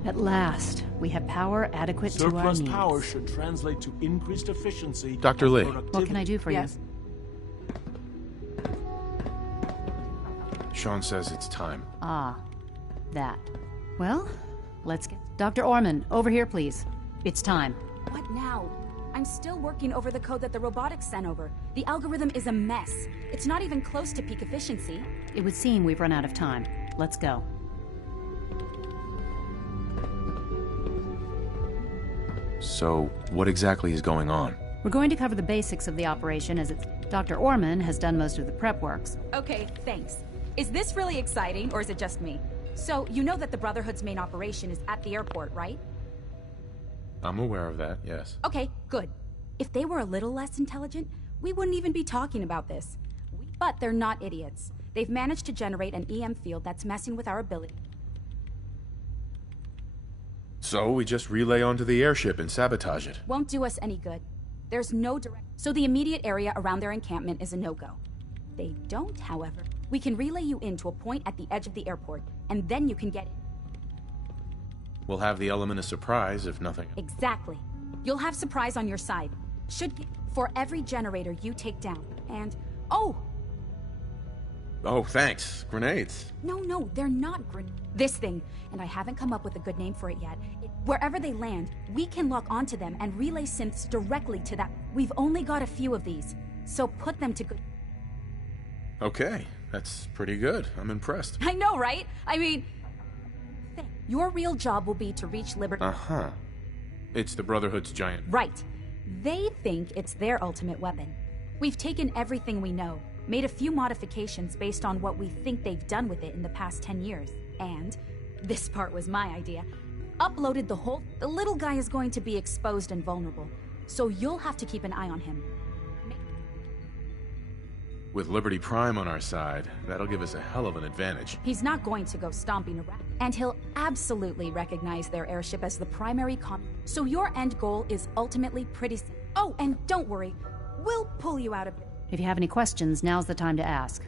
At last, we have power adequate to our Surplus needs. power should translate to increased efficiency. Dr. Lee. What can I do for you? Sean says it's time. Ah, that. Well, let's get... Dr. Orman, over here, please. It's time. What now? I'm still working over the code that the robotics sent over. The algorithm is a mess. It's not even close to peak efficiency. It would seem we've run out of time. Let's go. So, what exactly is going on? We're going to cover the basics of the operation as it's... Dr. Orman has done most of the prep works. Okay, thanks. Is this really exciting, or is it just me? So, you know that the Brotherhood's main operation is at the airport, right? I'm aware of that, yes. Okay, good. If they were a little less intelligent, we wouldn't even be talking about this. But they're not idiots. They've managed to generate an EM field that's messing with our ability. So we just relay onto the airship and sabotage it. Won't do us any good. There's no direct... So the immediate area around their encampment is a no-go. They don't, however. We can relay you into a point at the edge of the airport, and then you can get in. We'll have the element of surprise, if nothing. Exactly. You'll have supplies on your side. Should be for every generator you take down. And, oh! Oh, thanks. Grenades. No, they're not this thing, and I haven't come up with a good name for it yet. Wherever they land, we can lock onto them and relay synths directly to that. We've only got a few of these, so put them to good... Okay, that's pretty good. I'm impressed. I know, right? I mean... Your real job will be to reach liberty... Uh-huh. It's the Brotherhood's giant... Right. They think it's their ultimate weapon. We've taken everything we know, made a few modifications based on what we think they've done with it in the past 10 years, and, this part was my idea, uploaded the whole... The little guy is going to be exposed and vulnerable, so you'll have to keep an eye on him. With Liberty Prime on our side, that'll give us a hell of an advantage. He's not going to go stomping around, and he'll absolutely recognize their airship as the primary so your end goal is ultimately pretty... Oh, and don't worry, we'll pull you out of it. If you have any questions, now's the time to ask.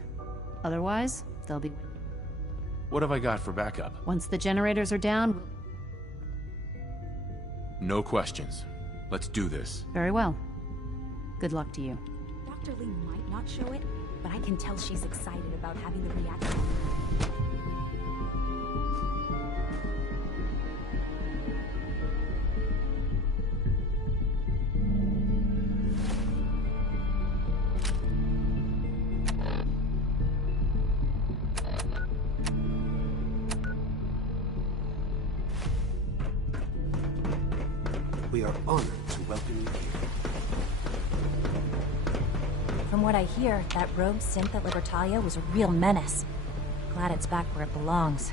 Otherwise, they'll be... What have I got for backup? Once the generators are down... No questions. Let's do this. Very well. Good luck to you. Dr. Lee might not show it, but I can tell she's excited about having the reactor. We are honored to welcome you here. From what I hear, that rogue synth at Libertalia was a real menace. Glad it's back where it belongs.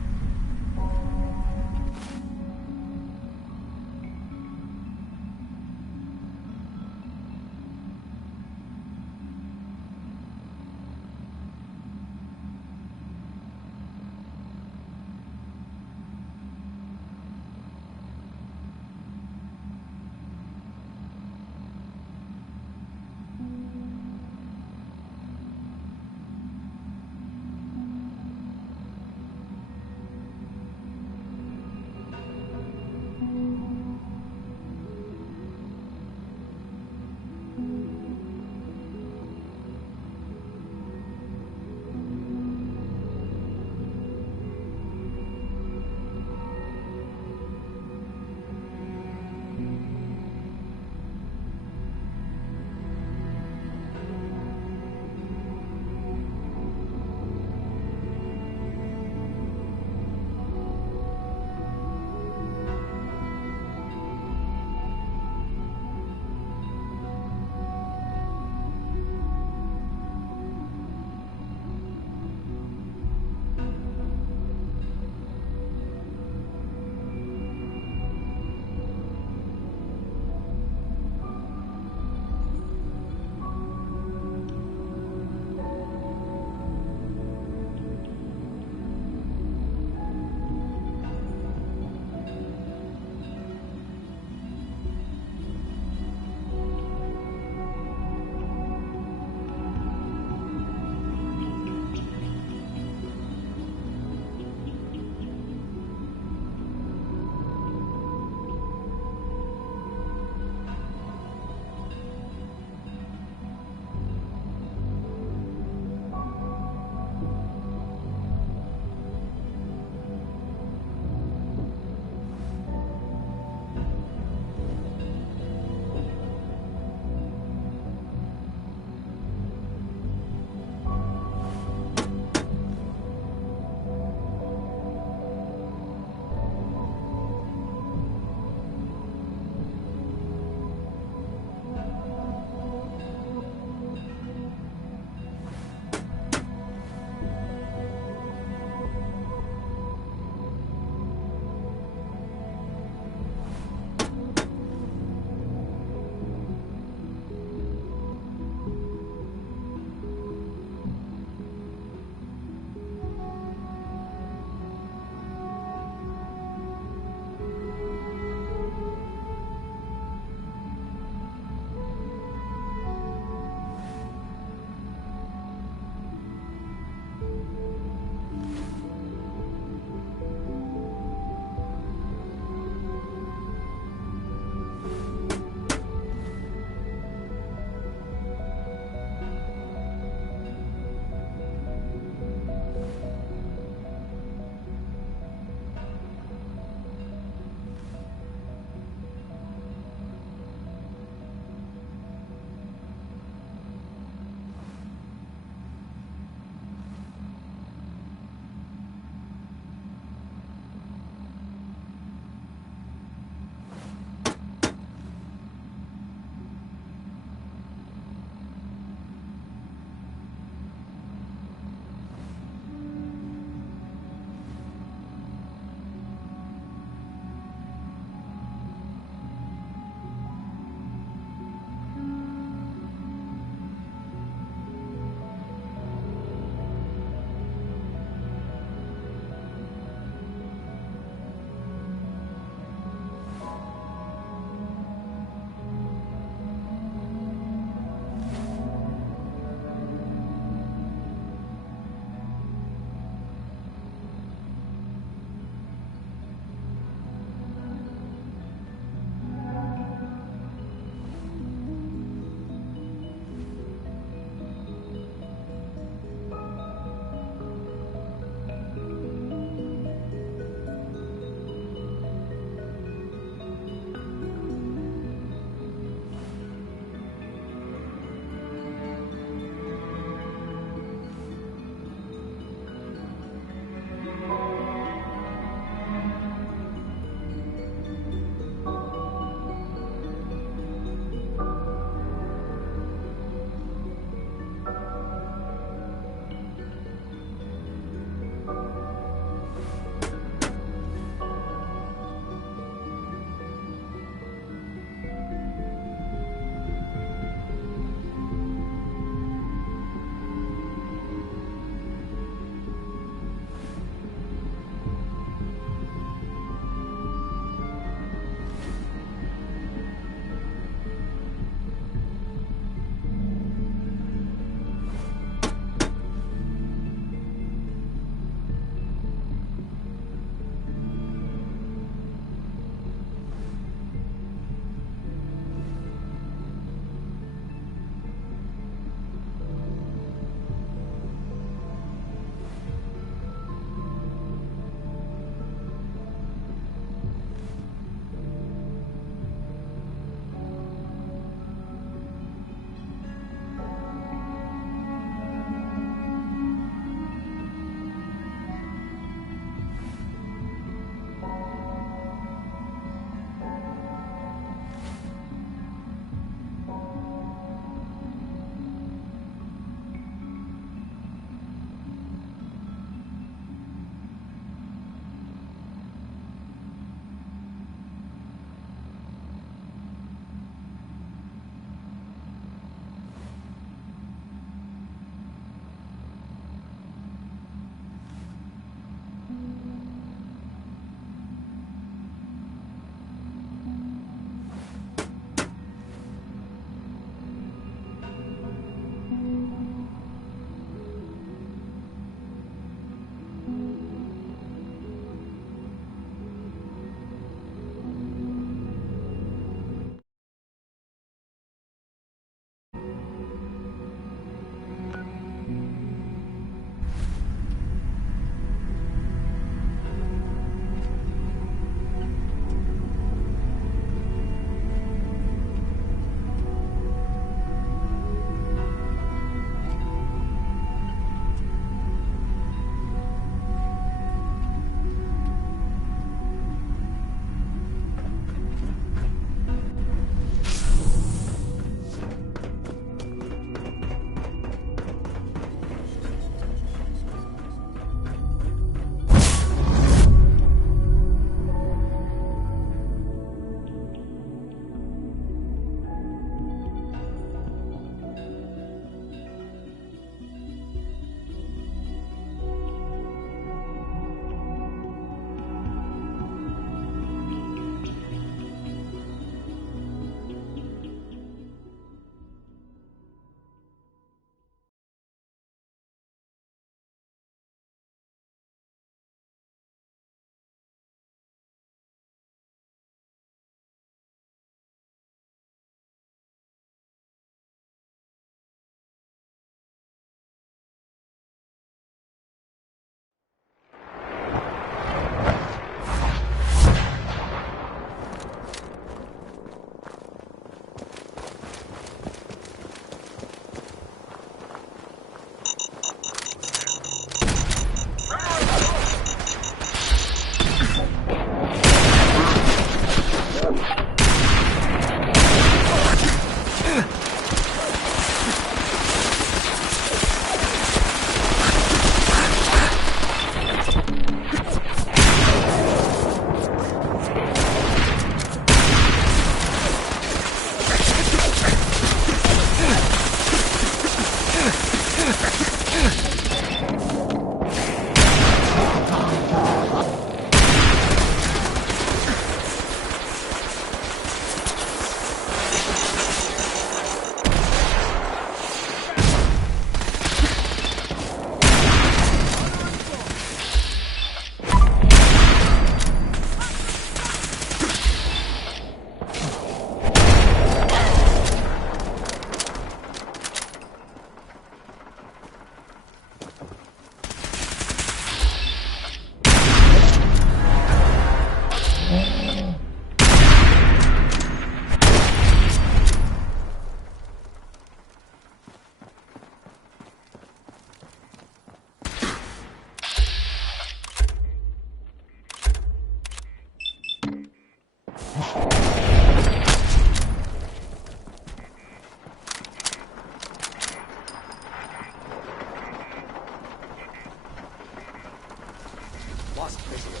Lost visual.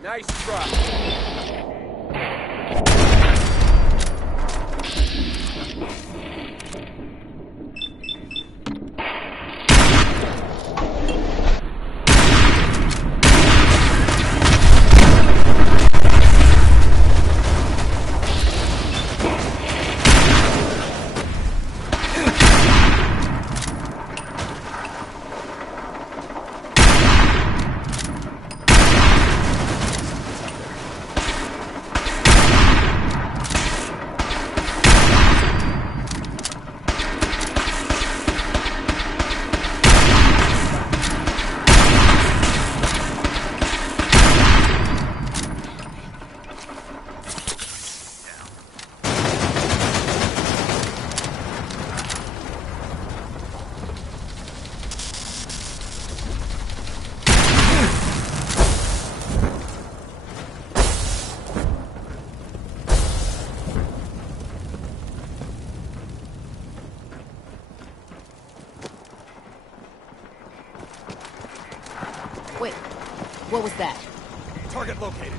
Nice try. Wait, what was that? Target located.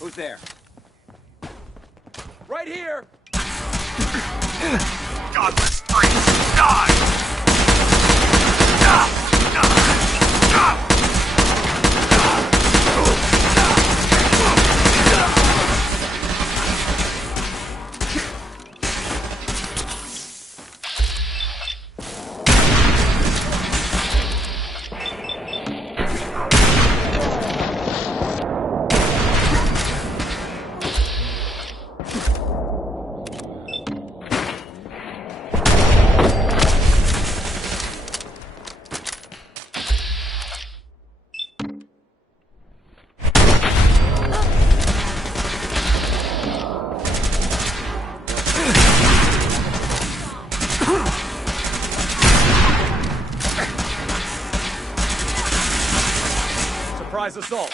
Who's there? Right here! Godless freaks, die! Surprise assault.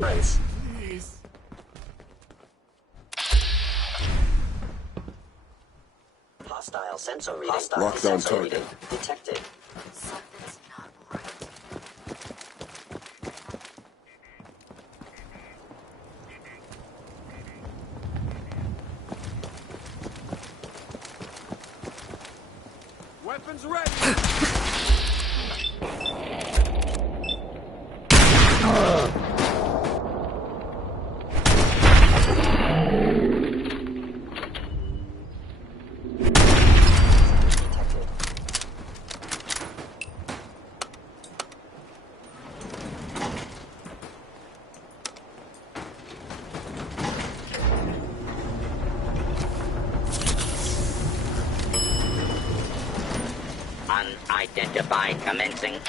Prince. Hostile sensor reading. Lockdown target. Detected. Something's not right. Weapons ready! Unidentified commencing.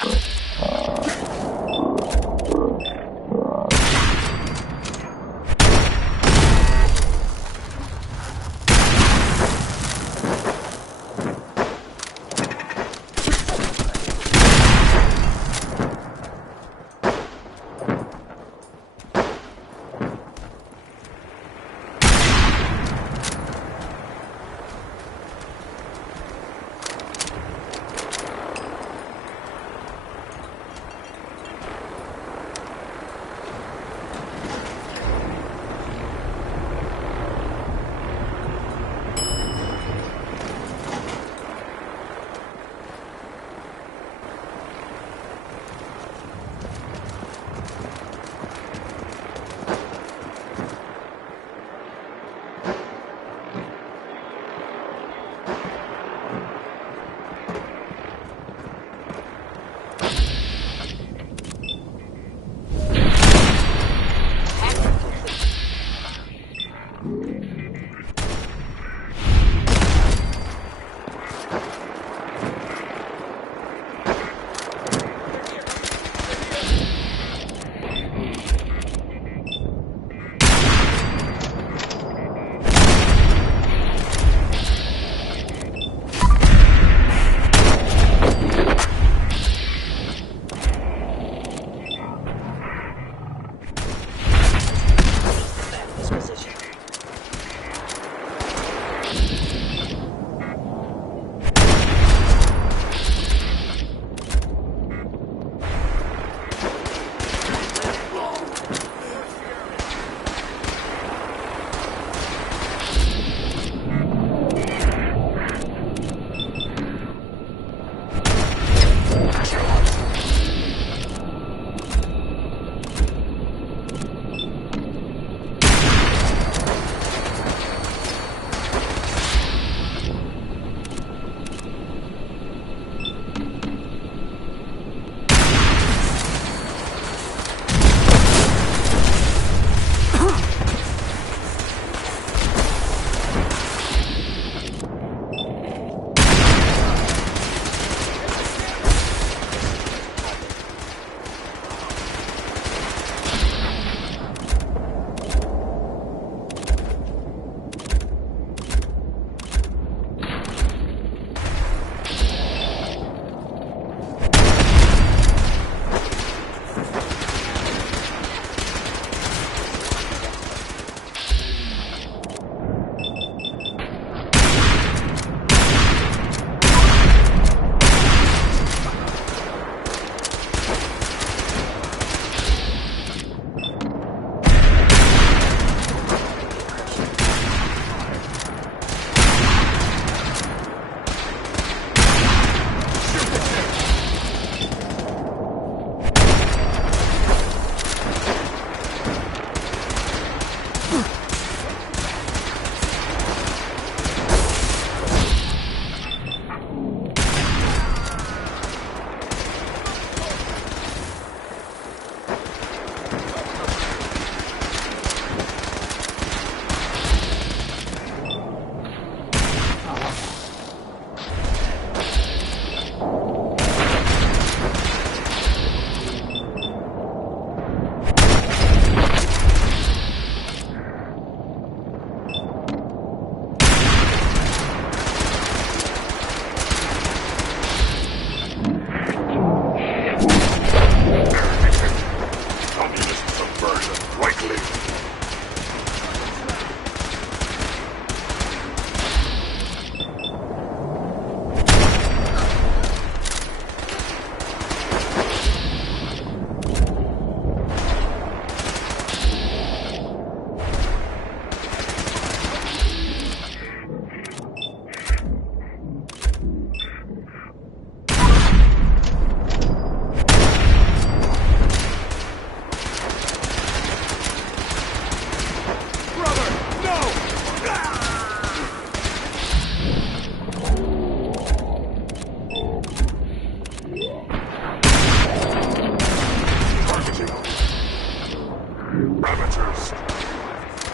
Parameters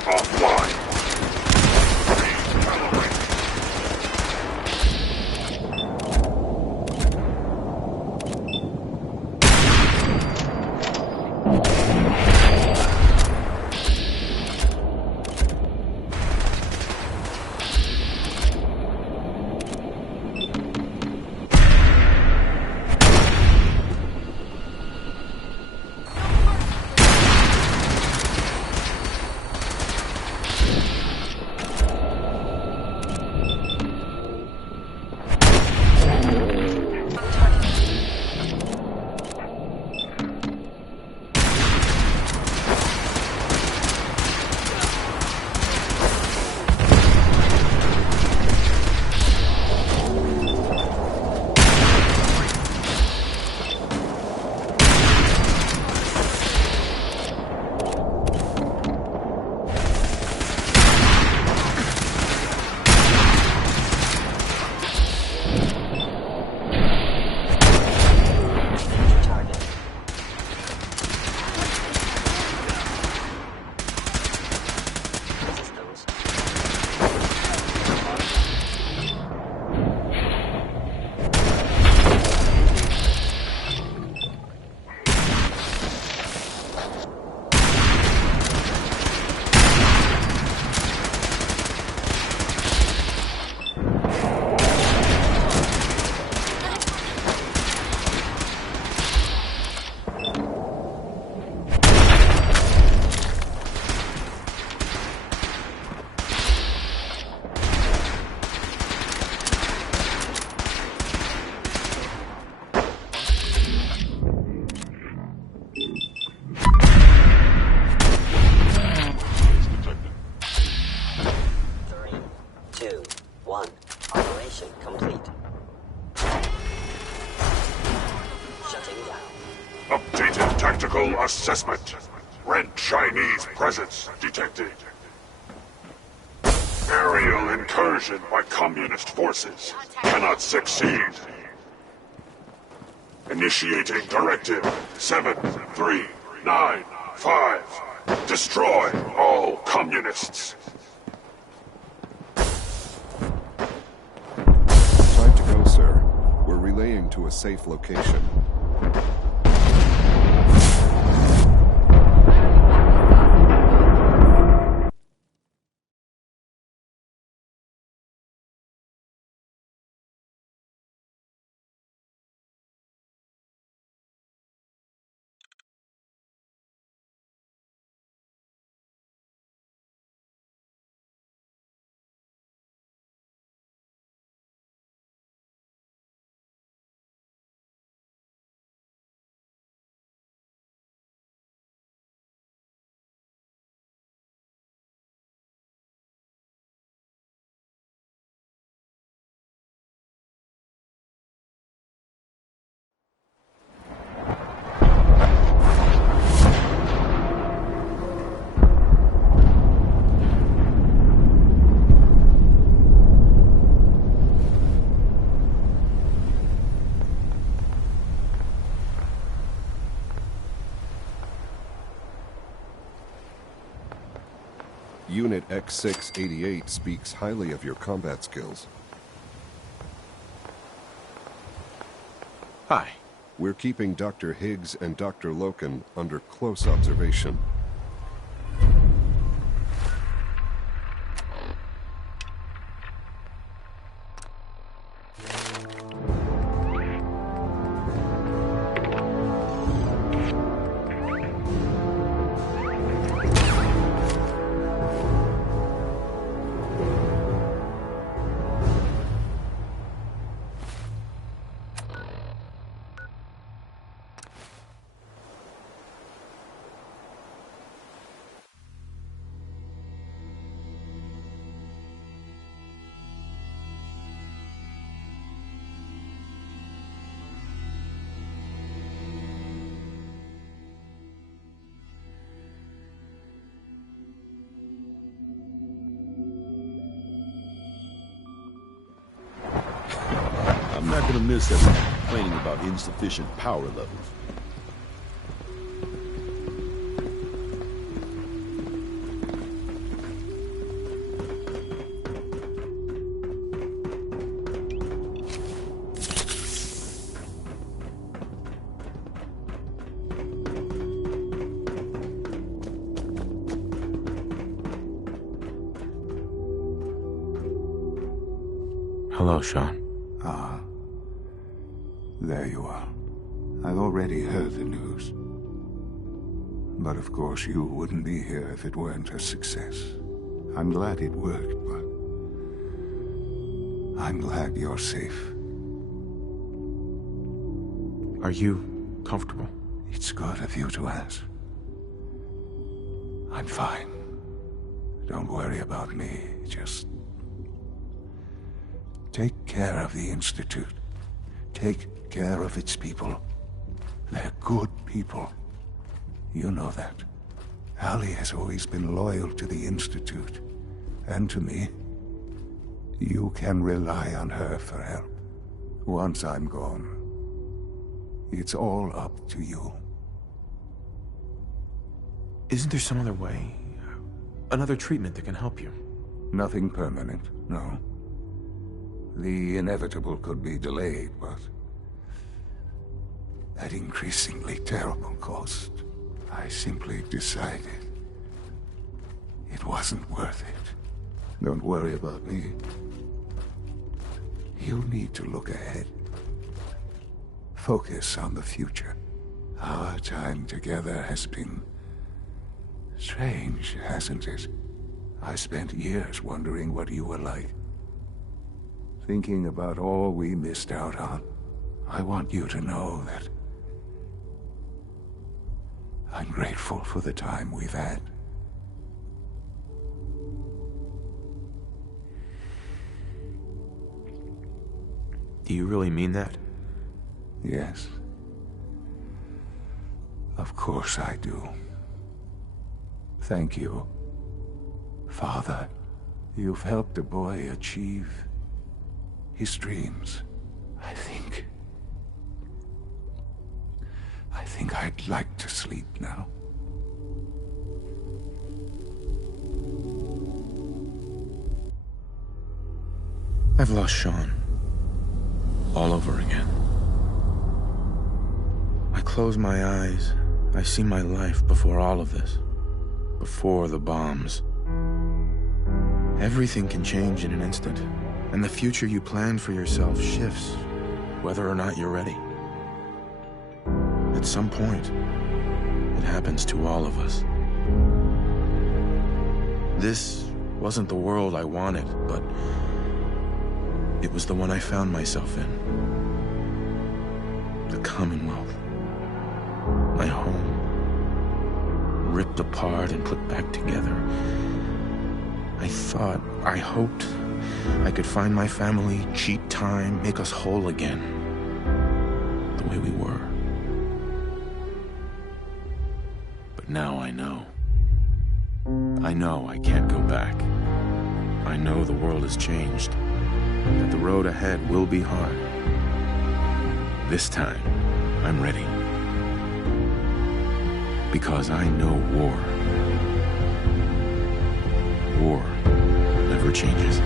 offline. Operation complete. Shutting down. Updated tactical assessment. Red Chinese presence detected. Aerial incursion by communist forces cannot succeed. Initiating directive 7395. Destroy all communists. Time to go, sir. We're relaying to a safe location. Unit X688 speaks highly of your combat skills. Hi. We're keeping Dr. Higgs and Dr. Loken under close observation. I'm not gonna miss everyone complaining about insufficient power levels. Hello, Sean. Ah. There you are. I've already heard the news. But of course you wouldn't be here if it weren't a success. I'm glad it worked, but I'm glad you're safe. Are you comfortable? It's good of you to ask. I'm fine. Don't worry about me. Just take care of the Institute. Take care of its people. They're good people. You know that. Allie has always been loyal to the Institute. And to me. You can rely on her for help. Once I'm gone, it's all up to you. Isn't there some other way? Another treatment that can help you? Nothing permanent, no. The inevitable could be delayed, but at increasingly terrible cost, I simply decided it wasn't worth it. Don't worry about me. You need to look ahead. Focus on the future. Our time together has been strange, hasn't it? I spent years wondering what you were like. Thinking about all we missed out on. I want you to know that I'm grateful for the time we've had. Do you really mean that? Yes. Of course I do. Thank you, Father. You've helped a boy achieve his dreams. I think I'd like to sleep now. I've lost Sean. All over again. I close my eyes. I see my life before all of this. Before the bombs. Everything can change in an instant. And the future you planned for yourself shifts, whether or not you're ready. At some point, it happens to all of us. This wasn't the world I wanted, but it was the one I found myself in. The Commonwealth. My home. Ripped apart and put back together. I hoped I could find my family, cheat time, make us whole again. The way we were. But now I know. I know I can't go back. I know the world has changed. That the road ahead will be hard. This time, I'm ready. Because I know war. war never changes.